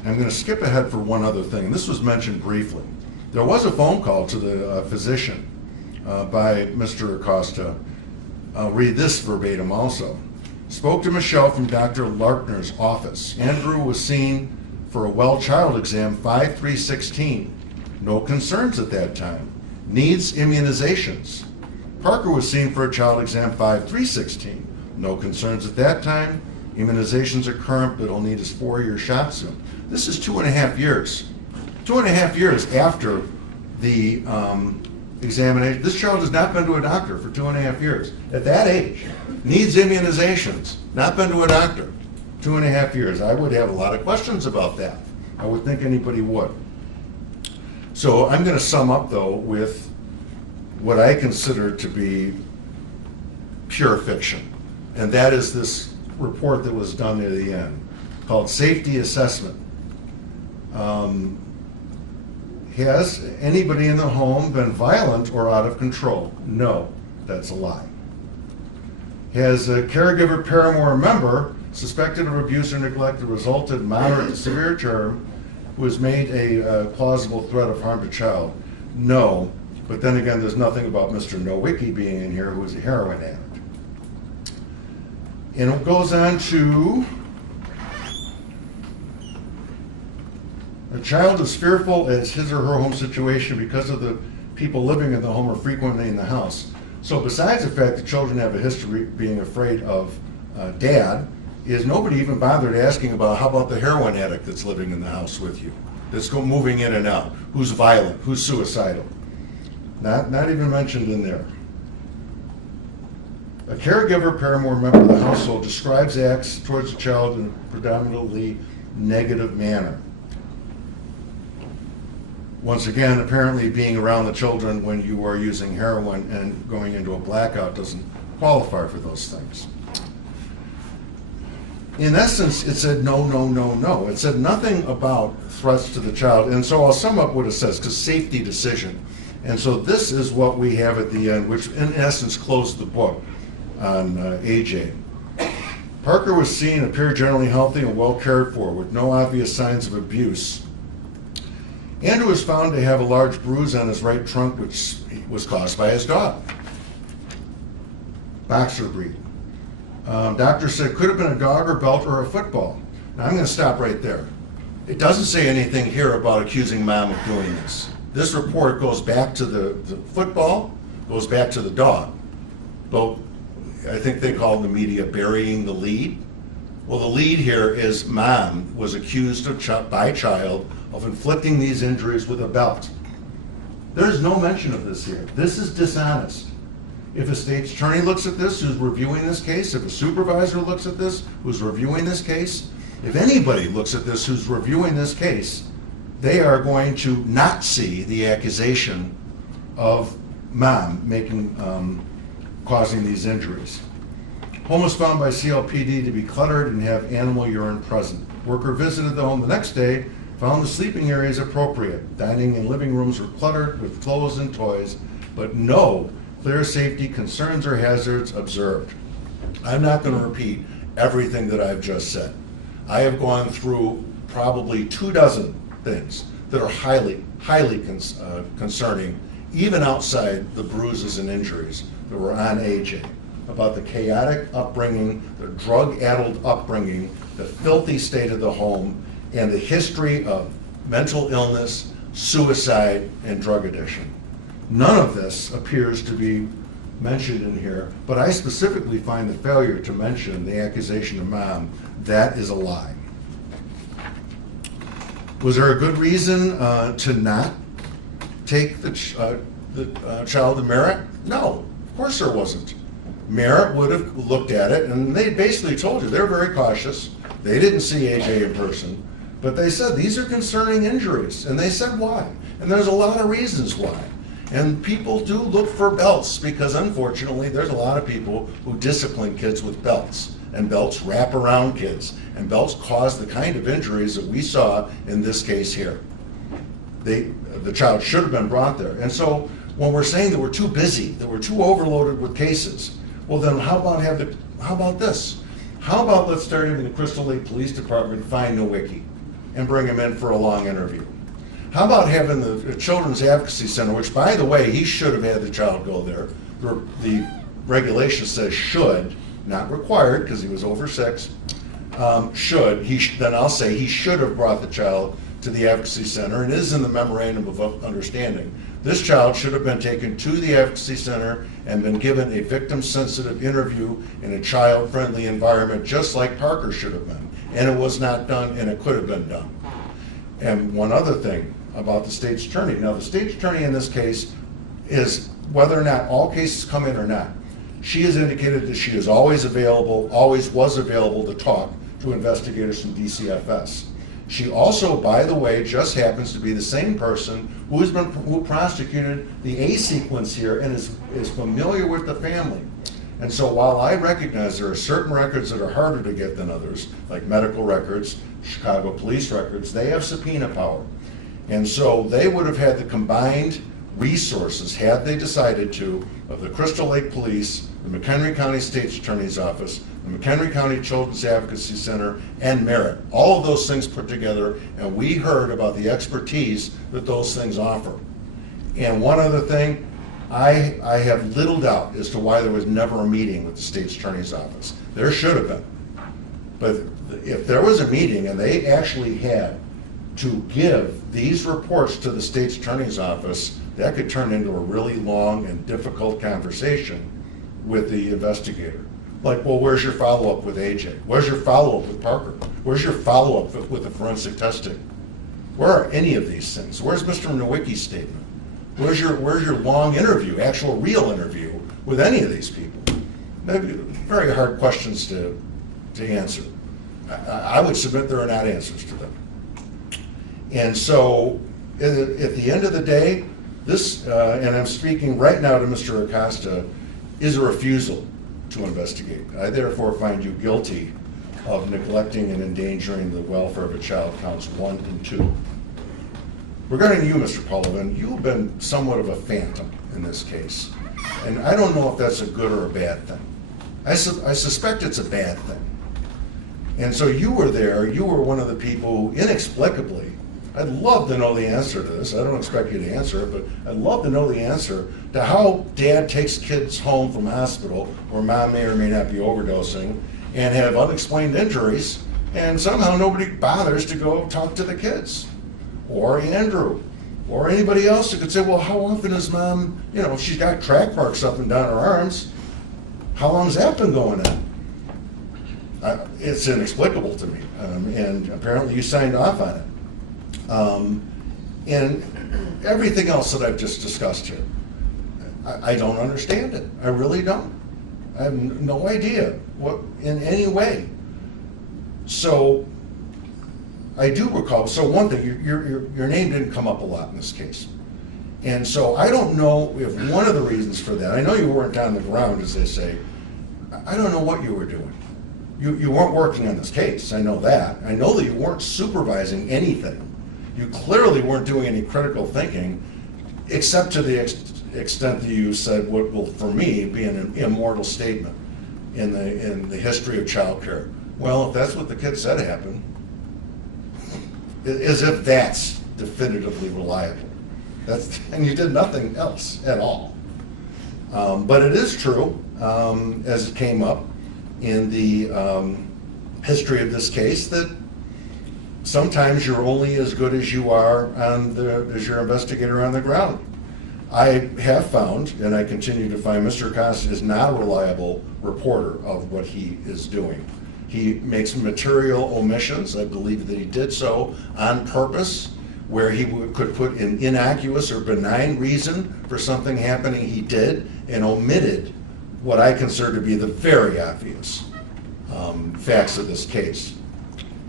I'm going to skip ahead for one other thing. This was mentioned briefly. There was a phone call to the physician by Mr. Acosta. I'll read this verbatim also. Spoke to Michelle from Dr. Larkner's office. Andrew was seen for a well child exam 5/3/16. No concerns at that time. Needs immunizations. Parker was seen for a child exam 5/3/16. No concerns at that time. Immunizations are current, but he'll need his 4-year shot soon. This is 2.5 years. 2.5 years after the examination. This child has not been to a doctor for 2.5 years. At that age, needs immunizations, not been to a doctor. 2.5 years. I would have a lot of questions about that. I would think anybody would. So I'm going to sum up, though, with what I consider to be pure fiction. And that is this report that was done near the end called Safety Assessment. Has anybody in the home been violent or out of control? No, that's a lie. Has a caregiver, paramour, member suspected of abuse or neglect that resulted in moderate to severe term who has made a plausible threat of harm to child? No, but then again, there's nothing about Mr. Nowicki being in here who is a heroin addict. And it goes on to, a child is fearful as his or her home situation because of the people living in the home or frequently in the house. So besides the fact that children have a history of being afraid of dad, is nobody even bothered asking about how about the heroin addict that's living in the house with you, that's moving in and out, who's violent, who's suicidal. Not even mentioned in there. A caregiver, paramour, member of the household describes acts towards the child in a predominantly negative manner. Once again, apparently being around the children when you are using heroin and going into a blackout doesn't qualify for those things. In essence, it said no, no, no, no. It said nothing about threats to the child. And so I'll sum up what it says, because safety decision. And so this is what we have at the end, which in essence closed the book on AJ. Parker was seen, appeared generally healthy and well cared for, with no obvious signs of abuse. Andrew was found to have a large bruise on his right trunk, which was caused by his dog. Boxer breed. Doctor said could have been a dog or belt or a football. Now I'm going to stop right there. It doesn't say anything here about accusing mom of doing this. This report goes back to the football, goes back to the dog. Though I think they call the media burying the lead. Well, the lead here is mom was accused of by child of inflicting these injuries with a belt. There's no mention of this here. This is dishonest. If a state's attorney looks at this, who's reviewing this case, if a supervisor looks at this, who's reviewing this case, if anybody looks at this who's reviewing this case, they are going to not see the accusation of mom causing these injuries. Home was found by CLPD to be cluttered and have animal urine present. Worker visited the home the next day, found the sleeping areas appropriate. Dining and living rooms were cluttered with clothes and toys, but no clear safety concerns or hazards observed. I'm not going to repeat everything that I've just said. I have gone through probably 24 things that are highly concerning, even outside the bruises and injuries that were on AJ, about the chaotic upbringing, the drug-addled upbringing, the filthy state of the home, and the history of mental illness, suicide, and drug addiction. None of this appears to be mentioned in here, but I specifically find the failure to mention the accusation of mom, that is a lie. Was there a good reason to not take the child to Merritt? No, of course there wasn't. Merritt would have looked at it, and they basically told you, they're very cautious. They didn't see AJ in person, but they said these are concerning injuries, and they said why. And there's a lot of reasons why. And people do look for belts, because unfortunately there's a lot of people who discipline kids with belts, and belts wrap around kids, and belts cause the kind of injuries that we saw in this case here. The child should have been brought there. And so when we're saying that we're too busy, that we're too overloaded with cases, well then how about this? How about let's start having the Crystal Lake Police Department find Nowicki and bring him in for a long interview? How about having the Children's Advocacy Center, which by the way, he should have had the child go there. The regulation says should, not required, because he was over 6. Then I'll say he should have brought the child to the Advocacy Center, and it is in the Memorandum of Understanding. This child should have been taken to the Advocacy Center and been given a victim-sensitive interview in a child-friendly environment, just like Parker should have been. And it was not done, and it could have been done. And one other thing about the state's attorney. Now, the state's attorney in this case is, whether or not all cases come in or not, she has indicated that she is always available, always was available to talk to investigators from DCFS. She also, by the way, just happens to be the same person who prosecuted the A sequence here and is familiar with the family. And so while I recognize there are certain records that are harder to get than others, like medical records, Chicago police records, they have subpoena power. And so they would have had the combined resources, had they decided to, of the Crystal Lake Police, the McHenry County State's Attorney's Office, the McHenry County Children's Advocacy Center, and Merritt. All of those things put together, and we heard about the expertise that those things offer. And one other thing, I have little doubt as to why there was never a meeting with the State's Attorney's Office. There should have been. But if there was a meeting and they actually had to give these reports to the State's Attorney's Office, that could turn into a really long and difficult conversation with the investigator. Like, well, where's your follow-up with AJ? Where's your follow-up with Parker? Where's your follow-up with the forensic testing? Where are any of these things? Where's Mr. Nowicki's statement? Where's your long interview, actual real interview with any of these people? That'd be very hard questions to answer. I would submit there are not answers to them. And so at the end of the day, this, and I'm speaking right now to Mr. Acosta, is a refusal to investigate. I therefore find you guilty of neglecting and endangering the welfare of a child, counts 1 and 2. Regarding you, Mr. Pullivan, you've been somewhat of a phantom in this case. And I don't know if that's a good or a bad thing. I suspect it's a bad thing. And so you were there, you were one of the people, inexplicably, I'd love to know the answer to this. I don't expect you to answer it, but I'd love to know the answer to how dad takes kids home from hospital where mom may or may not be overdosing and have unexplained injuries, and somehow nobody bothers to go talk to the kids, or Andrew, or anybody else who could say, well, how often is mom, she's got track marks up and down her arms. How long has that been going on? It's inexplicable to me, and apparently you signed off on it. And everything else that I've just discussed here, I don't understand it. I really don't. I have no idea what in any way. So I do recall. So one thing, your name didn't come up a lot in this case, and so I don't know if one of the reasons for that. I know you weren't on the ground, as they say. I don't know what you were doing. You weren't working on this case. I know that. I know that you weren't supervising anything. You clearly weren't doing any critical thinking, except to the extent that you said what will, for me, be an immortal statement in the history of child care. Well, if that's what the kid said happened, as if that's definitively reliable. And you did nothing else at all. But it is true, as it came up in the history of this case, that sometimes you're only as good as you are as your investigator on the ground. I have found, and I continue to find, Mr. Costa is not a reliable reporter of what he is doing. He makes material omissions. I believe that he did so on purpose, where he could put an innocuous or benign reason for something happening. He did, and omitted what I consider to be the very obvious facts of this case.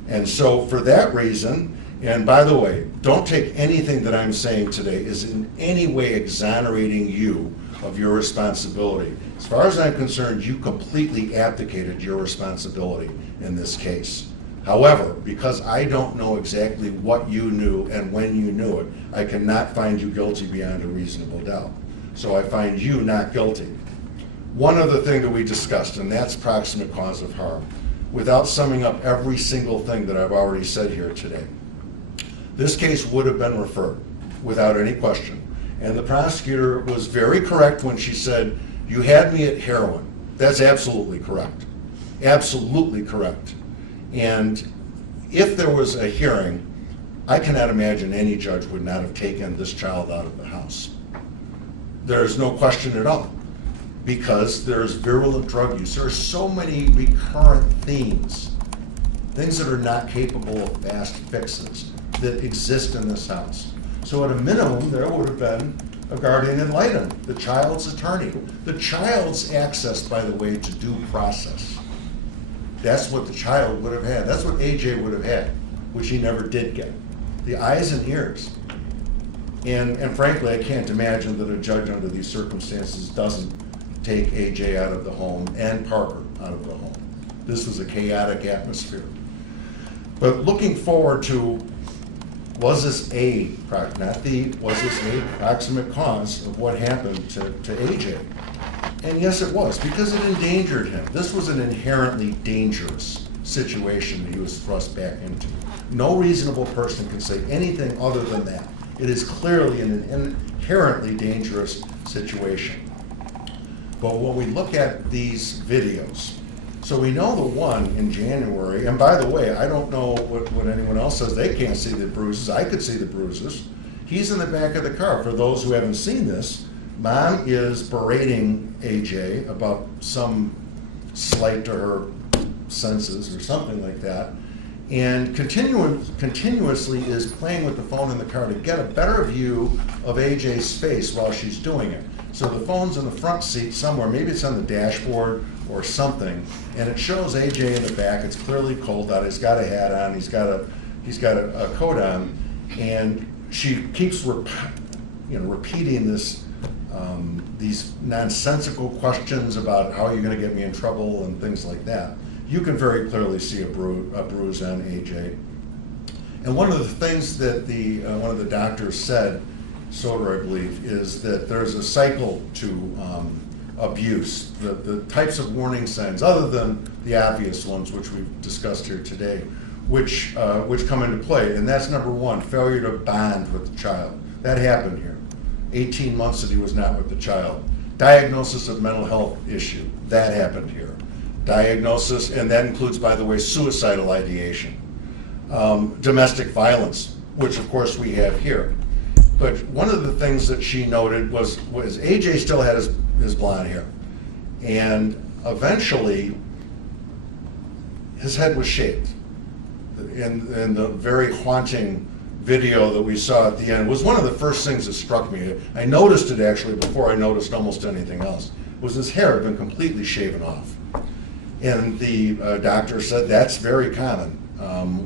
And so for that reason, and by the way, don't take anything that I'm saying today as in any way exonerating you of your responsibility. As far as I'm concerned, you completely abdicated your responsibility in this case. However, because I don't know exactly what you knew and when you knew it, I cannot find you guilty beyond a reasonable doubt. So I find you not guilty. One other thing that we discussed, and that's proximate cause of harm, without summing up every single thing that I've already said here today. This case would have been referred without any question. And the prosecutor was very correct when she said, "You had me at heroin." That's absolutely correct. Absolutely correct. And if there was a hearing, I cannot imagine any judge would not have taken this child out of the house. There's no question at all, because there's virulent drug use. There are so many recurrent themes, things that are not capable of fast fixes, that exist in this house. So at a minimum, there would have been a guardian ad litem, the child's attorney. The child's access, by the way, to due process. That's what the child would have had. That's what AJ would have had, which he never did get. The eyes and ears. And frankly, I can't imagine that a judge under these circumstances doesn't take AJ out of the home and Parker out of the home. This was a chaotic atmosphere. But looking forward to, was this a proximate cause of what happened to AJ? And yes, it was, because it endangered him. This was an inherently dangerous situation that he was thrust back into. No reasonable person can say anything other than that. It is clearly an inherently dangerous situation. But when we look at these videos, so we know the one in January, and by the way, I don't know what anyone else says. They can't see the bruises. I could see the bruises. He's in the back of the car. For those who haven't seen this, Mom is berating AJ about some slight to her senses or something like that, and continuously is playing with the phone in the car to get a better view of AJ's face while she's doing it. So the phone's in the front seat somewhere, maybe it's on the dashboard or something, and it shows AJ in the back. It's clearly cold out. He's got a hat on. He's got a coat on, and she keeps repeating this. These nonsensical questions about how you're going to get me in trouble and things like that. You can very clearly see a bruise on AJ. And one of the things that one of the doctors said, Soder, I believe, is that there's a cycle to abuse. The types of warning signs, other than the obvious ones which we've discussed here today, which come into play. And that's number one, failure to bond with the child. That happened here. 18 months that he was not with the child. Diagnosis of mental health issue. That happened here. Diagnosis, and that includes, by the way, suicidal ideation. Domestic violence, which of course we have here. But one of the things that she noted was AJ still had his blonde hair. And eventually, his head was shaved in the very haunting video that we saw at the end was one of the first things that struck me. I noticed it actually before I noticed almost anything else, was his hair had been completely shaven off. And the doctor said that's very common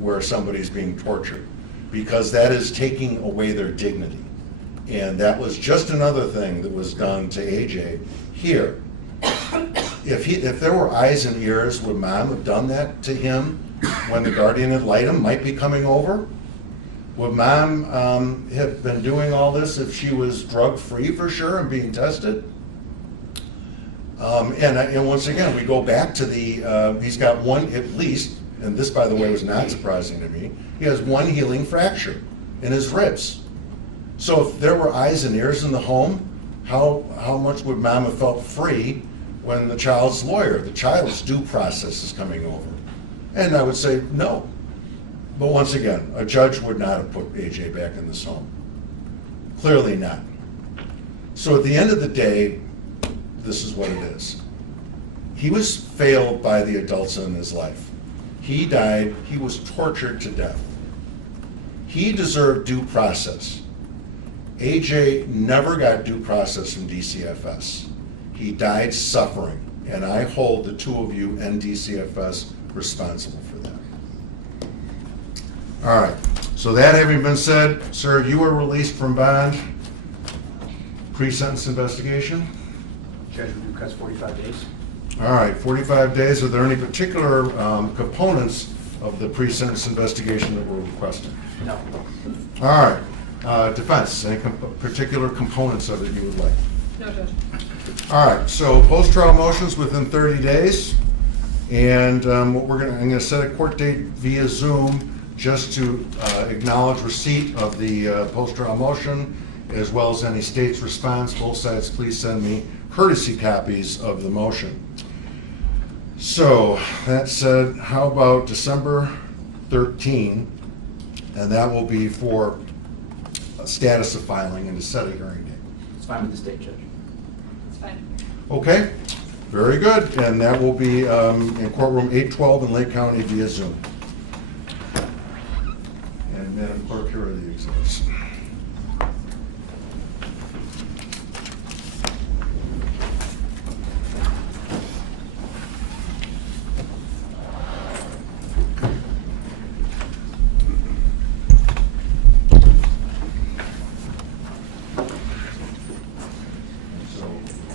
where somebody's being tortured, because that is taking away their dignity. And that was just another thing that was done to AJ here. If there were eyes and ears, would mom have done that to him when the guardian ad litem might be coming over? Would mom have been doing all this if she was drug-free for sure and being tested? And once again, we go back to the, he's got one at least, and this, by the way, was not surprising to me, he has one healing fracture in his ribs. So if there were eyes and ears in the home, how much would mom have felt free when the child's lawyer, the child's due process is coming over? And I would say no. But once again, a judge would not have put AJ back in this home. Clearly not. So at the end of the day, this is what it is. He was failed by the adults in his life. He died, he was tortured to death. He deserved due process. AJ never got due process from DCFS. He died suffering, and I hold the two of you and DCFS responsible for that. All right, so that having been said, sir, you were released from bond, pre-sentence investigation? Judge, review cuts 45 days. All right, 45 days. Are there any particular components of the pre-sentence investigation that were requested? No. All right, defense, any particular components of it you would like? No, Judge. All right, so post-trial motions within 30 days, and what I'm gonna set a court date via Zoom just to acknowledge receipt of the post-trial motion, as well as any state's response. Both sides, please send me courtesy copies of the motion. So, that said, how about December 13, and that will be for a status of filing and to set a hearing date. It's fine with the state, Judge. It's fine. Okay, very good, and that will be in courtroom 812 in Lake County via Zoom. And Madam Clerk, here are the exhibits.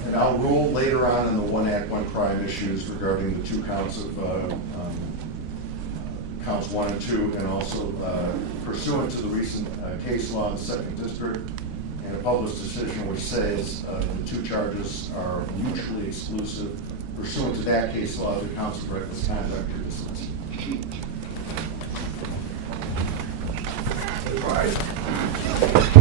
And I'll rule later on in the one act, one crime issues regarding the two counts of counts 1 and 2, and also pursuant to the recent case law in the 2nd District and a published decision which says the two charges are mutually exclusive. Pursuant to that case law, the counts of reckless conduct are dismissed. All right.